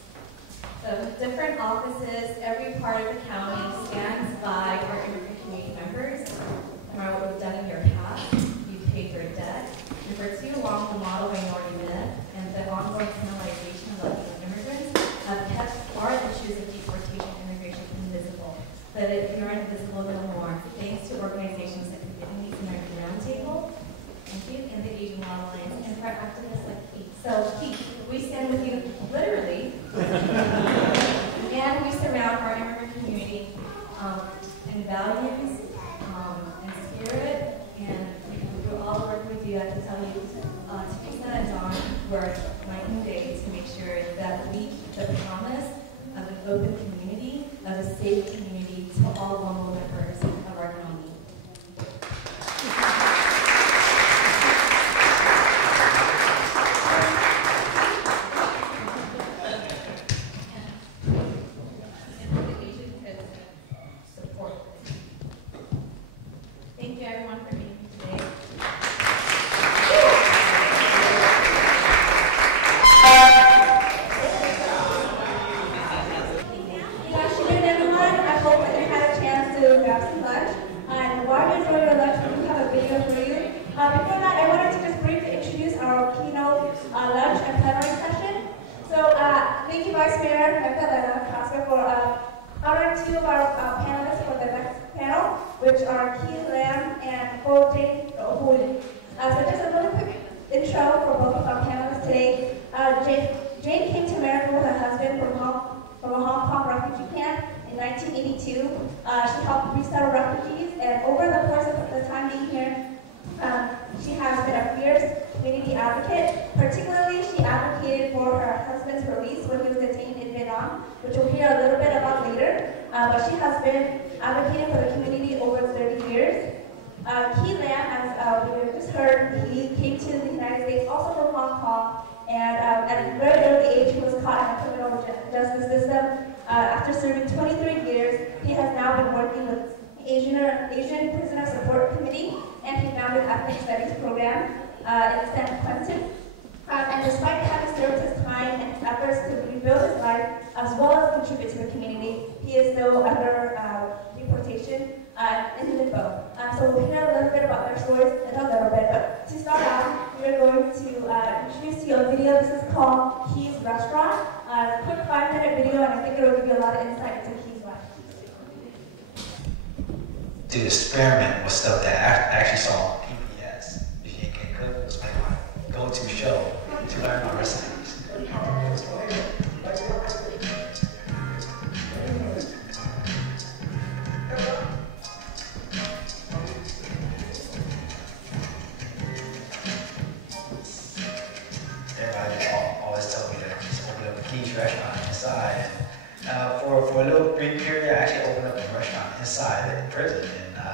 So different offices, every part of the county stands by our immigrant community members, no matter what we've done in your past. You've paid your debt. And for too long, the model minority myth and the ongoing criminalization of Latino immigrants have kept our issues of deportation and immigration invisible. But if you're invisible no more, thanks to organizations like the Vietnamese American Round Table, thank you, and the Asian Law Alliance, and for activists like Keith. So Keith, we stand with you literally, and we surround our immigrant community in values, in spirit, and through all the work we do, I can tell you, Teresa and John work night and day to make sure that we keep the promise of an open community, of a safe community to all vulnerable members of our county. Thank you everyone for being here today. Good afternoon, everyone. I hope that you had a chance to grab some which are Key Lam and Ho Jane Hui. So just a really quick intro for both of our panelists today. Jane came to America with her husband from a Hong Kong refugee camp in 1982. She helped resettle refugees, and over the course of the time being here, she has been a fierce community advocate. Particularly, she advocated for her husband's release when he was detained in Vietnam, which we'll hear a little bit about later. But she has been advocating for the community over 30 years. Key Lam, as we just heard, he came to the United States also from Hong Kong, and at a very early age, he was caught in the criminal justice system. After serving 23 years, he has now been working with Asian Prisoner Support Committee, and he founded Ethnic Studies program in San Quentin. And despite having served his time and his efforts to rebuild his life, as well as contribute to the community, he is still under deportation in limbo. So we'll hear a little bit about their stories in a little bit. But to start out, we are going to introduce to you a video. This is called Key's Restaurant. It's a quick 5-minute video, and I think it will give you a lot of insight into Key's life. To experiment with stuff that I actually saw on PBS. If you can cook, it was like my go-to show to learn my recipes. Everybody always told me to just open up a Key's restaurant inside. For a little brief period, I actually opened up a restaurant inside the prison, and I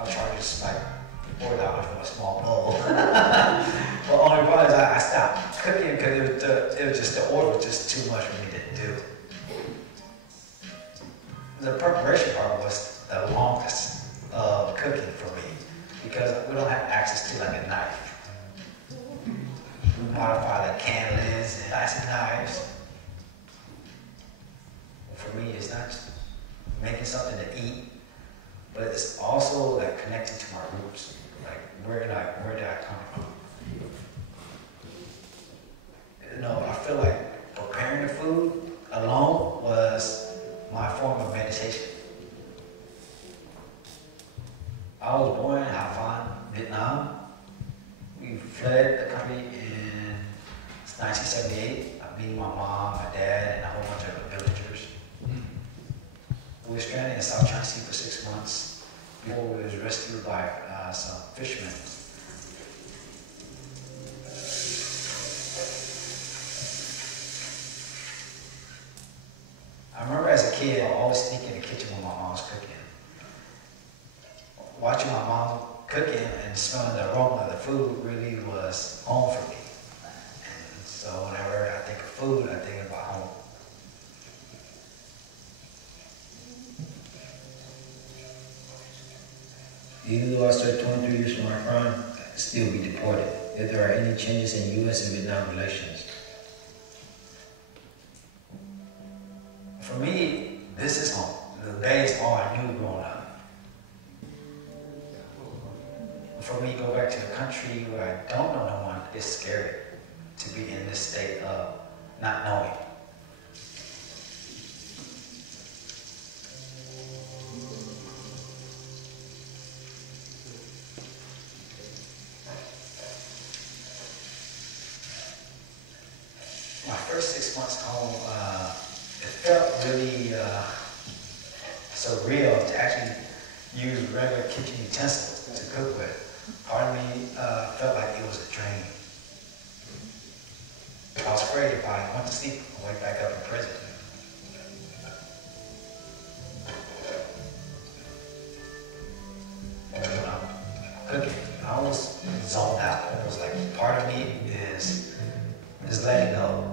was charging just like $4 for a small bowl. But only problem is I stopped cooking because it was just the order was just too much for me to do. The preparation part was the longest of cooking for me because we don't have access to like a knife. We modify like can lids and plastic knives. For me, it's not just making something to eat, but it's also like connecting to my roots. Like where did I come from? You know, I feel like preparing the food alone was my form of meditation. I was born in Haiphong, Vietnam. We fled the country in 1978. Me, my mom, my dad, and a whole bunch of villagers. We were stranded in South China Sea for 6 months before we was rescued by some fishermen. I remember as a kid, I always sneak in the kitchen when my mom was cooking. Watching my mom cooking and smelling the aroma of the food really was home for me. And so whenever I think of food, I think about home. Even though I served 23 years for my crime, I could still be deported. If there are any changes in U.S. and Vietnam relations. For me, this is home. The Bay is all I knew growing up. For me, go back to a country where I don't know no one, it's scary to be in this state of not knowing. My first 6 months home, it felt really surreal to actually use regular kitchen utensils to cook with. Part of me felt like it was a dream. I was afraid if I went to sleep, I'd wake back up in prison. And when I'm cooking, I was zoned out. It was like part of me is letting go.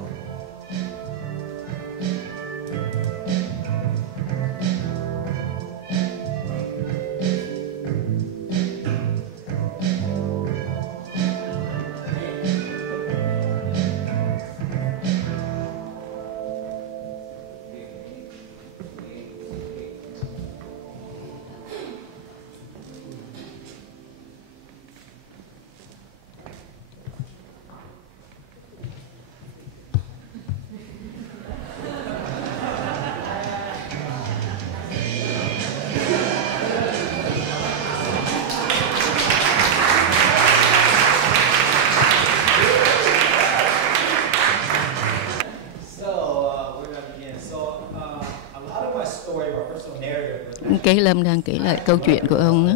anh Kế Lâm đang kể lại câu chuyện của ông á.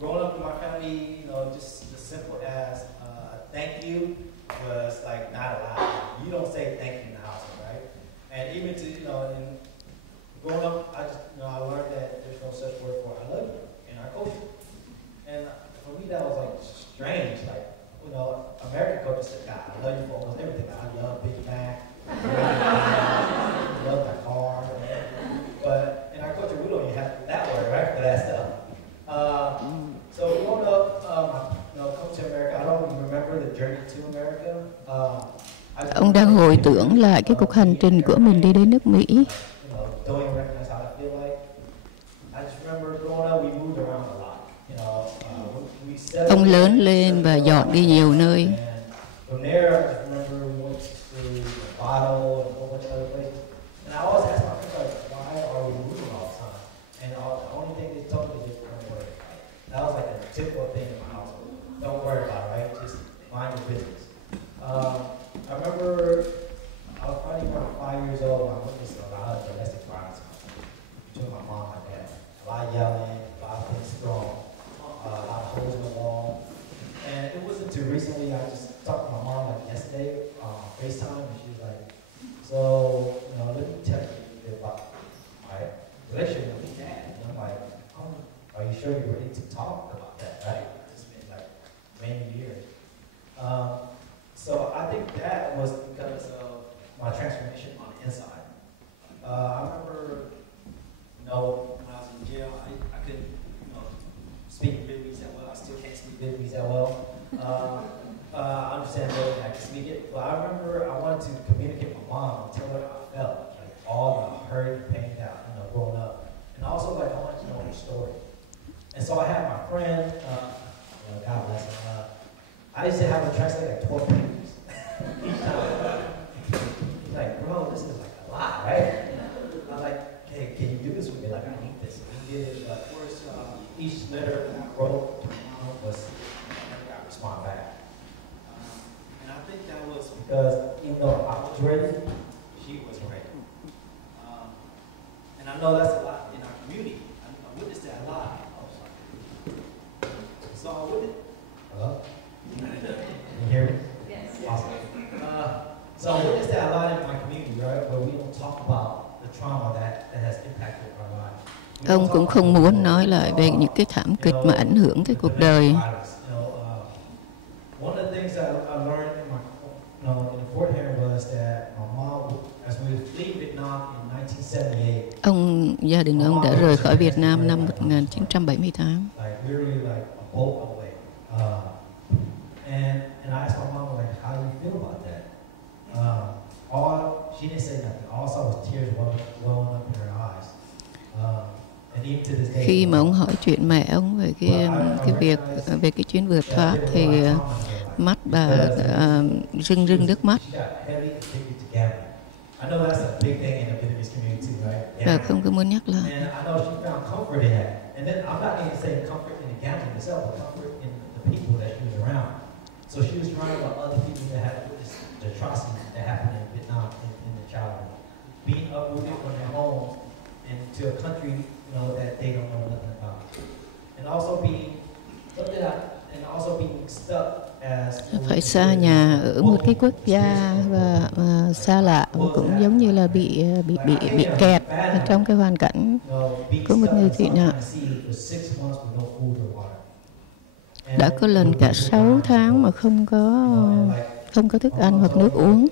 Growing up in my family, you know, just as simple as thank you was like not allowed. You don't say thank you in the household, right? And even to, you know, in growing up, I just, you know, I learned that there's no such word for I love you in our culture. And for me, that was like strange. Like, you know, American culture said, God, I love you for almost everything. I love Big Mac. I love my car. But in our culture, we don't even have that word, right, for that stuff. So growing up, you know, come to America, I don't remember the journey to America. Ông đang hồi tưởng lại cái cuộc hành trình của mình đi đến nước Mỹ. You know, don't even recognize how I feel like. I just remember growing up, we moved around a lot. You know, we settled. Ông lớn lên và dọn đi nhiều nơi. From there, I just remember we went to Bottle and a whole bunch of other places. And I always asked my friends, like, why are we moving all the time? And the only thing they told me is don't worry about it. That was like a typical thing in my household. Don't worry about it, right? Just mind your business. I remember I was probably around 5 years old when I witnessed a lot of domestic violence between my mom and my dad. A lot of yelling, a lot of things thrown, a lot of holes in the wall. And it wasn't too recently, I just talked to my mom like yesterday on FaceTime, and she was like, so, you know, let me tell you a little bit about my relationship with my dad. And I'm like, are you sure you're ready to talk about that, right? It's been like many years. So I think that was because of my transformation on the inside. I remember, you know, when I was in jail, I couldn't, you know, speak Vietnamese that well. I still can't speak Vietnamese that well. I understand that I can speak it, but I remember I wanted to communicate with my mom and tell her how I felt, like all the hurt and pain that, you know, growing up, and also like I wanted to know her story. And so I had my friend, you know, God bless him. I used to have him translate like 12 pages each time. He's like, bro, this is like a lot, right? I'm like, hey, can you do this with me? Like, I need this. And he did it, but of course, each letter that I wrote was, I never got a response back. And I think that was because even though I was ready, she wasn't ready. And I know that's a lot in our community. I witnessed that a lot. So I witnessed. Hello? Can you hear me? Yes. Awesome. So I witnessed that a lot in my community, right? Where we don't talk about the trauma that has impacted our lives. Ông cũng không muốn nói lại về những cái thảm kịch mà ảnh hưởng tới cuộc đời. One of the things that I learned in my, you know, in Fort Henry was that my mom, as we were fleeing Vietnam in 1978. Gia đình ông đã rời khỏi Việt Nam năm 1978. Like literally like a boat away. And I asked my mom, like, how do you feel about that? She didn't say nothing. All I saw was tears welling up in her eyes. And even to this day. Khi mà ông hỏi chuyện mẹ ông về cái việc về cái chuyến vượt thoát thì mắt bà rưng rưng nước mắt. Bà không có muốn nhắc lại. So she was trying about other people that had witnessed the atrocities that happened in Vietnam in the childhood, being uprooted from their homes into a country, you know, that they don't know nothing about, and also being stuck as. Phải xa nhà ở một cái quốc gia và xa lạ, cũng giống như là bị kẹt ở trong cái hoàn cảnh của một người tị nạn. Đã có lần cả 6 tháng mà không có thức ăn hoặc nước uống.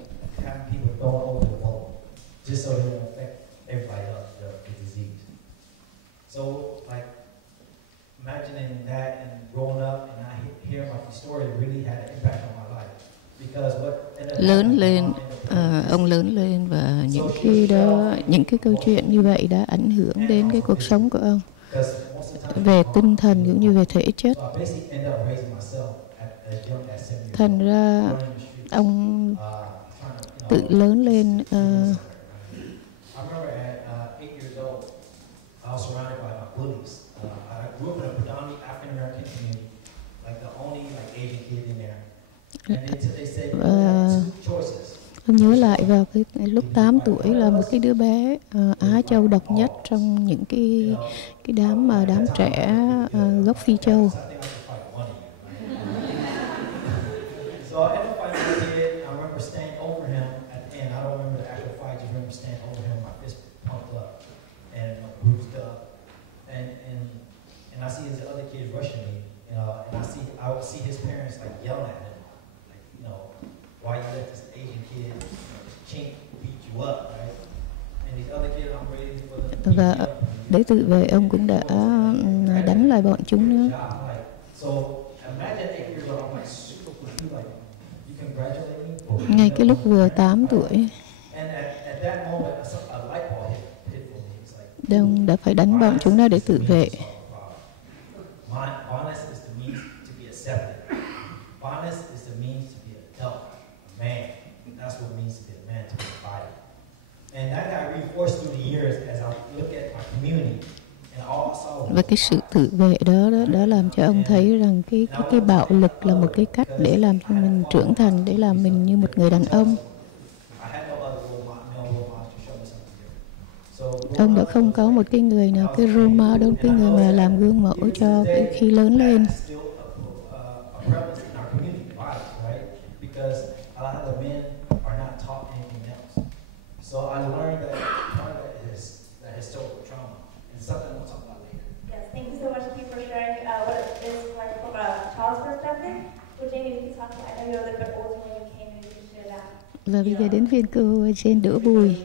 Lớn lên, ông lớn lên và những cái câu chuyện như vậy đã ảnh hưởng đến cái cuộc sống của ông. Về tinh thần cũng như về thể chất. Thành ra ông tự lớn lên. Tôi nhớ lại vào cái lúc 8 tuổi là một cái đứa bé Á Châu độc nhất trong những cái đám trẻ gốc Phi Châu. So I ended up fighting with the kid. I remember standing over him at the end. I don't remember the actual fight. I just remember standing over him, my fist pumped up and bruised up, and I see his other kids rushing me, and I would see his parents like yelling at him, like, you know, why you let this Asian kid chink beat you up, right? And these other kids, I'm ready for them to beat Và me up. để tự vệ ông cũng đã đánh lại bọn chúng nữa. So imagine 8 years old, I'm like super pussy, like you congratulate me for Ngay cái lúc vừa 8 tuổi, and at that moment, a light bulb hit for me. It's like, Đông đã phải đánh bọn chúng ra để tự vệ. Violence is the means to be accepted. Violence is the means to be adult, a man. That's what it means to be a man, to be a fighter. And that got reinforced through the years as I look at my community and all I saw. Và cái sự tự vệ đó đã làm cho ông thấy rằng cái bạo lực là một cái cách để làm cho mình trưởng thành, để làm mình như một người đàn ông. Ông đã không có một cái người nào, cái role model, cái người mà làm gương mẫu cho khi lớn lên. So I learned that part of that is that historical trauma, and something we'll talk about later. Yes, thank you so much, Keith, for sharing what it is like from a child's perspective. So Jamie, you can talk. I know you're a little bit older when you came, and you can share that. Và bây giờ đến phiên cô trên đỡ bùi.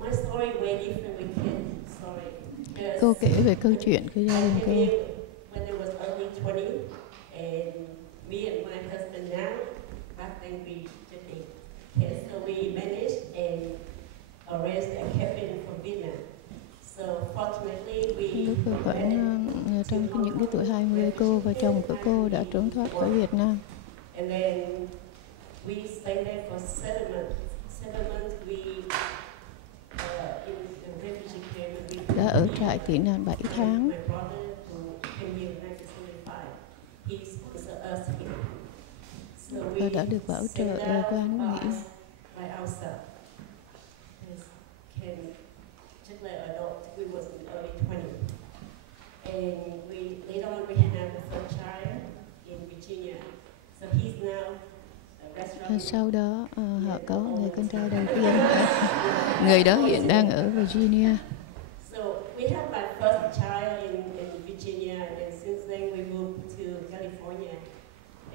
My story way different with kids. Sorry. Cô kể về câu chuyện của gia đình cô. When there was early 20, and me and my husband now, back then we did the kids, so we managed and arrested and kept him from Vietnam. So fortunately we. Lúc khoảng trong những cái tuổi 20, cô và chồng của cô đã trốn thoát khỏi Việt Nam. And then we stayed there for 7 months. 7 months we in the refugee camp. Đã ở trại tị nạn 7 tháng. My brother who came here in 1975, he sponsored us here. So Và đã được bảo trợ qua nước Mỹ. By ourselves. Just like adults, we was in early 20s. And later on we had the first child in Virginia. So he's now a restaurant. Sau đó họ có người con trai đầu tiên. Người đó hiện đang ở Virginia. So we had my first child in Virginia, and since then we moved to California.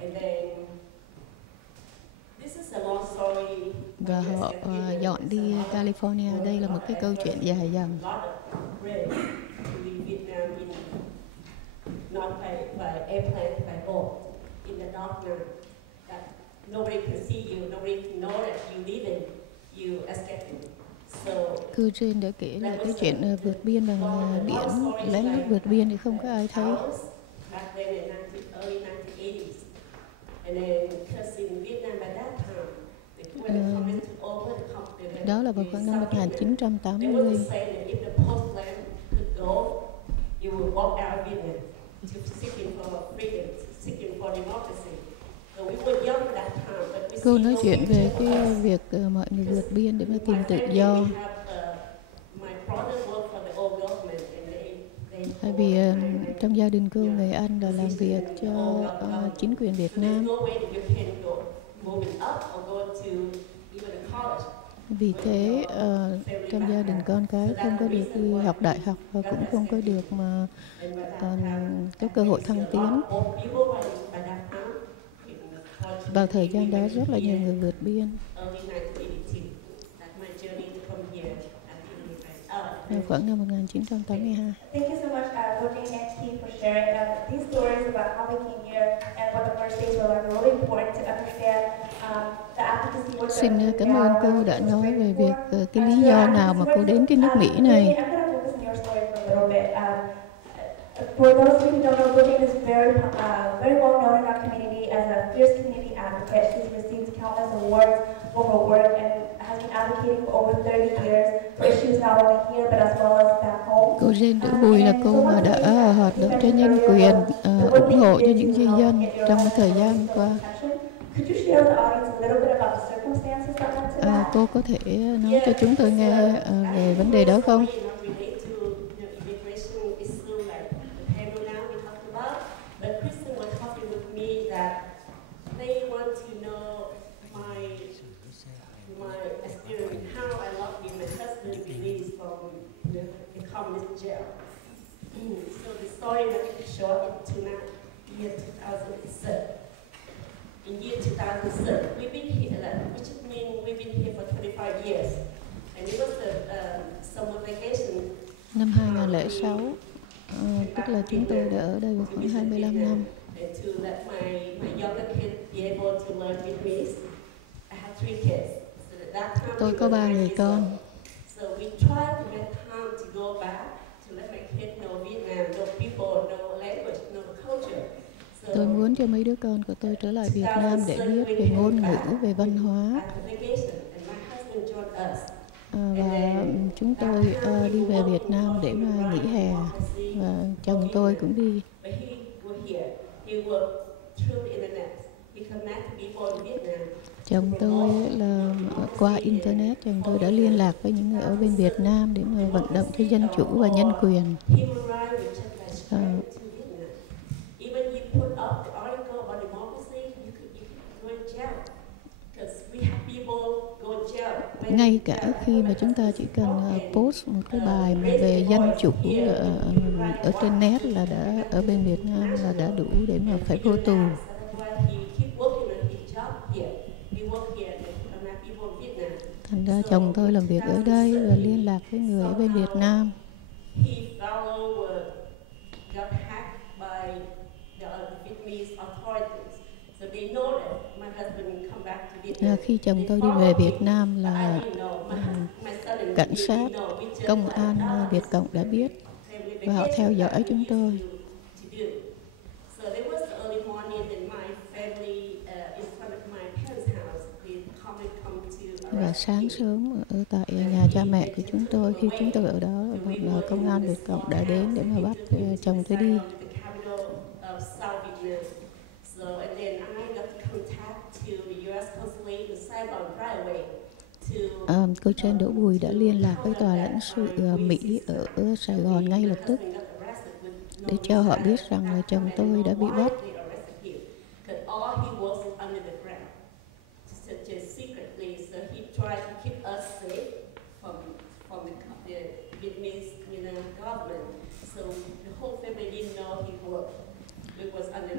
And then this is a long story. Và họ dọn đi California. Đây là một cái câu chuyện dài dòng. Not by airplane, by boat, in the dark night. That nobody can see you, nobody can know that you leaving, you escaping. So Cô Jane đã kể lại cái chuyện vượt biên bằng biển, lén lút vượt biên thì không có ai thấy. Back then in early 1980s, and then because in Vietnam by that time, when the community opened the country, đó là vào khoảng năm 1980. They would say that if the postman could go, you would walk out of Vietnam to seeking for freedom, seeking for democracy. So we were young at that time, but we Cô nói chuyện về cái việc mọi người vượt biên để mà tìm tự do. Tại vì trong gia đình cô, người Anh là làm việc cho chính quyền Việt Nam. Vì thế trong gia đình con cái không có được đi học đại học và cũng không có được mà có cơ hội thăng tiến. Vào thời gian đó rất là nhiều người vượt biên. Khoảng năm 1982. Thank you so much, Goodlatte and Keith, for sharing these stories about how they came here and what the first days were like. Really important to understand the advocacy work. Xin cảm ơn cô đã nói về việc cái lý do nào mà cô đến cái nước Mỹ này. For those who don't know, Goodlatte is very well known in our community as a fierce community advocate. She's received countless awards for her work and has been advocating for over 30 years for issues not only here but as well as back home. Cô Jane Đỗ Bùi là cô mà đã hoạt động cho nhân quyền, ủng hộ cho những di dân trong thời gian qua. Could you share with the audience a little bit about the circumstances that Cô có thể nói cho chúng tôi nghe về vấn đề đó không? So the story that we shot in year 2006. In year 2006, we've been here, which means we've been here for 25 years. And it was a summer vacation. Năm 2006, tức là chúng tôi đã ở đây khoảng 25 năm. And to let my younger kids be able to learn Vietnamese. I have 3 kids. So at that time, Tôi có 3 người con. So we tried to make time to go back to let my kids know Vietnam, know people, know language, know culture. Tôi muốn cho mấy đứa con của tôi trở lại Việt Nam để biết về ngôn ngữ, về văn hóa. Và chúng tôi đi về Việt Nam để mà nghỉ hè, và chồng tôi cũng đi. Chồng tôi là qua Internet, chồng tôi đã liên lạc với những người ở bên Việt Nam để mà vận động cho dân chủ và nhân quyền. Ngay cả khi mà chúng ta chỉ cần post một cái bài mà về dân chủ ở trên net là đã ở bên Việt Nam là đã đủ để mà phải vô tù. Thành ra chồng tôi làm việc ở đây và liên lạc với người ở bên Việt Nam. Khi chồng tôi đi về Việt Nam là cảnh sát, công an Việt Cộng đã biết và họ theo dõi chúng tôi. Và sáng sớm ở tại nhà cha mẹ của chúng tôi, khi chúng tôi ở đó, công an Việt Cộng đã đến để mà bắt chồng tôi đi. Cô Trên Đỗ Bùi đã liên lạc với tòa lãnh sự Mỹ ở Sài Gòn ngay lập tức để cho họ biết rằng là chồng tôi đã bị bắt.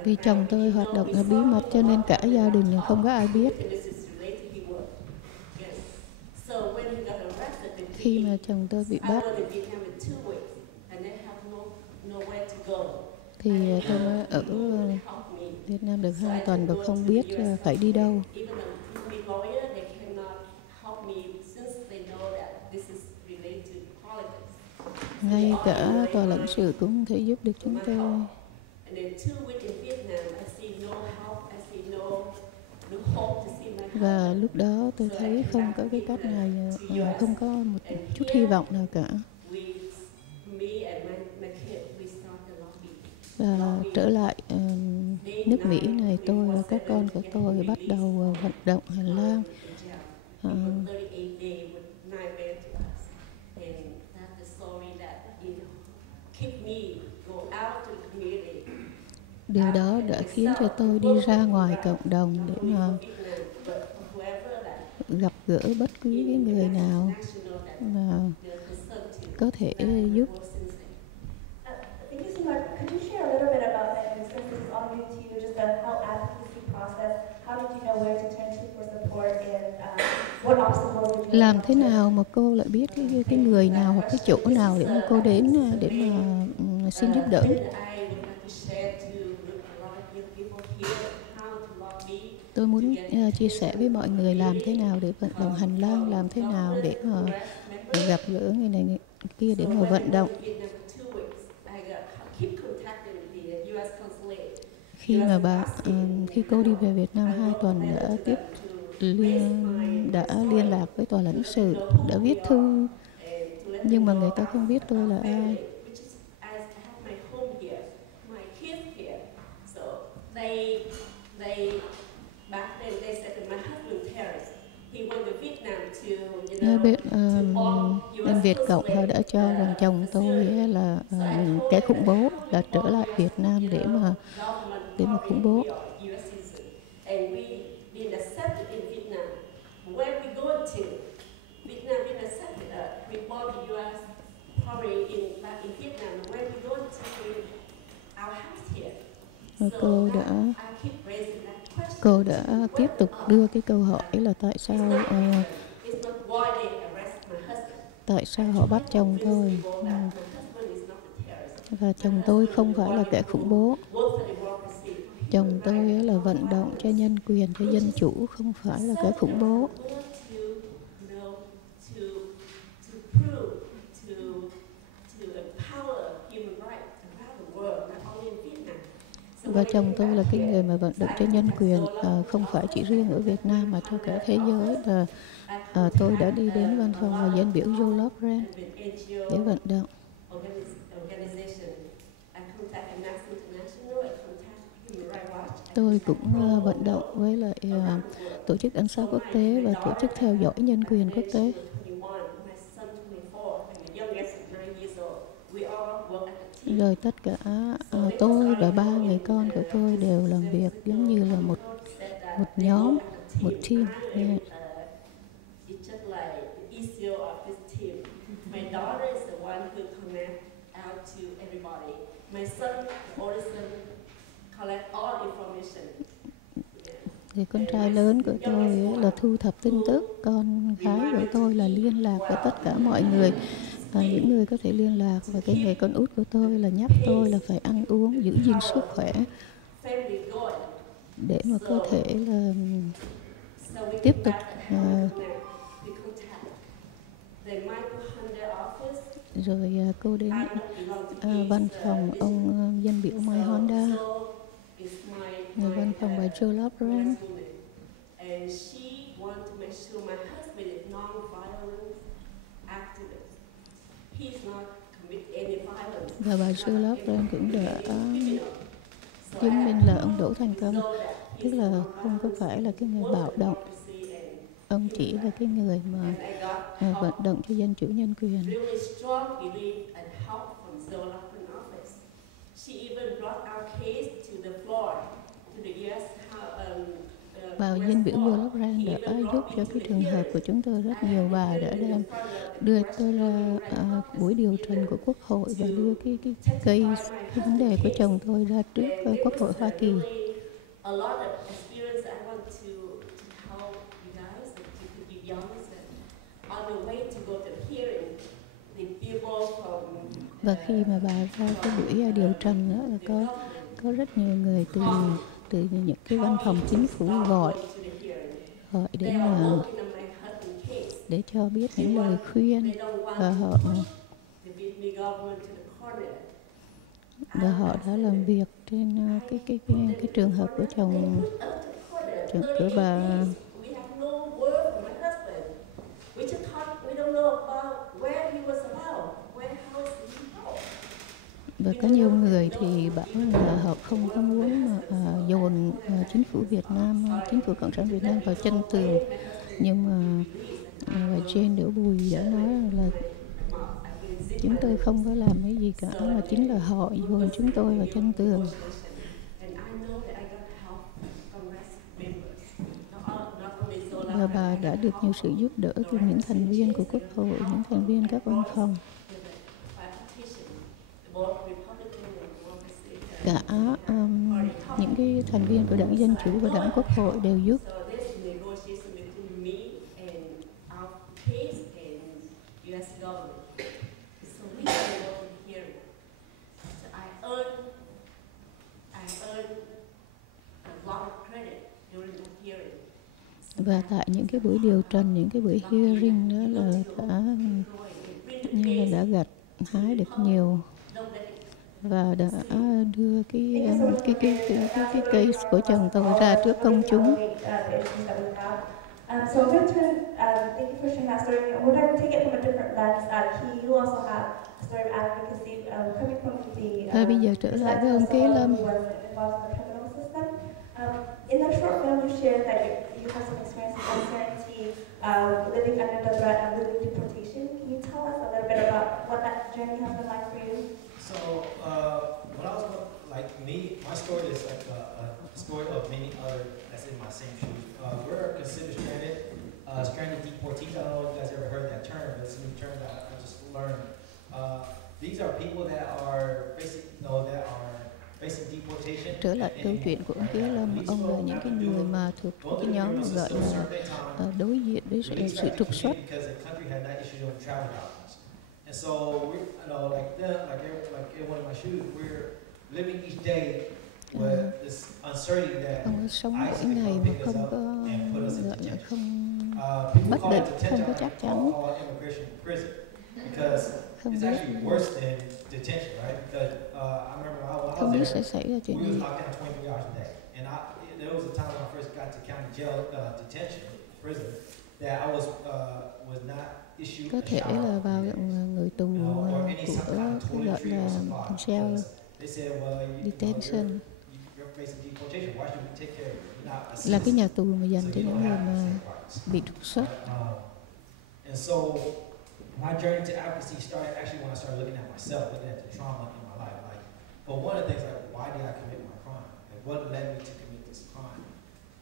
Vì chồng tôi hoạt động ở bí mật cho nên cả gia đình không có ai biết. Khi mà chồng tôi bị bắt thì tôi mới ở Việt Nam được 2 tuần và không biết phải đi đâu. Ngay cả tòa lãnh sự cũng không thể giúp được chúng tôi. Và lúc đó tôi thấy không có cái cách nào, không có một chút hy vọng nào cả. Và trở lại nước Mỹ này, tôi và các con của tôi bắt đầu vận động hành lang. Điều đó đã khiến cho tôi đi ra ngoài cộng đồng để mà gặp gỡ bất cứ cái người nào mà có thể giúp. Làm thế nào mà cô lại biết cái người nào hoặc cái chỗ nào để mà cô đến để mà xin giúp đỡ? Tôi muốn chia sẻ với mọi người làm thế nào để vận động hành lang, làm thế nào để mà gặp gỡ người này người kia để mà vận động. Khi cô đi về Việt Nam 2 tuần đã liên lạc với tòa lãnh sự, đã viết thư, nhưng mà người ta không biết tôi là ai. Back then they said that my husband Paris, he went to Vietnam to bên Việt Cộng họ đã cho rằng chồng tôi là kẻ khủng bố, là trở lại Việt Nam để mà khủng bố. And we didn't accept it in Vietnam. When we go to Vietnam, didn't accept it. We bought the U.S. probably back in Vietnam. When we go to our house here, cô đã tiếp tục đưa cái câu hỏi là tại sao họ bắt chồng tôi, và chồng tôi không phải là kẻ khủng bố. Chồng tôi là vận động cho nhân quyền, cho dân chủ, không phải là kẻ khủng bố. Và chồng tôi là cái người mà vận động cho nhân quyền, không phải chỉ riêng ở Việt Nam mà cho cả thế giới. Là tôi đã đi đến văn phòng dân biểu Goodlatte để vận động. Tôi cũng vận động với lại tổ chức ánh sáng quốc tế và tổ chức theo dõi nhân quyền quốc tế. Rồi tất cả tôi và 3 người con của tôi đều làm việc giống như là một nhóm, một team. Yeah. Thì con trai lớn của tôi là thu thập tin tức, con gái của tôi là liên lạc với tất cả mọi người, những người có thể liên lạc, và cái người con út của tôi là nhắc tôi là phải ăn uống, giữ gìn sức khỏe để mà có thể là tiếp tục. Rồi cô đến văn phòng ông dân biểu Mai Honda, người văn phòng bà Goodlatte Bill. Và bà Goodlatte Bill cũng đã chứng minh là ông Đỗ thành công, tức là không có phải là cái người bạo động, ông chỉ là cái người mà vận động cho dân chủ nhân quyền. Và dân biểu Goodlatte Bill đã giúp cho cái trường hợp của chúng tôi rất nhiều. Bà đã đưa tôi ra buổi điều trần của Quốc hội và đưa cái vấn đề của chồng tôi ra trước Quốc hội Hoa Kỳ. Và khi mà bà ra cái buổi điều trần đó là có rất nhiều người từ những cái văn phòng chính phủ gọi để cho biết những lời khuyên, và họ đã làm việc trên cái trường hợp của chồng của bà. Và có nhiều người thì bảo là họ không muốn dồn chính phủ Việt Nam, chính phủ Cộng sản Việt Nam vào chân tường. Nhưng mà bà Jane Đỗ Bùi đã nói là chúng tôi không có làm cái gì cả, mà chính là họ dồn chúng tôi vào chân tường. Và bà đã được nhiều sự giúp đỡ từ những thành viên của Quốc hội, những thành viên các văn phòng. Cả những cái thành viên của Đảng Dân Chủ và Đảng Quốc hội đều giúp. Và tại những cái buổi điều trần, những cái buổi hearing đó là đã gặt hái được nhiều, và đã đưa cái case của chồng tôi ra trước công chúng. So I'm going to thank you for sharing that story. We're going to take it from a different lens. You also have a story of advocacy coming from the bây giờ trở lại với ông Kế Lâm. In that short film, you shared that you have some experience with uncertainty living under the threat of living deportation. Can you tell us a little bit about what that journey has been like for you? So when I was like me, my story is like a story of many other that's in my same shoes. We're considered stranded deportees. I don't know if you guys ever heard that term, but it's a new term that I just learned. These are people that are facing deportation. Trở lại câu chuyện của ông Kia Lâm, ông là những cái người mà thuộc cái nhóm mà gọi là đối diện với sự trục xuất. And so we, like everyone in my shoes, we're living each day with this uncertainty that ông sống mỗi ngày mà không có gọi là không bất định, không có chắc chắn. Không biết không biết sẽ xảy ra chuyện gì. Có thể là vào người tù của cái gọi là jail detention, là cái nhà tù mà dành cho những người mà bị trục xuất. My journey to advocacy started actually when I started looking at myself, looking at the trauma in my life. Like, but one of the things, like, why did I commit my crime? Like, what led me to commit this crime?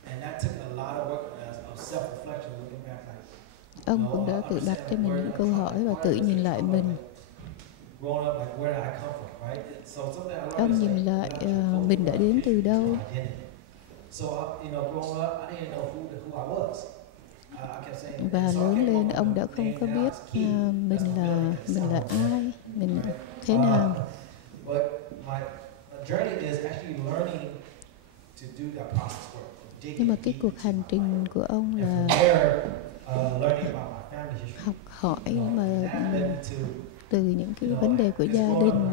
And that took a lot of work of self-reflection, looking back, like. Ông cũng đã tự đặt cho mình những câu hỏi và tự nhìn lại mình. Ông nhìn lại mình đã đến từ đâu. Và lớn lên ông đã không có biết mình là ai, mình thế nào. Nhưng mà cái cuộc hành trình của ông là học hỏi mà từ những cái vấn đề của gia đình.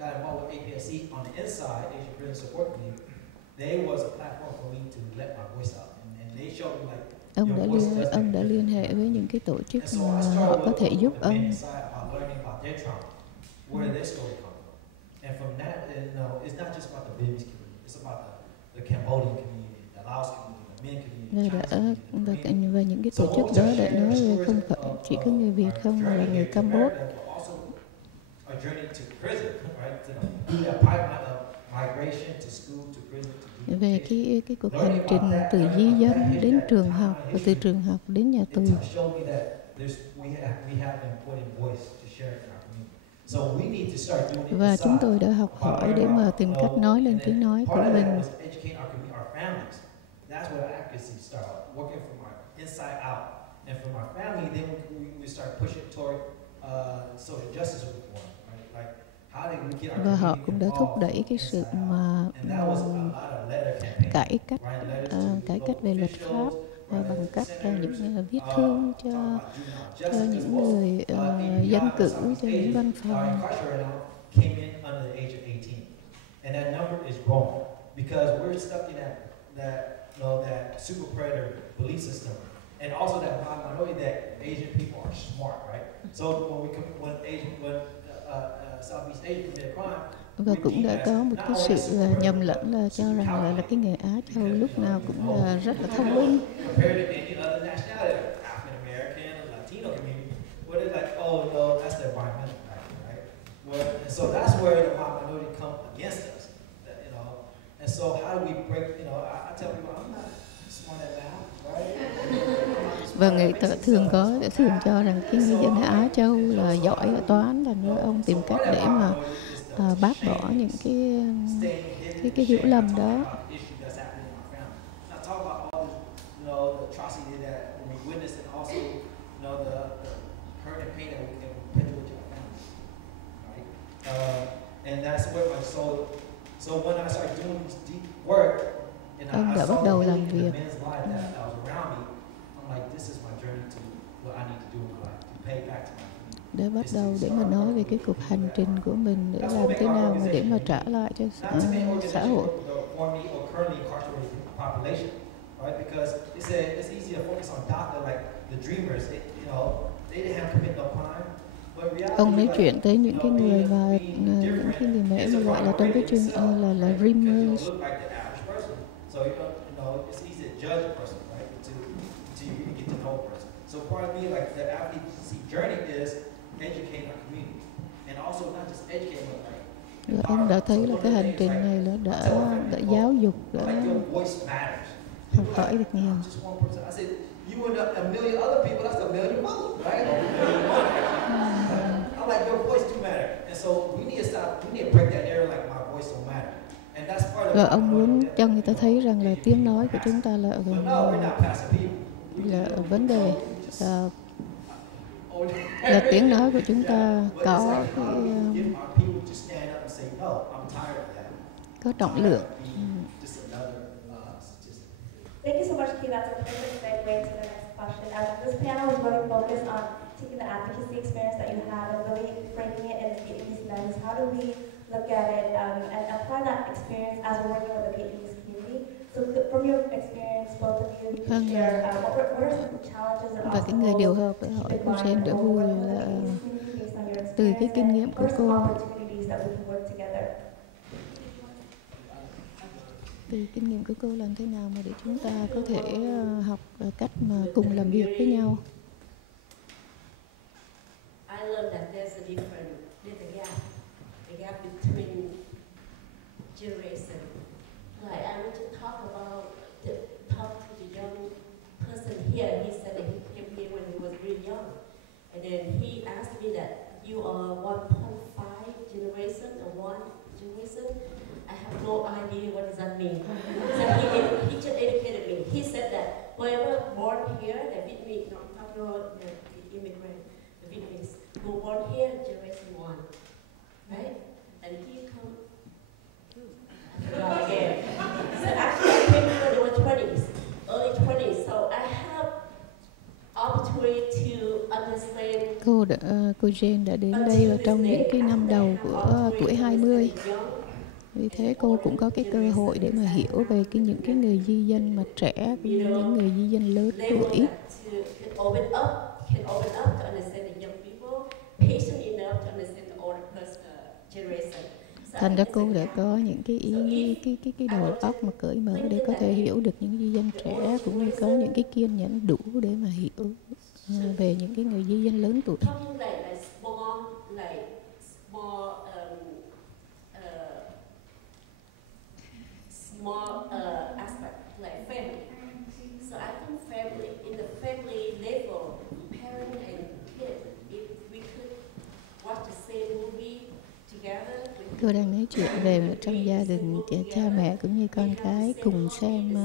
Got involved with APSC on the inside, Asian Prison Support Committee. There was a platform for me to let my voice out, and they showed me like. Ông đã liên hệ với những cái tổ chức mà họ có thể giúp ông. And from that, it's not just about the Vietnamese community. It's about the Cambodian community, the Laos community, the Min community. Và những cái tổ chức đó đã nói về không phải chỉ có người Việt không, mà là người Campuchia. A journey to prison, right? To do that migration to school, to prison, to về cái cuộc hành trình từ di dân đến trường học và từ trường học đến nhà tù. Và chúng tôi đã học hỏi để mà tìm cách nói lên tiếng nói của mình. Và họ cũng đã thúc đẩy cái sự mà cải cách về luật pháp bằng cách những viết thư cho những người dân cử, cho những văn phòng. And also that minority that Asian people are smart, right? So when Southeast Asia committed crime. Và cũng đã có một cái sự nhầm lẫn là cho rằng là cái người Á Châu lúc nào cũng là rất là thông minh. So that's where the minority come against us, you know. And so how do we break? You know, I tell people I'm not smart at math. Và người ta thường cho rằng cái người dân Á Châu là giỏi ở toán, là nếu ông tìm cách để mà bác bỏ những cái hiểu lầm đó. Ông đã bắt đầu làm việc. Để bắt đầu để mà nói về cái cuộc hành trình của mình, để làm thế nào mà để mà trả lại cho xã hội. Ông nói chuyện tới những cái người mà những cái người Mỹ mà gọi là trong cái chương là dreamers, So it's easy to judge a person, right? Until you really get to know a person. So part of me, like the advocacy journey is educating our community, and also not just educating, but like. Rồi ông đã thấy là cái hành trình này là đã giáo dục, đã học hỏi được nhiều. You and a million other people, that's a million votes, right? I'm like, your voice do matter. And so we need to stop, we need to break that error like my voice don't matter. And that's part of. Rồi ông muốn cho người ta thấy rằng là tiếng nói của chúng ta là vấn đề, là tiếng nói của chúng ta có trọng lượng. Thank you so much, Kim. That's a perfect segue to the next question. This panel is really focused on taking the advocacy experience that you have and really framing it in the Vietnamese lens. How do we look at it and apply that experience as we're working with the Vietnamese community? So from your experience, both of you can share what are some challenges and Và cái người điều hợp để hỏi cô Jen đỡ vui là từ cái kinh nghiệm của cô. Từ kinh nghiệm của cô làm thế nào mà để chúng ta có thể học cách mà cùng làm việc với nhau. I learned that there's a gap between generation. Like I want to talk to the young person here. He said that he came here when he was really young, and then he asked me that you are 1.5 generation or one generation. I have no idea what does that mean. So he just educated me. He said that whoever born here, the Vietnamese, I'm talking about the immigrant, the Vietnamese, who born here, generation one, right? And he come, I forgot again. So actually I came here when they were 20s, early 20s, so I have opportunity to understand. Cô Jen đã đến đây vào trong những cái năm đầu của tuổi 20. Vì thế cô cũng có cái cơ hội để mà hiểu về những cái người di dân mà trẻ, cũng như những người di dân lớn tuổi. Thành ra cô đã có những cái đầu óc mà cởi mở để có thể hiểu được những di dân trẻ, cũng như có những cái kiên nhẫn đủ để mà hiểu về những cái người di dân lớn tuổi. Small aspect like family. So I think family, in the family level, parent and kid, if we could watch the same movie together. Tôi đang nói chuyện về trong gia đình, cha mẹ cũng như con cái cùng xem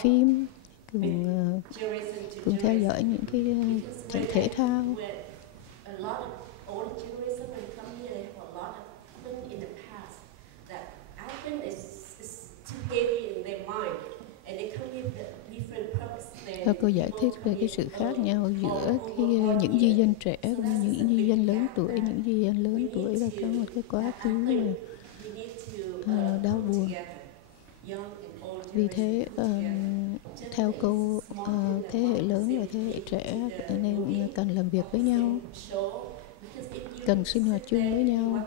phim, cùng theo dõi những cái trận thể thao. Và cô giải thích về cái sự khác nhau giữa những di dân trẻ và những di dân lớn tuổi. Những di dân lớn tuổi là có một cái quá khứ đau buồn. Vì thế, theo cô, thế hệ lớn và thế hệ trẻ nên cần làm việc với nhau, cần sinh hoạt chung với nhau.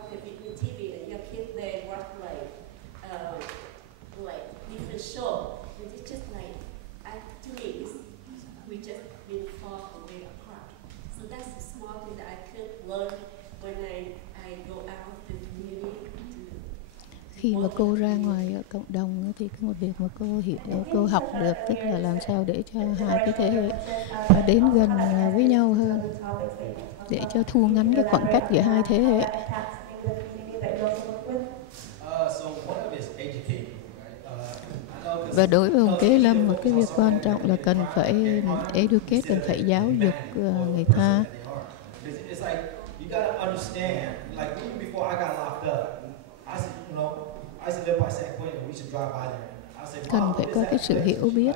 Khi mà cô ra ngoài cộng đồng thì có một việc mà cô học được, tức là làm sao để cho hai cái thế hệ đến gần với nhau hơn, để cho thu ngắn cái khoảng cách giữa hai thế hệ. Và đối với ông Kế Lâm, một cái việc quan trọng là cần phải educate, cần phải giáo dục người ta. Cần phải có cái sự hiểu biết.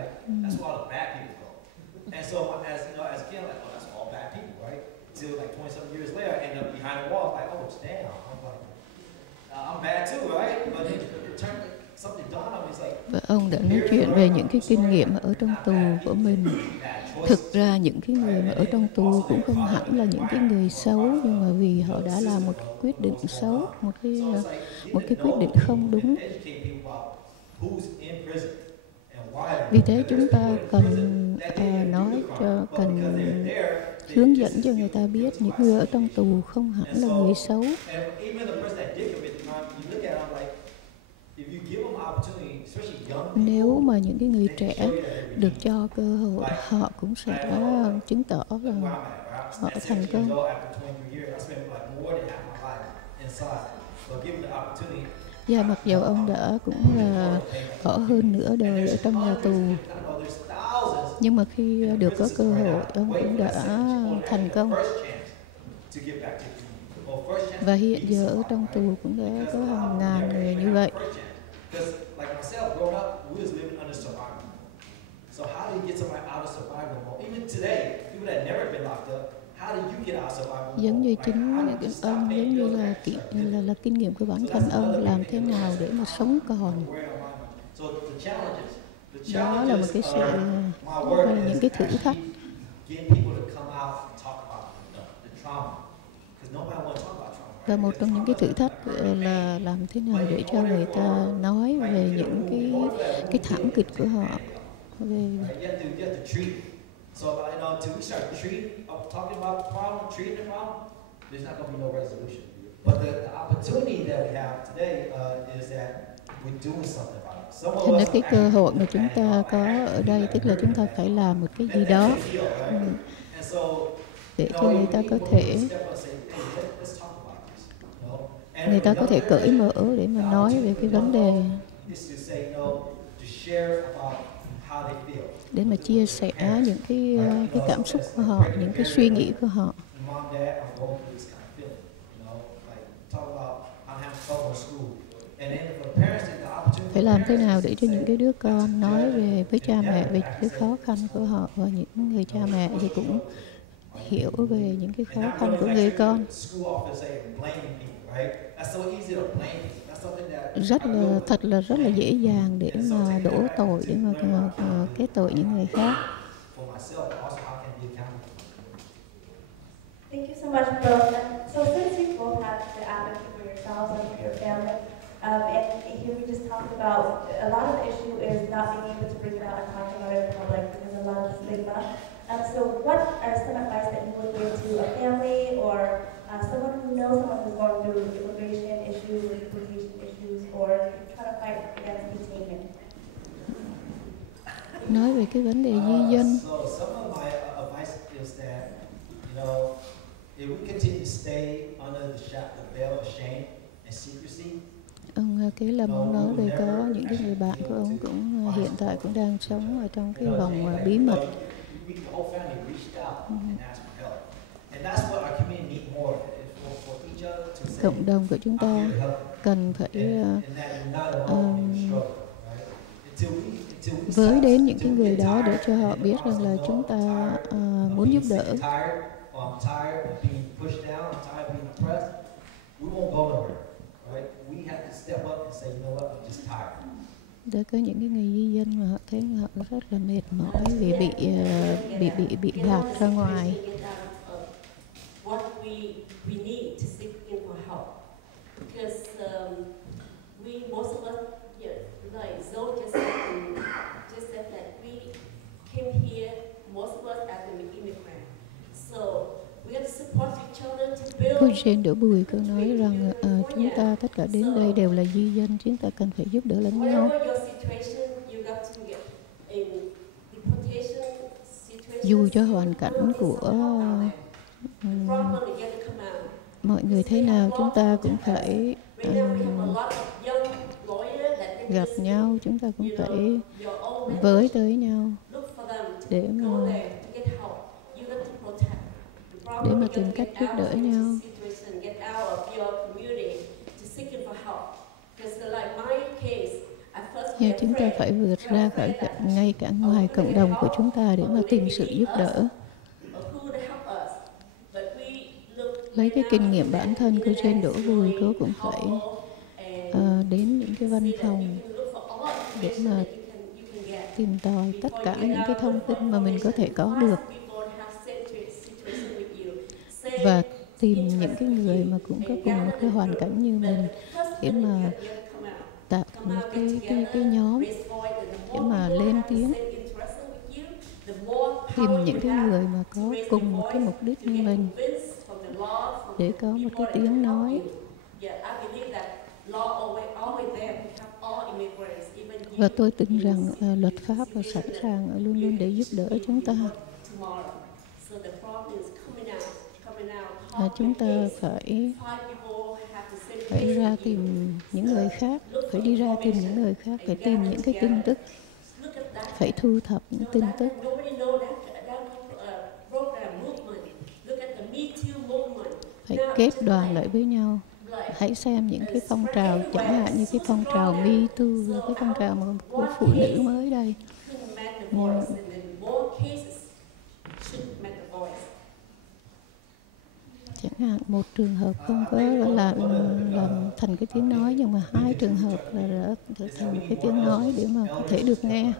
Và ông đã nói chuyện về những cái kinh nghiệm ở trong tù của mình. Thực ra những cái người mà ở trong tù cũng không hẳn là những cái người xấu, nhưng mà vì họ đã làm một cái quyết định xấu, một cái quyết định không đúng, Vì thế chúng ta cần nói cho, cần hướng dẫn cho người ta biết những người ở trong tù không hẳn là người xấu. Nếu mà những cái người trẻ được cho cơ hội, họ cũng sẽ chứng tỏ rằng họ thành công. Và mặc dù ông đã cũng là ở hơn nửa đời ở trong nhà tù, nhưng mà khi được có cơ hội, ông cũng đã thành công. Và hiện giờ ở trong tù cũng đã có hàng ngàn người như vậy. Giống như chính ông, giống như là kinh nghiệm của bản thân ông, làm thế nào để mà sống còn. Đó là một cái sự, những cái thử thách. Và một trong những cái thử thách là làm thế nào để cho người ta nói về những cái thảm kịch của họ. Về So, until we start talking about the problem, treating the problem, there's not going to be no resolution. But the opportunity that we have today is that we're doing something about it. Thành ra cái cơ hội mà chúng ta có ở đây, tức là chúng ta phải làm một cái gì đó để cho người ta có thể cởi mở để mà nói về cái vấn đề, để mà chia sẻ những cái cảm xúc của họ, những cái suy nghĩ của họ. Phải làm thế nào để cho những cái đứa con nói về với cha mẹ về cái khó khăn của họ, và những người cha mẹ thì cũng hiểu về những cái khó khăn của người con. Rất là dễ dàng để mà đổ tội, để mà cái tội những người khác. Thank you so much, both. So since you both have the advocate for yourselves and for your family, and here we just talked about a lot of the issue is not being able to bring it out and talk about it in public because of a lot of stigma. So what are some advice that you would give to a family or someone who knows someone who's going through immigration issues or deportation issues or trying to fight against detainment? Nói về cái vấn đề di dân. So some of my advice is that, if we continue to stay under the veil of shame and secrecy. Ông Kế Lâm nói về có những cái người bạn của ông cũng hiện tại cũng đang sống ở trong cái vòng bí mật. Cộng đồng của chúng ta cần phải với đến những cái người đó để cho họ biết rằng là chúng ta muốn giúp đỡ. Đã có những cái người di dân mà họ thấy họ rất là mệt mỏi vì bị gạt ra ngoài. What we need to seek in for help, because most of us, like Zoe just said that we came here, most of us as an immigrant, so we have to support each other to build. Cô Jane Đỗ Bùi cô nói rằng chúng ta tất cả đến đây đều là di dân, chúng ta cần phải giúp đỡ lẫn nhau. Dù cho hoàn cảnh của mọi người thế nào, chúng ta cũng phải gặp nhau, chúng ta cũng phải với tới nhau để mà tìm cách giúp đỡ nhau. Nhưng chúng ta phải vượt ra khỏi ngay cả ngoài cộng đồng của chúng ta để mà tìm sự giúp đỡ. Lấy cái kinh nghiệm bản thân của trên Đỗ Bùi, cô cũng phải đến những cái văn phòng để mà tìm tòi tất cả những cái thông tin mà mình có thể có được, và tìm những cái người mà cũng có cùng một cái hoàn cảnh như mình để mà tạo một cái nhóm để mà lên tiếng, tìm những cái người mà có cùng một cái mục đích như mình để có một cái tiếng nói. Và tôi tin rằng luật pháp là sẵn sàng luôn luôn để giúp đỡ chúng ta. Chúng ta phải ra tìm những người khác, phải đi ra tìm những người khác, phải tìm những cái tin tức, phải thu thập những tin tức. Phải kết đoàn lại với nhau. Hãy xem những cái phong trào, chẳng hạn như cái phong trào Me Too là cái phong trào của phụ nữ mới đây. Chẳng hạn một trường hợp không có làm thành cái tiếng nói, nhưng mà 2 trường hợp là đã trở thành cái tiếng nói để mà có thể được nghe.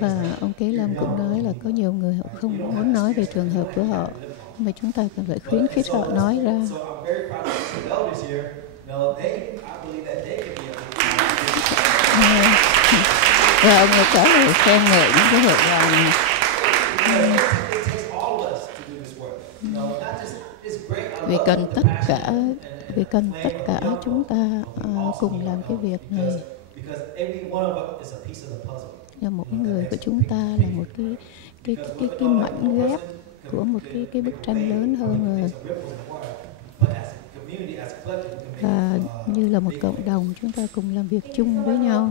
Và ông Kế Lâm cũng nói là có nhiều người họ không muốn nói về trường hợp của họ, mà chúng ta cần phải khuyến khích họ nói ra. Và ông ấy trả lời khen ngợi những cái hội đoàn. Vì cần tất cả chúng ta cùng làm cái việc này. Và mỗi người của chúng ta là một cái mảnh ghép của một cái bức tranh lớn hơn rồi. Và như là một cộng đồng, chúng ta cùng làm việc chung với nhau.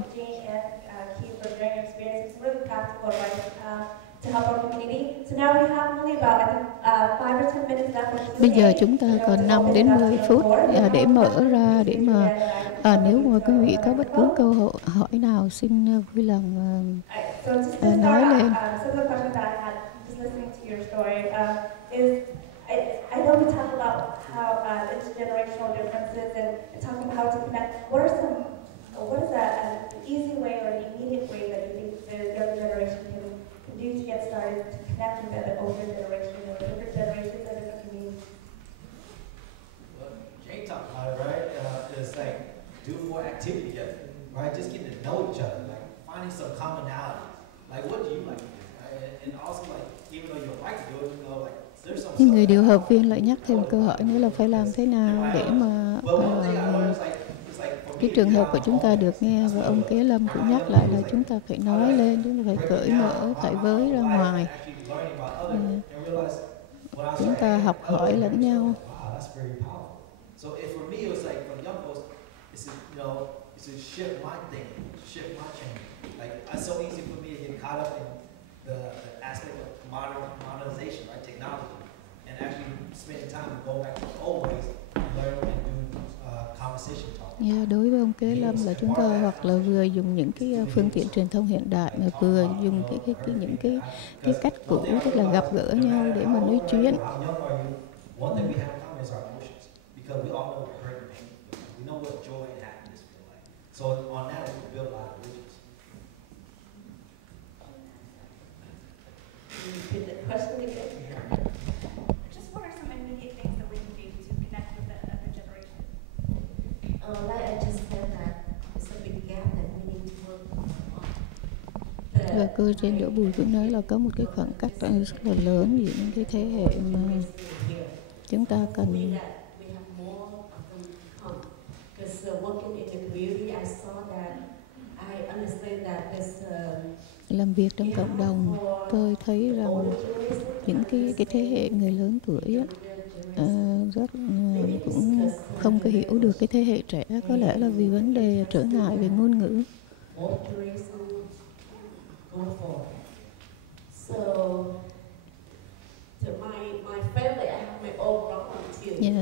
Bây giờ chúng ta còn 5 đến 10 phút để mở ra, để mà nếu mà quý vị có bất cứ câu hỏi nào xin vui lòng nói lên. I know we talk about how intergenerational differences and talking about how to connect. What is an easy way or an immediate way that you think the younger generation can do to get started to connect with the older generation or different generations and different communities? Well, Jane talked about it, right? It's like do more activity together, right? Just getting to know each other, like finding some commonality. Like what do you like to do, right? And also like even though you don't like to do it, you know, like người điều hợp viên lại nhắc thêm câu hỏi nữa là phải làm thế nào để mà cái trường hợp của chúng ta được nghe. Và ông Kế Lâm cũng nhắc lại là chúng ta phải nói lên, chúng ta phải cởi mở, phải với ra ngoài. Chúng ta học hỏi lẫn nhau. Modernization, right? Technology, and actually spending time to go back to the old ways, learn and do conversation talk. Đối với ông Kế Lâm là chúng ta hoặc là vừa dùng những cái phương tiện truyền thông hiện đại, mà vừa dùng những cái cách cũ, tức là gặp gỡ nhau để mà nói chuyện. Just what are some immediate things that we can do to connect with the other generation? Like I just said that it's a big gap that we need to work on. Và cô trên Đỗ Bùi cũng nói là có một cái khoảng cách rất là lớn giữa những cái thế hệ mà chúng ta cần. Làm việc trong cộng đồng, tôi thấy rằng những cái thế hệ người lớn tuổi cũng không có hiểu được cái thế hệ trẻ, có lẽ là vì vấn đề trở ngại về ngôn ngữ.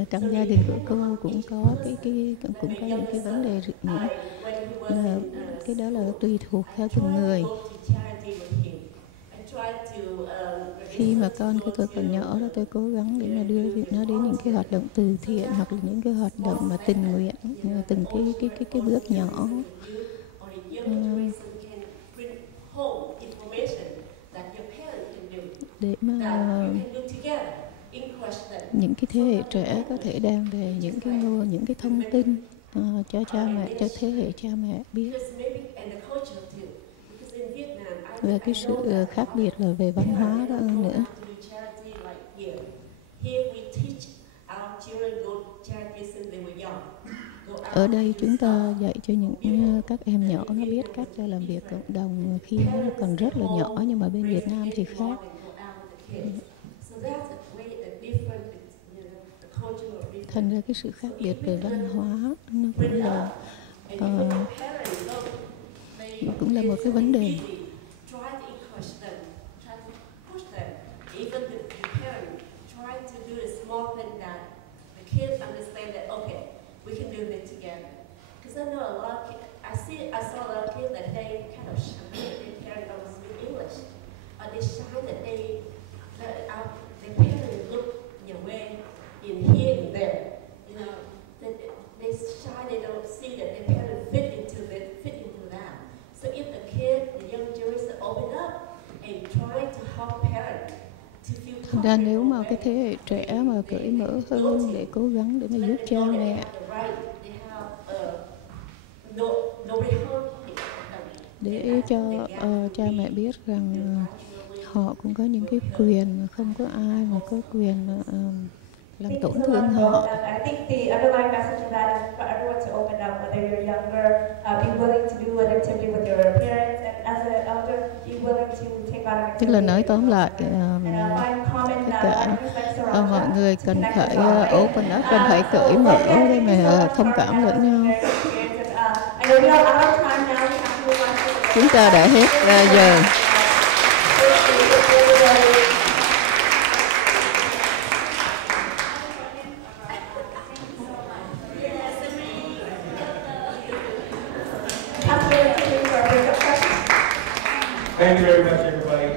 Trong gia đình của cô cũng có những cái vấn đề cái đó là tùy thuộc theo từng người. Khi mà con của tôi còn nhỏ đó, tôi cố gắng để mà đưa nó đến những cái hoạt động từ thiện hoặc là những cái hoạt động mà tình nguyện, từng cái bước nhỏ. để mà những cái thế hệ trẻ có thể đem về những cái thông tin cho cha mẹ, cho thế hệ cha mẹ biết. Và cái sự khác biệt là về văn hóa đó nữa. Ở đây chúng ta dạy cho những các em nhỏ nó biết cách làm việc cộng đồng khi nó còn rất là nhỏ, nhưng mà bên Việt Nam thì khác. Thành ra cái sự khác biệt về văn hóa nó cũng là một cái vấn đề. We can do this together. Because I know a lot of kids, I saw a lot of kids that they kind of shy, their parents don't speak English. Or they shy that their parents look your way in here and there. You know, they shy, they don't see that their parents fit into that. So if the kid, the young generation open up and try to help parents. Thành ra nếu mà cái thế hệ trẻ mà cởi mở hơn để cố gắng để mà giúp cha mẹ, để cho cha mẹ biết rằng họ cũng có những cái quyền mà không có ai mà có quyền làm tổn thương họ. I think the underlying message of that is for everyone to open up, whether you're younger, be willing to do an activity with your parents, and as an elder, be willing to take on an activity. Tức là nói tóm lại, tất cả mọi người cần phải open up, cần phải cởi mở để mà thông cảm lẫn nhau. Chúng ta đã hết giờ. Thank you very much, everybody.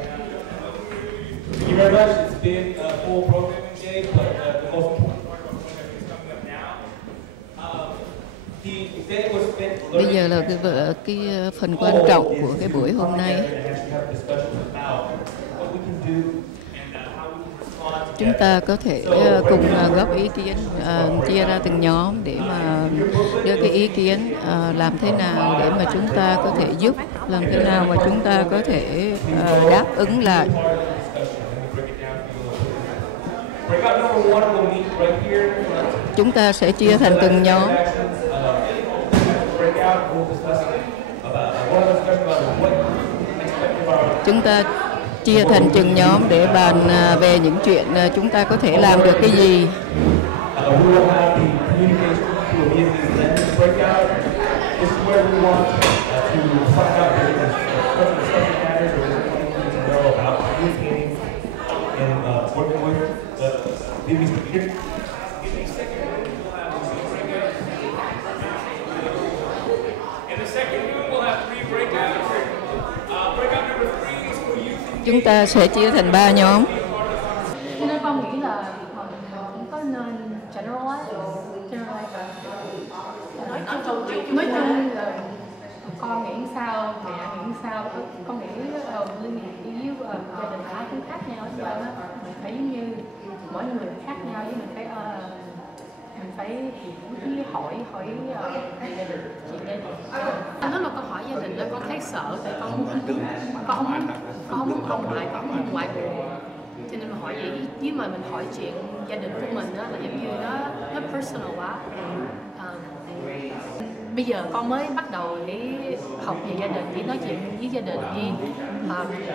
Thank you very much. It's been a full programming day, but the most important part of our program is coming up now. The day was spent learning. Bây giờ là cái phần quan trọng của cái buổi hôm nay. Chúng ta có thể cùng góp ý kiến, chia ra từng nhóm để mà đưa cái ý kiến làm thế nào để mà chúng ta có thể giúp, làm thế nào mà chúng ta có thể đáp ứng lại. Chúng ta sẽ chia thành từng nhóm. Chúng ta chia thành từng nhóm để bàn về những chuyện chúng ta có thể làm được cái gì. Chúng ta sẽ chia thành 3 nhóm. Cho nên con nghĩ là cũng có nên generalize. Nói chung là con nghĩ sao, mẹ nghĩ sao, con nghĩ Linh nghĩ với gia đình ai cũng khác nhau, cho nên mình phải giống như mỗi người khác nhau, với mình phải hỏi gia đình, chị gia đình. Nếu mà con hỏi gia đình đó con thấy sợ, tại con không muốn ông ngoại, con không muốn ngoại buồn, cho nên mà hỏi vậy. Nếu mà mình hỏi chuyện gia đình của mình đó là giống như nó personal quá. Bây giờ con mới bắt đầu để học về gia đình, để nói chuyện với gia đình đi.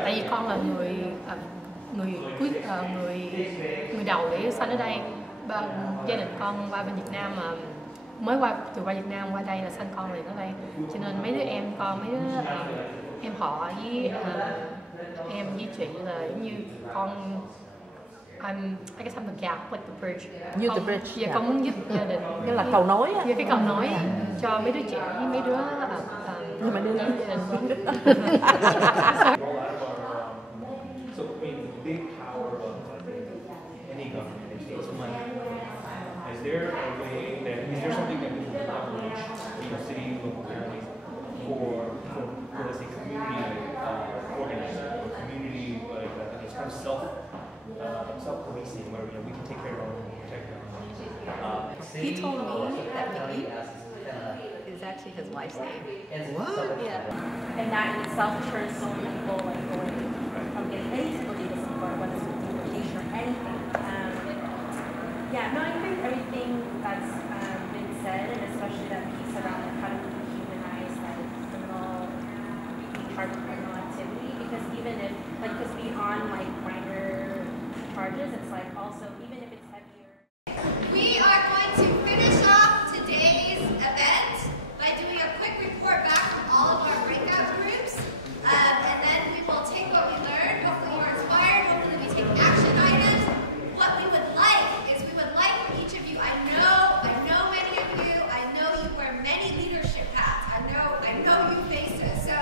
Tại vì con là người đầu để sinh ở đây. Gia đình con qua bên Việt Nam mà mới từ qua Việt Nam qua đây là sinh con liền ở đây, cho nên mấy đứa em con, mấy đứa em họ với em với chị là giống như con I guess I'm the gap, like the bridge. Như the bridge. Dạ, con muốn giúp gia đình. Như là cầu nối á. Như cái cầu nối cho mấy đứa trẻ với mấy đứa nhưng mà đưa So, I mean, the big power of any government is money. Is there a way that, is there something that we can leverage, city, local communities, for let's say, community organizing, or community, like of self-policing, where we can take care of our own and protect our own. He told me that the is actually his wife's name. What? Yeah. And that in itself turns so many people like away from getting any type of legal support, whether it's deportation or anything. Yeah, no, I agree with everything that's been said, and especially that piece around like, how do we humanize like criminal, being charged with criminal activity, because even if, like, because beyond like minor charges, it's like also, even if it's heavier. We are going to finish off today's event by doing a quick report back from all of our breakout groups, and then we will take what we learned, hopefully we're inspired, hopefully we take action items. What we would like is we would like for each of you, I know many of you, I know you wear many leadership hats, I know you face it, so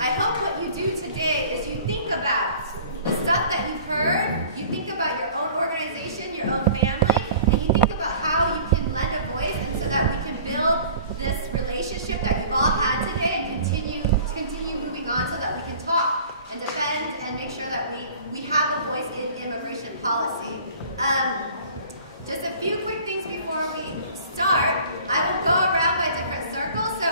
I hope what you do today is you think about the stuff that you've heard, you think about your own organization, your own family, and you think about how you can lend a voice, and so that we can build this relationship that you've all had today and continue moving on so that we can talk and defend and make sure that we have a voice in immigration policy. Just a few quick things before we start. I will go around by different circles, so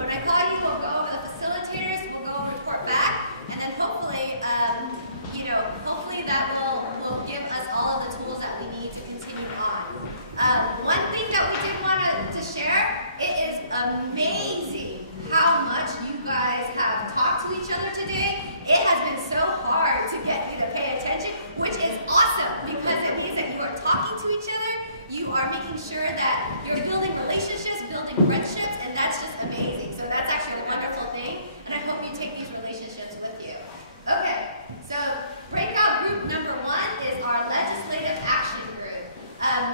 when I call you, we'll go over the facilitators, we'll go and report back, and then hopefully, hopefully that will give us all of the tools that we need to continue on. One thing that we did want to share, it is amazing how much you guys have talked to each other today. It has been so hard to get you to pay attention, which is awesome because it means that you are talking to each other, you are making sure that you're building relationships, building friendships, and that's just amazing. So that's actually a wonderful thing, and I hope you take these relationships with you. Okay, so breakout group number 1 is our legislative action group.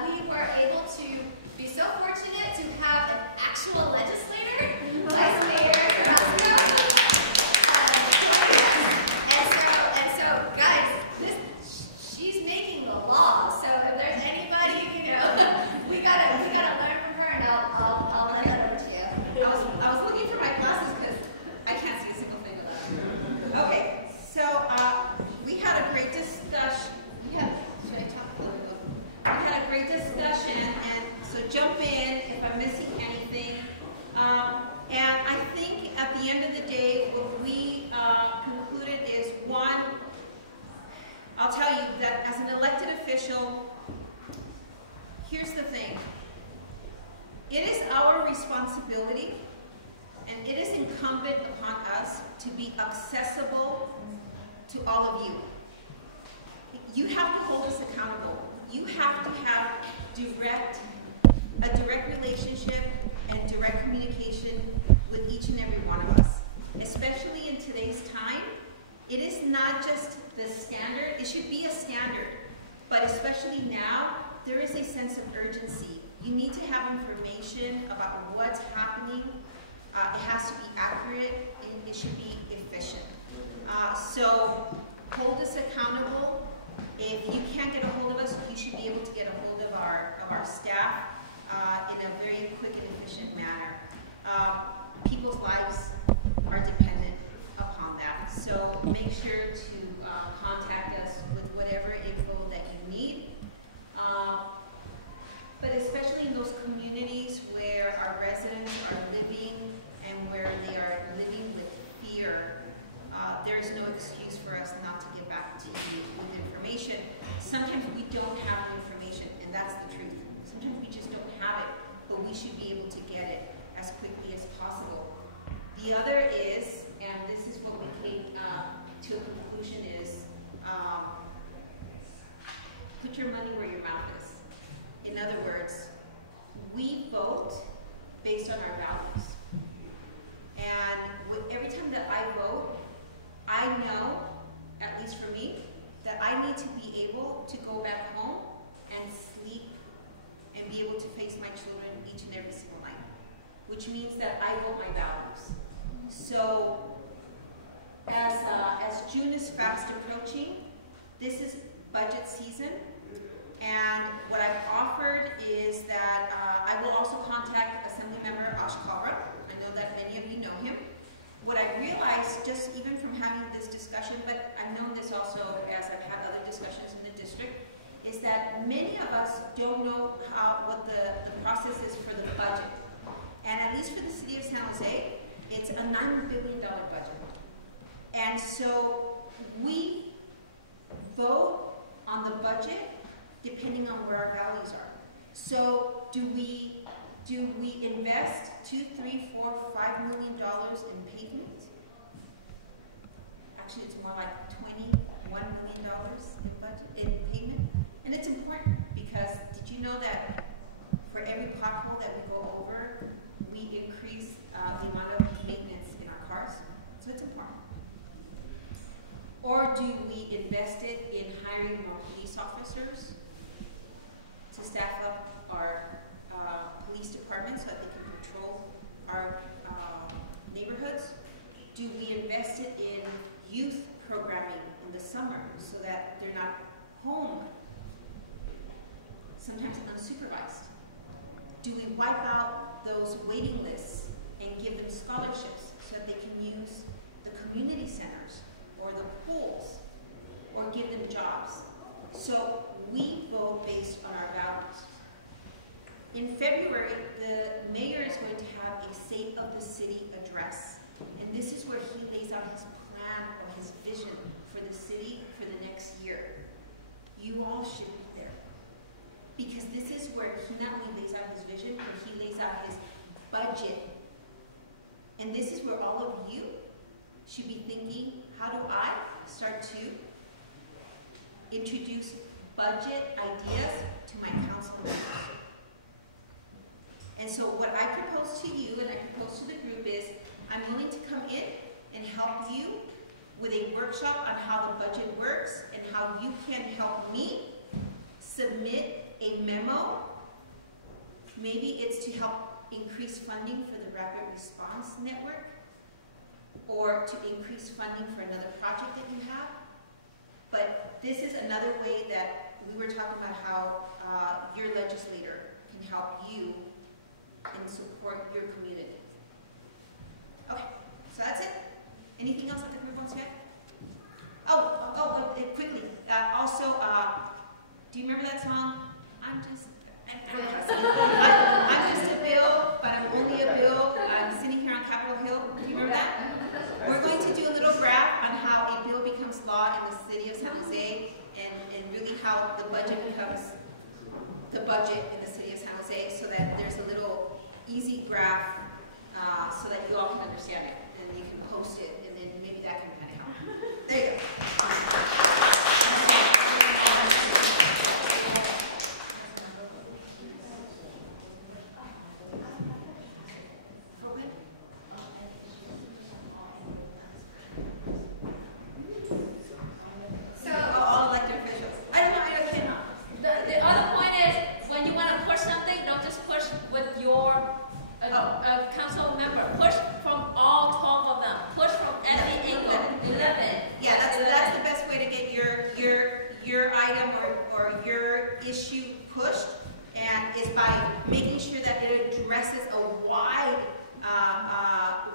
We were able to be so fortunate to have an actual legislator, Vice Mayor Carrasco. And so, guys, she's making the law. So if there's anybody, we gotta learn from her, and I'll let that over to you. I was looking for my glasses because I can't see a single thing about it. Okay, so we had a great discussion. Should I talk a little bit? We had a great discussion, and so jump in if I'm missing anything. And I think at the end of the day, what we concluded is, one, I'll tell you that as an elected official, here's the thing. It is our responsibility, and it is incumbent upon us to be accessible to all of you. You have to hold us accountable. You have to have a direct relationship and direct communication with each and every one of us. Especially in today's time, it is not just the standard, it should be a standard, but especially now, there is a sense of urgency. You need to have information about what's happening. It has to be accurate, and it should be efficient. So hold us accountable. If you can't get a hold of us, you should be able to get a hold of our staff in a very quick and efficient manner. People's lives are dependent upon that. So make sure to contact us with whatever info that you need. But especially in those communities where our residents are living and where they are living with fear, there is no excuse for us not to get back to you with information. Sometimes we don't have the information, and that's the truth. Sometimes we just don't have it, but we should be able to get it as quickly as possible. The other is, and this is what we came to a conclusion, is put your money where your mouth is. In other words, we vote based on our values. And every time that I vote, I know, at least for me, that I need to be able to go back home and sleep and be able to face my children each and every single night, which means that I vote my values. So, as June is fast approaching, this is budget season, and what I've offered is that I will also contact Assemblymember Ashkara. I know that many of you know him. what I realized, just even from having this discussion, but I've known this also as I've had other discussions in the district, is that many of us don't know what the process is for the budget. And at least for the city of San Jose, it's a $9 billion budget. And so we vote on the budget depending on where our values are. So do we invest $2, $3, $4, $5 million in pavement? Actually, it's more like $21 million in budget in pavement. And it's important because did you know that for every pothole that we go over, we increase the amount of maintenance in our cars? So it's important. Or do we invest it in hiring more police officers to staff up our police department so that they can patrol our neighborhoods? Do we invest it in youth programming in the summer so that they're not home, sometimes unsupervised? Do we wipe out those waiting lists and give them scholarships so that they can use the community centers or the pools or give them jobs? So we vote based on our values. In February, the mayor is going to have a State of the City address. And this is where he lays out his plan or his vision for the city for the next year. You all should be there. Because this is where he not only lays out his vision, but he lays out his budget. And this is where all of you should be thinking, how do I start to introduce budget ideas to my council members? And so what I propose to you and I propose to the group is I'm willing to come in and help you with a workshop on how the budget works and how you can help me submit a memo. Maybe it's to help increase funding for the Rapid Response Network or to increase funding for another project that you have. But this is another way that we were talking about how your legislator can help you and support your community. Okay, so that's it. Anything else that the group wants to add? Quickly. Also, do you remember that song? I'm just a bill, but I'm only a bill. I'm sitting here on Capitol Hill. Do you remember that? We're going to do a little graph on how a bill becomes law in the city of San Jose and really how the budget becomes the budget in the city of San Jose, so that there's a little easy graph so that you all can understand it. And you can post it, and then maybe that can kind of help. There you go. Council member, push from all 12 of them. Push from every angle. 11. Yeah, that's the best way to get your item or your issue pushed, and is by making sure that it addresses a wide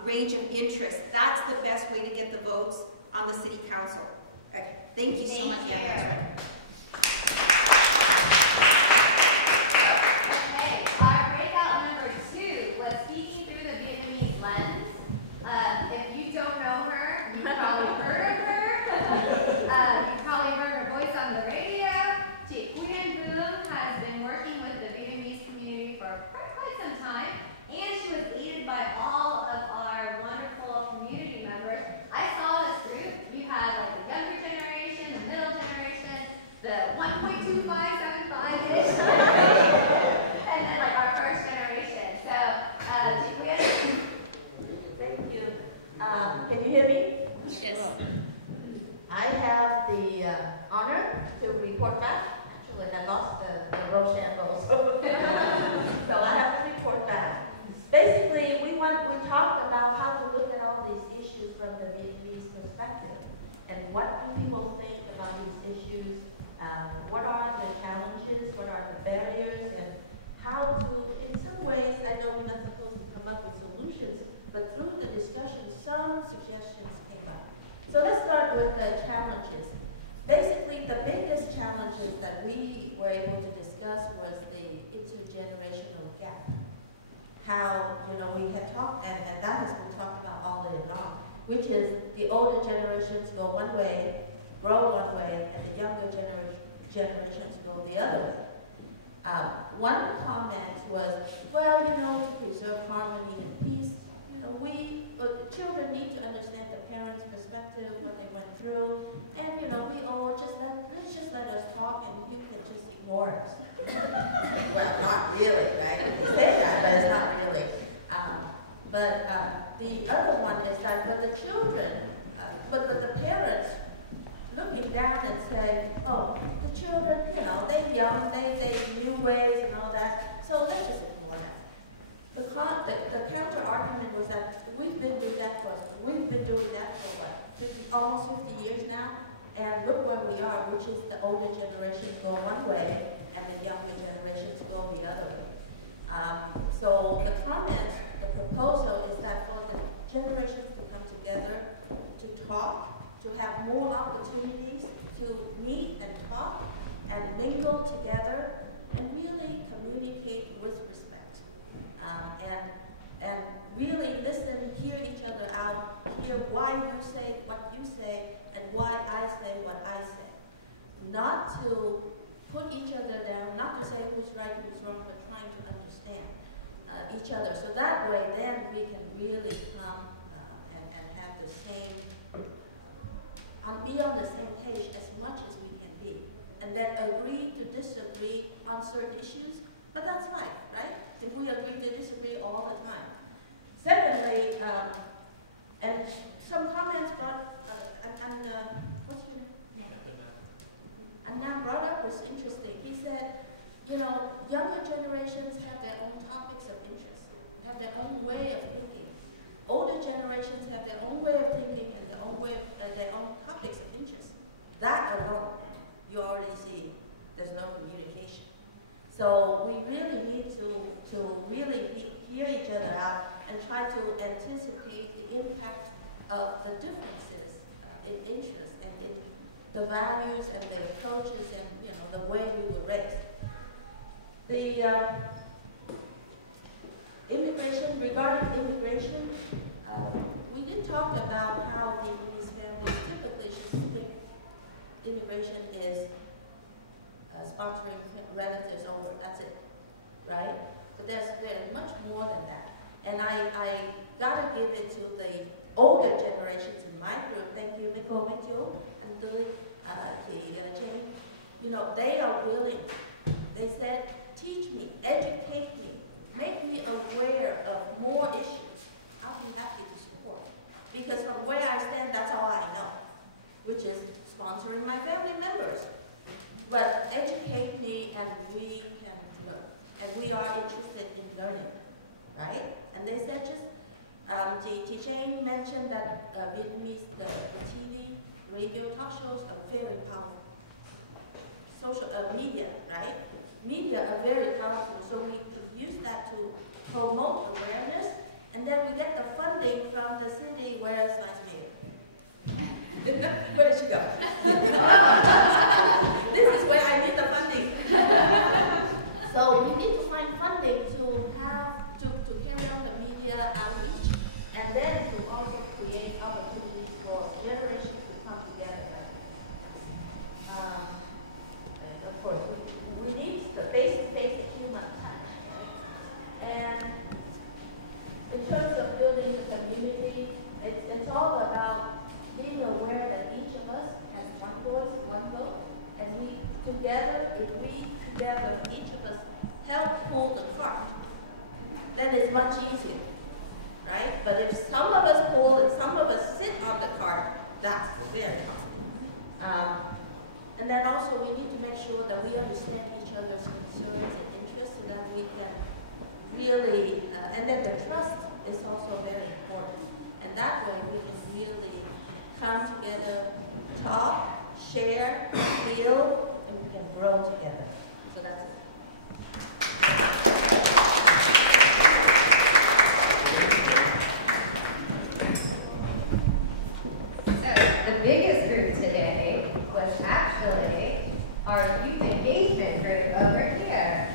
range of interest. That's the best way to get the votes on the city council. Okay. Thank you so much. Yeah, that's right. If you don't know her, you probably heard of her. You probably heard her voice on the radio. Chị has been working with the Vietnamese community for quite some time, and she was aided by all of our wonderful community members. I saw this group. You had like the younger generation, the middle generation, the 1.2575-ish, and then like our first generation. So, thank you. Can you hear me? Yes. I have the honor to report back. Actually, I lost the Rochambeau, so I have to report back. Basically, we talked about how to look at all these issues from the Vietnamese perspective, and what do people think about these issues? What are the challenges? What are the barriers? And how to, in some ways, I know we're not supposed to come up with solutions, but through the discussion, some how, we had talked, and that has been talked about all day long, which is the older generations go one way, grow one way, and the younger generations go the other way. One comment was, well, to preserve harmony and peace, children need to understand the parents' perspective, what they went through, and we all let's just let us talk, and you can just ignore us. Well, not really, right? They say that, but it's not really. But the other one is that, but the children, but the parents looking down and say, oh, the children, they're young, they new ways and all that, so let's just ignore that. The counter argument was that we've been doing that for what, almost 50 years now, and look where we are, which is the older generations go one way and the younger generations go the other way. So the proposal is that for the generations to come together, to talk, to have more opportunities to meet and talk and mingle together and really communicate with respect. And really listen, hear each other out, hear why you say what you say and why I say what I say. Not to put each other down, not to say who's right, who's wrong, but trying to understand each other. So that way then we can really come and have the same, be on the same page as much as we can be. And then agree to disagree on certain issues, but that's life, right? If we agree to disagree all the time. Secondly, and some comments brought, what's your name? And now brought up was interesting. He said, younger generations have their own topics of interest, have their own way of thinking. Older generations have their own way of thinking and their own way of, their own topics of interest. That alone, you already see there's no communication. So we really need to really hear each other out and try to anticipate the impact of the differences in interest and in the values and the approaches and the way we were raised. The regarding immigration, we did talk about how Vietnamese families typically just think immigration is sponsoring relatives over, that's it, right? But there's much more than that. And I gotta give it to the older generations in my group. Thank you, Nicole, and Billy, Jane. They are willing. They said, teach me, educate me, make me aware of more issues. I'll be happy to support. Because from where I stand, that's all I know, which is sponsoring my family members. But educate me and we can learn. And we are interested in learning, right? And they said Jane mentioned that Vietnamese, the TV, radio, talk shows are very powerful. Social media, right? Media are very powerful, so we could use that to promote awareness, and then we get the funding from the city. Where is Vice Mayor? Where did she go? This is where I need the funding. So we need to find funding to carry on the media outreach, and then to also create opportunities for generations to come together. And of course, we need the face-to-face human touch. Right? And in terms of building the community, it's all about being aware that each of us has one voice, one vote, and we together, each of us help pull the cart, then it's much easier, right? But if some of us pull and some of us sit on the cart, that's very hard. And then also we need to make sure that we understand each other's concerns and interests so that we can really, and then the trust is also very important. And that way we can really come together, talk, share, feel, and we can grow together. So that's it. So the biggest group today was actually our youth engagement group over here.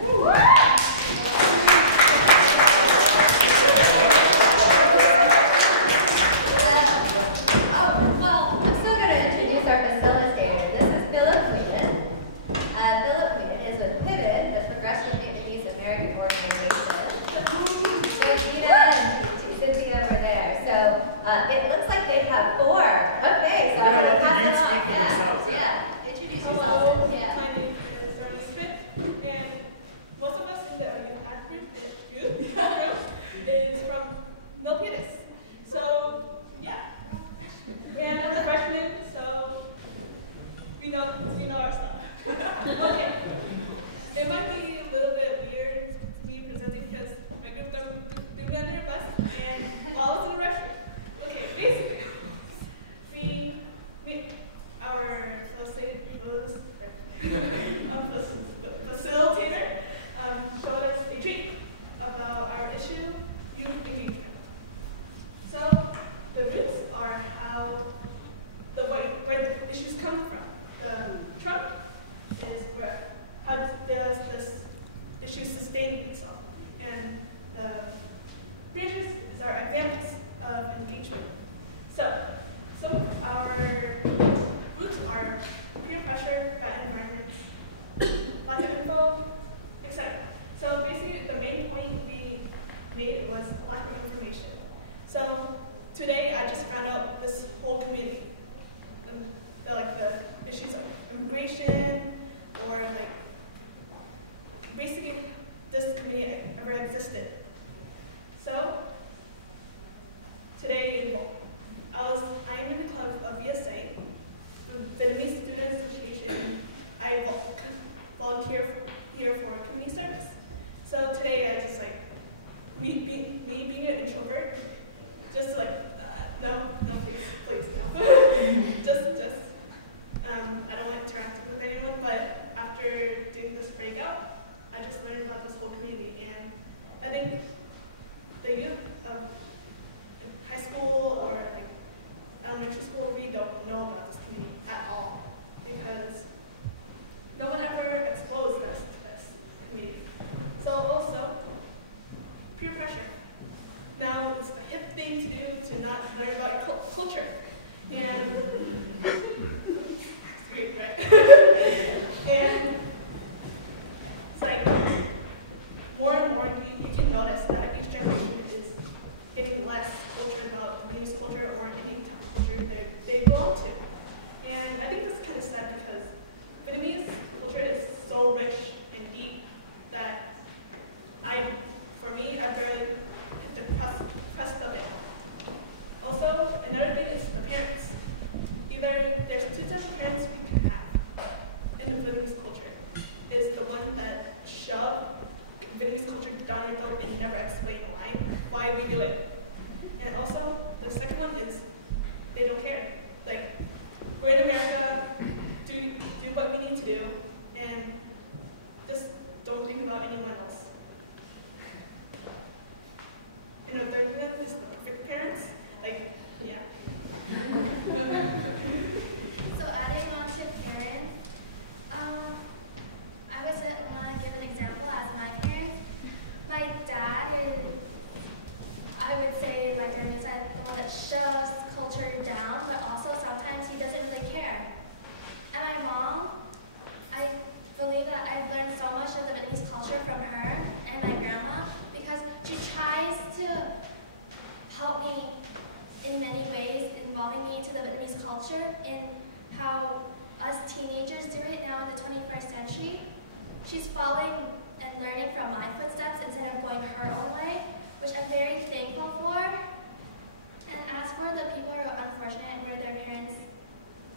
she's following and learning from my footsteps instead of going her own way, which I'm very thankful for. And as for the people who are unfortunate where their parents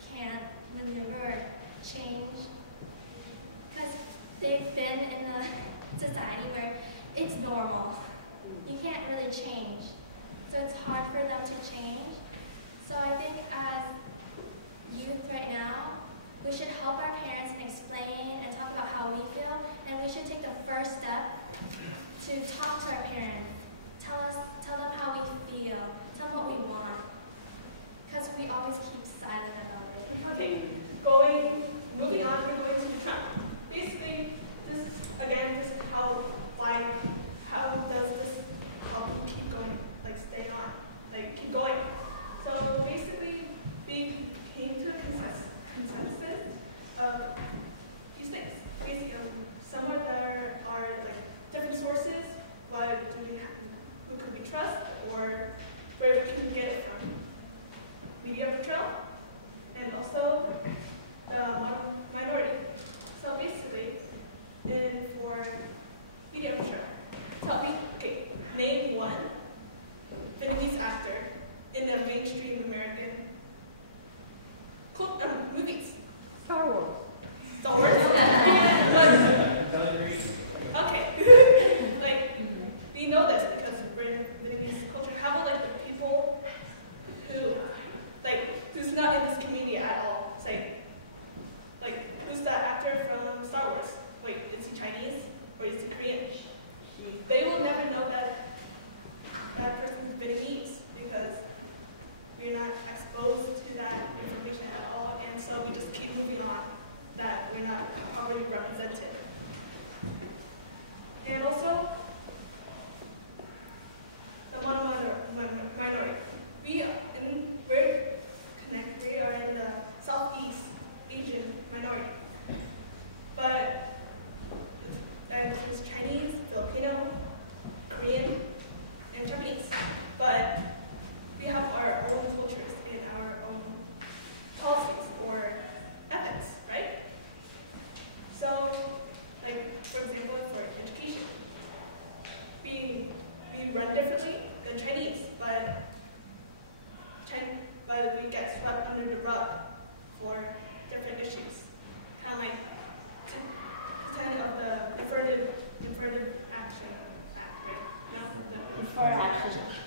can't maneuver or change, because they've been in a society where it's normal. You can't really change. So it's hard for them to change. So I think as youth right now, we should help our parents and explain and talk about how we feel, and we should take the first step to talk to our parents. Tell them how we feel, tell them what we want, because we always keep silent about it. Okay, moving on, we're going to Trump. Basically, this is how does this help keep going, like stay on, like keep going. So basically, we came to a consensus of these things. Basically, somewhere there are like different sources. What do we have? Who could we trust, or where we can get it from? Media portrayal, and also the minority. So basically, for media portrayal, name one Vietnamese actor in the mainstream American movies. Star Wars. Star Wars? Okay. We know this because we're in Vietnamese culture. How about the people who's not in this community at all? Say, who's that actor from Star Wars? Wait, is he Chinese or is he Korean? They will never know that person's Vietnamese because we're not exposed to that information at all, and so we just keep moving on that we're not already represented. And also, the minority. We are in the Southeast Asian minority. But there's Chinese, Filipino, Korean, and Japanese. But we have our own cultures and our own policies or ethics, right? So, for example, for education, we run differently than Chinese, but we get swept under the rug for different issues. Kind of like 10 of the affirmative action act, right?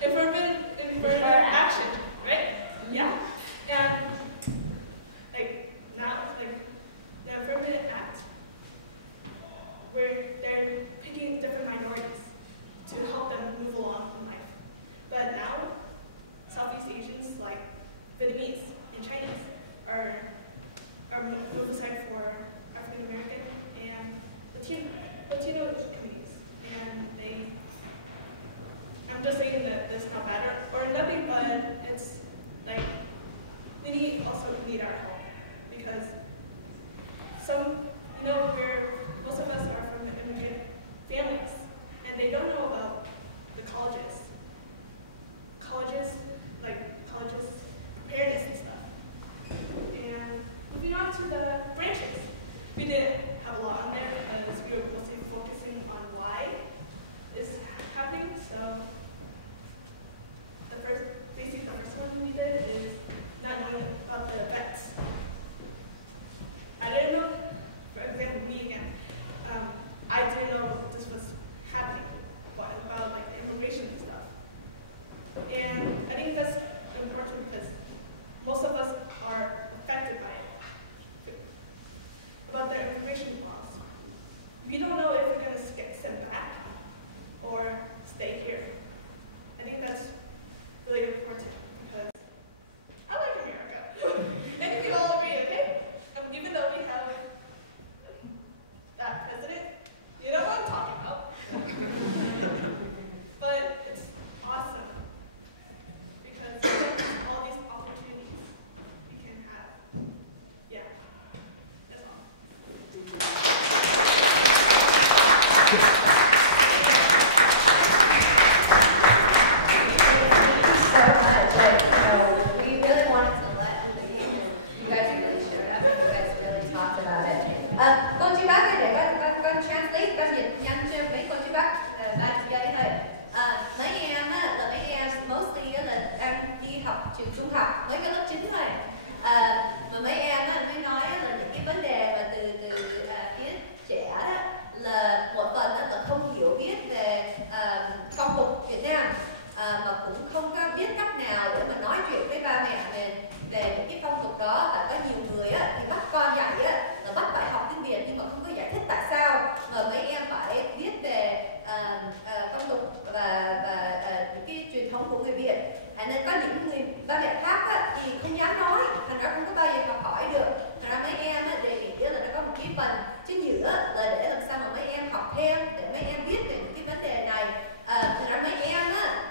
Affirmative action, right? Yeah. And the affirmative act, where they're picking different minorities to help them move along in life. But now, Southeast Asians like Vietnamese and Chinese are moving aside for African American and Latino communities. And I'm just saying that that's not bad or nothing, but it's we also need our help because most of us are from immigrant families and they don't know about the colleges preparedness and stuff. And moving on to the branches, we didn't have a lot on there because we were hẹp khác á, thì không dám nói, thành ra không có bao giờ học hỏi được. Thành ra mấy em á, đề nghị là nó có một cái phần chính giữa là để làm sao mà mấy em học thêm, để mấy em biết về những cái vấn đề này. Thành ra mấy em là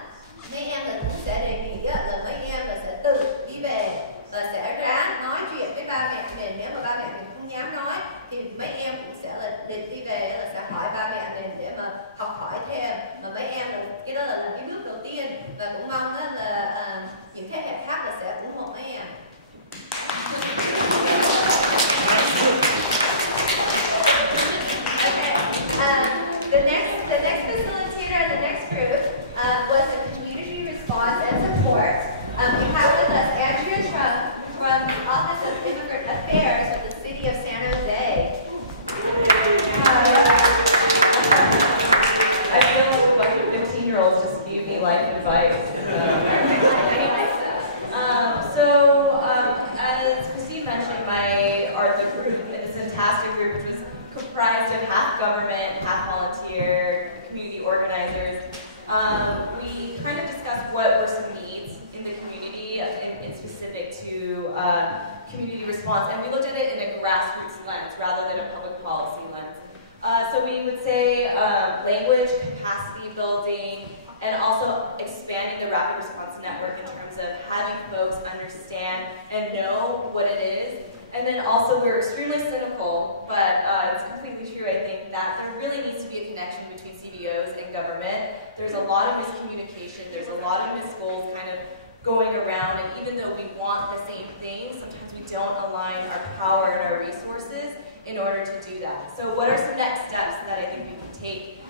cũng sẽ đề nghị là mấy em là sẽ tự đi về và sẽ ráng nói chuyện với ba mẹ mình. Nếu mà ba mẹ mình không dám nói thì mấy em cũng sẽ là định đi về là sẽ hỏi ba mẹ mình để mà học hỏi thêm. Mà mấy em là cái đó là cái bước đầu tiên, và cũng mong là những thế hệ khác là sẽ ủng hộ mấy em. The next facilitator, the next group was the community response and support. We have with us Andrea Trump from the Office of Immigrant Affairs of the City of San Jose. I feel like a bunch of 15-year-olds just gave me life advice. As Christine mentioned, our group is a fantastic group, which was comprised of half government, half volunteer, community organizers. We kind of discussed what were some needs in the community in specific to community response, and we looked at it in a grassroots lens rather than a public policy lens. So we would say language, capacity building, and also expanding the rapid response network in terms of having folks understand and know what it is. And then also we're extremely cynical, but it's completely true, I think, that there really needs to be a connection between CBOs and government. There's a lot of miscommunication, there's a lot of misgoals kind of going around, and even though we want the same things, sometimes we don't align our power and our resources in order to do that. So what are some next steps that I think we can take?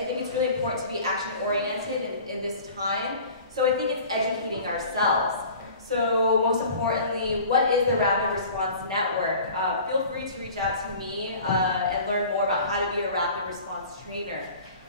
I think it's really important to be action-oriented in this time. So I think it's educating ourselves. So most importantly, what is the Rapid Response Network? Feel free to reach out to me and learn more about how to be a rapid response trainer.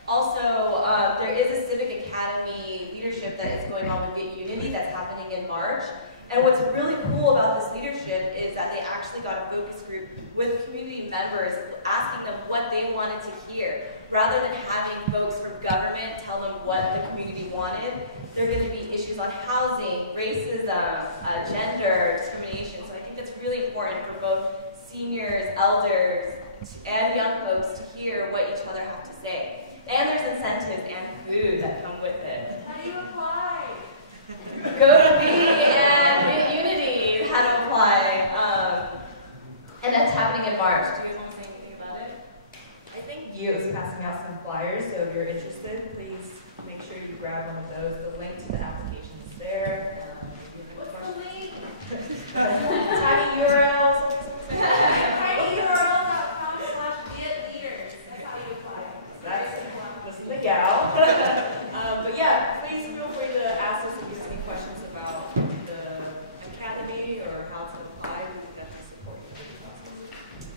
Also, there is a Civic Academy leadership that is going on with Unity that's happening in March. And what's really cool about this leadership is that they actually got a focus group with community members asking them what they wanted to hear. Rather than having folks from government tell them what the community wanted, there are going to be issues on housing, racism, gender, discrimination. So I think that's really important for both seniors, elders, and young folks to hear what each other have to say. And there's incentives and food that come with it. How do you apply? Go to B and Unity, how to apply. And that's happening in March. Do you want to say anything about it? I think you is passing out some flyers, so if you're interested, please make sure you grab one of those. The link to the application is there. What's the link? TinyURL. TinyURL.com/getleaders. That's how you apply. Listen to Gal. But yeah, please feel free to ask us if you have any questions about the academy or how to apply. We can definitely support you with the process.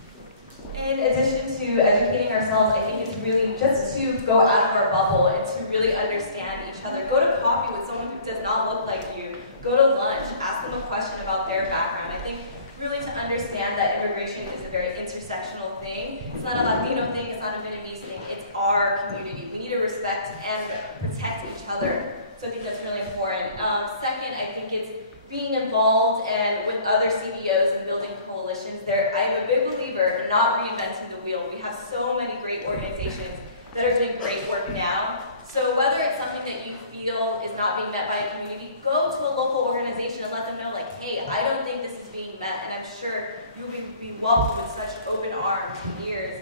In addition to educating ourselves, I think it's really just to go out of our bubble and to really understand each other. Go to coffee with someone who does not look like you. Go to lunch, ask them a question about their background. I think really to understand that immigration is a very intersectional thing. It's not a Latino thing, it's not a Vietnamese thing, it's our community. We need to respect and protect each other. So I think that's really important. Second, I think it's being involved and with other CBOs and building coalitions. I'm a big believer in not reinventing the wheel. We have so many great organizations that are doing great work now. So whether it's something that you feel is not being met by a community, go to a local organization and let them know, like, hey, I don't think this is being met, and I'm sure you'll be welcomed with such open arms and ears.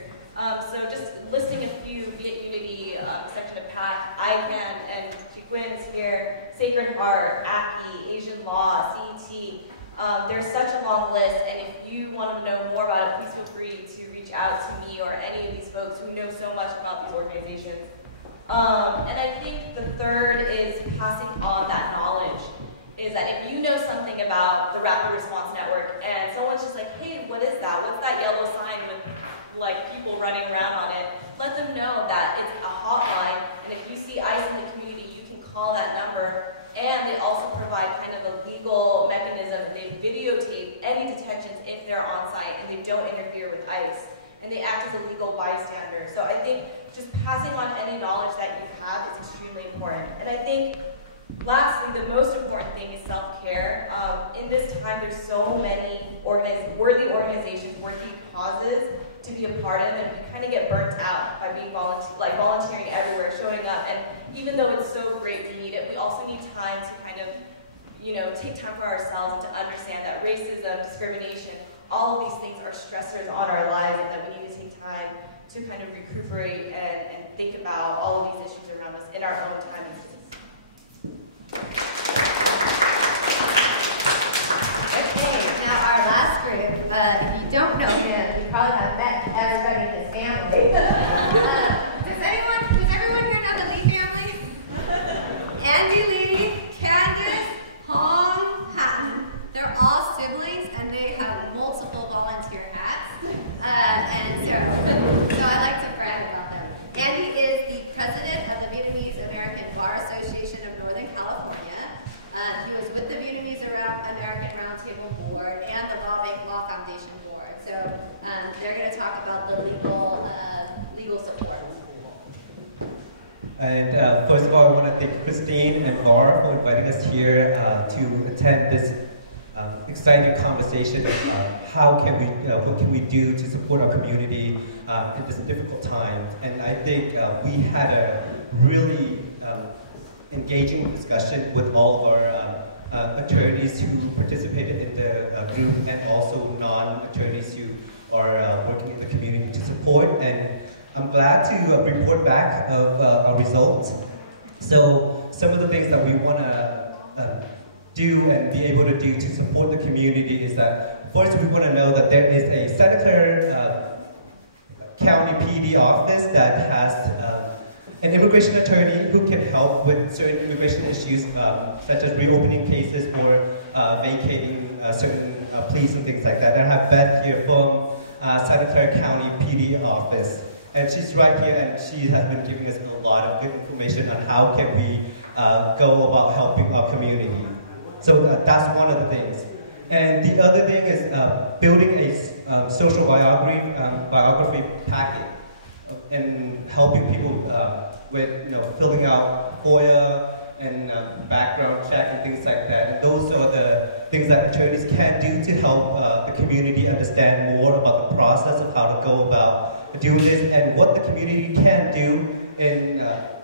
So just listing a few, Viet Unity, Section of PAC, ICANN, and Gwen's here, Sacred Heart, ACI, Asian Law, CET. There's such a long list, and if you want to know more about it, please feel free to reach out to me or any of these folks who know so much about these organizations. And I think the third is passing on that knowledge. Is that if you know something about the Rapid Response Network and someone's just like, hey, what is that? What's that yellow sign with like people running around on it? Let them know that it's a hotline, and if you see ICE in the community, you can call that number. And they also provide kind of a legal mechanism, and they videotape any detentions if they're on site, and they don't interfere with ICE. And they act as a legal bystander. So I think just passing on any knowledge that you have is extremely important. And I think Lastly, the most important thing is self-care. In this time, there's so many worthy organizations, worthy causes to be a part of, and we kind of get burnt out by being volunteering everywhere, showing up. And even though it's so great to need it, we also need time to kind of, take time for ourselves and to understand that racism, discrimination, all of these things are stressors on our lives, and that we need to take time to kind of recuperate and think about all of these issues around us in our own time and space. Okay, now our last group, if you don't know him, you probably have met everybody in his family. Does everyone here know the Lee family? Andy Lee, Candace, Hong, Hatton. They're all siblings and they have multiple volunteer hats. And so I like to brag about them. Andy is the president of the Vietnamese American Bar Association of Northern California. He was with the Vietnamese American Round Table Board and the Law Foundation Board. So they're going to talk about the legal support. And first of all, I want to thank Christine and Laura for inviting us here to attend this exciting conversation of what can we do to support our community in this difficult time. And I think we had a really engaging discussion with all of our attorneys who participated in the group, and also non-attorneys who are working in the community to support. And I'm glad to report back of our results. So some of the things that we want to do and be able to do to support the community is that first we want to know that there is a Santa Clara County PD office that has an immigration attorney who can help with certain immigration issues, such as reopening cases or vacating certain pleas and things like that. I have Beth here from Santa Clara County PD office. And she's right here, and she has been giving us a lot of good information on how can we go about helping our community. So that's one of the things. And the other thing is building a social biography packet and helping people with filling out FOIA and background check and things like that. And those are the things that attorneys can do to help the community understand more about the process of how to go about doing this. And what the community can do in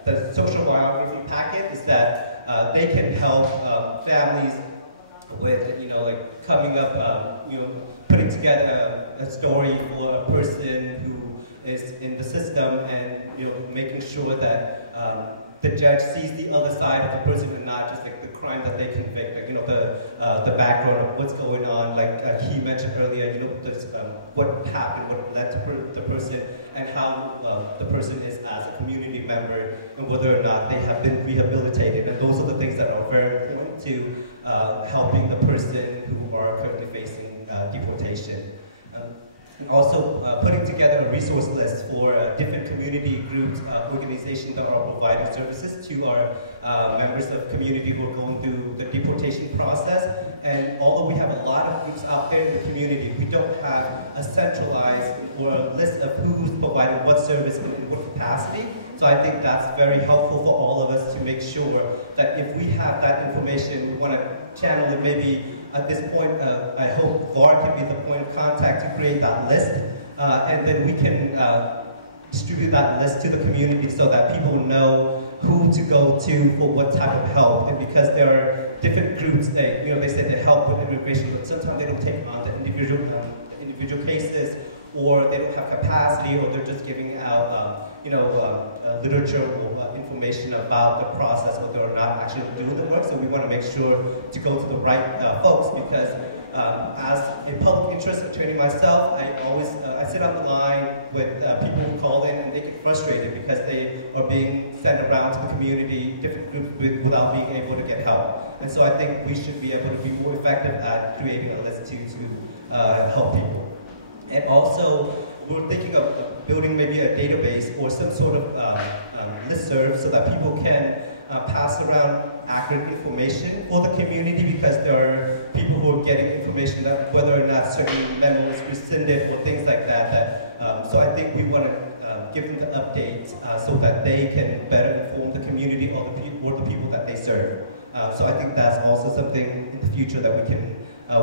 the social biography packet is that they can help families with, like coming up, putting together a story for a person who is in the system, and making sure that the judge sees the other side of the person and not just like the crime that they convict, like the background of what's going on, like he mentioned earlier, what happened, what led to the person, and how the person is as a community member, and whether or not they have been rehabilitated. And those are the things that are very important to helping the person who are currently facing deportation. And also putting together a resource list for different community groups, organizations that are providing services to our members of community who are going through the deportation process. And although we have a lot of groups out there in the community, we don't have a centralized or a list of who's providing what service and in what capacity. So I think that's very helpful for all of us to make sure that if we have that information, we want to channel it maybe. At this point, I hope VAR can be the point of contact to create that list, and then we can distribute that list to the community so that people know who to go to for what type of help. And because there are different groups, they say they help with immigration, but sometimes they don't take on the individual cases, or they don't have capacity, or they're just giving out literature or information about the process, but they're not actually doing the work. So we want to make sure to go to the right folks, because as a public interest attorney myself, I sit on the line with people who call in and they get frustrated because they are being sent around to the community, different groups, without being able to get help. And so I think we should be able to be more effective at creating a list to help people. And also, we're thinking of building maybe a database or some sort of listserv so that people can pass around accurate information for the community, because there are people who are getting information that whether or not certain memos rescinded or things like that. So I think we want to give them the updates so that they can better inform the community or the people that they serve. So I think that's also something in the future that we can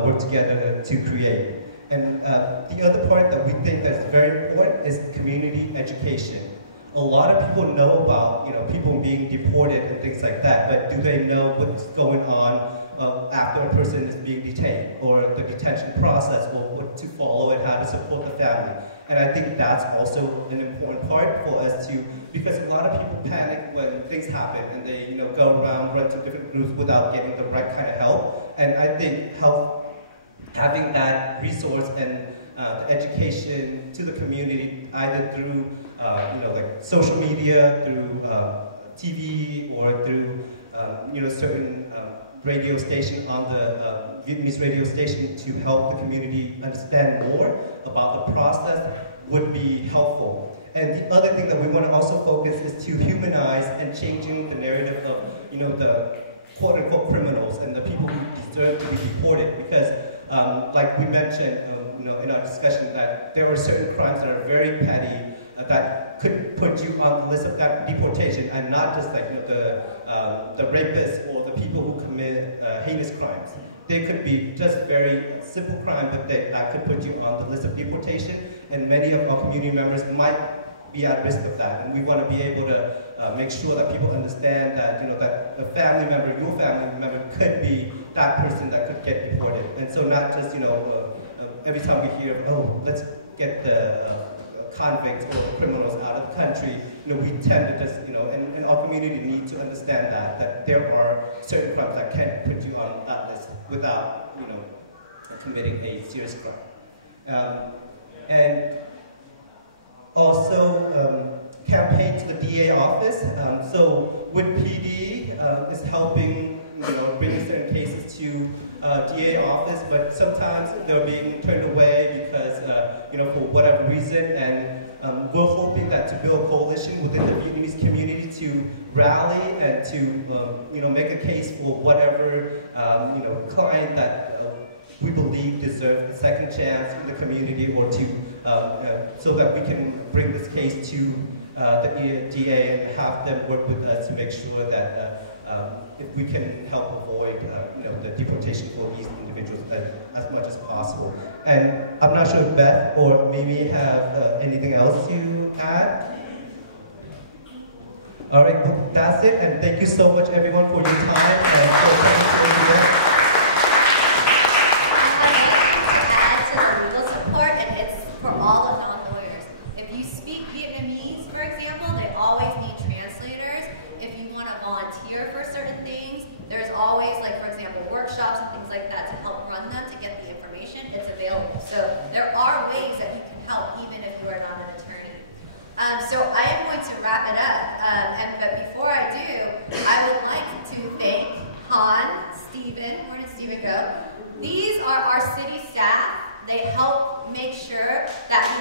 work together to create. And the other part that we think that's very important is community education. A lot of people know about, people being deported and things like that, but do they know what's going on after a person is being detained, or the detention process, or what to follow and how to support the family? And I think that's also an important part for us to, because a lot of people panic when things happen and they, go around, run to different groups without getting the right kind of help. And I think having that resource and the education to the community, either through like social media, through TV, or through certain radio station on the Vietnamese radio station to help the community understand more about the process would be helpful. And the other thing that we want to also focus is to humanize and changing the narrative of the quote-unquote criminals and the people who deserve to be deported, because like we mentioned in our discussion, that there are certain crimes that are very petty that could put you on the list of that deportation, and not just like the rapists or the people who commit heinous crimes. They could be just very simple crime, but that could put you on the list of deportation, and many of our community members might be at risk of that. And we want to be able to make sure that people understand that that a family member, your family member, could be that person that could get deported. And so not just every time we hear, oh, let's get the convicts or criminals out of the country, we tend to just, and our community needs to understand that there are certain crimes that can put you on that list without, committing a serious crime. And also campaign to the DA office. So with PD is helping, bringing certain cases to DA office, but sometimes they're being turned away because, for whatever reason, and we're hoping that to build a coalition within the Vietnamese community to rally and to, make a case for whatever, client that we believe deserves a second chance in the community, or to, so that we can bring this case to the DA and have them work with us to make sure that if we can help avoid the deportation for these individuals as much as possible. And I'm not sure if Beth or Mimi have anything else to add. All right, well, that's it, and thank you so much everyone for your time and for coming here. Add to the legal support, and it's for all of non-lawyers. If you speak Vietnamese, for example, they always need translators. If you want to volunteer for certain things, there's always, like, for example, workshops and things like that to help run them, to get the information. It's available. So there are ways that you can help, even if you are not an attorney. So I am going to wrap it up. But before I do, I would like to thank Han, Stephen. Where did Stephen go? These are our city staff. They help make sure that we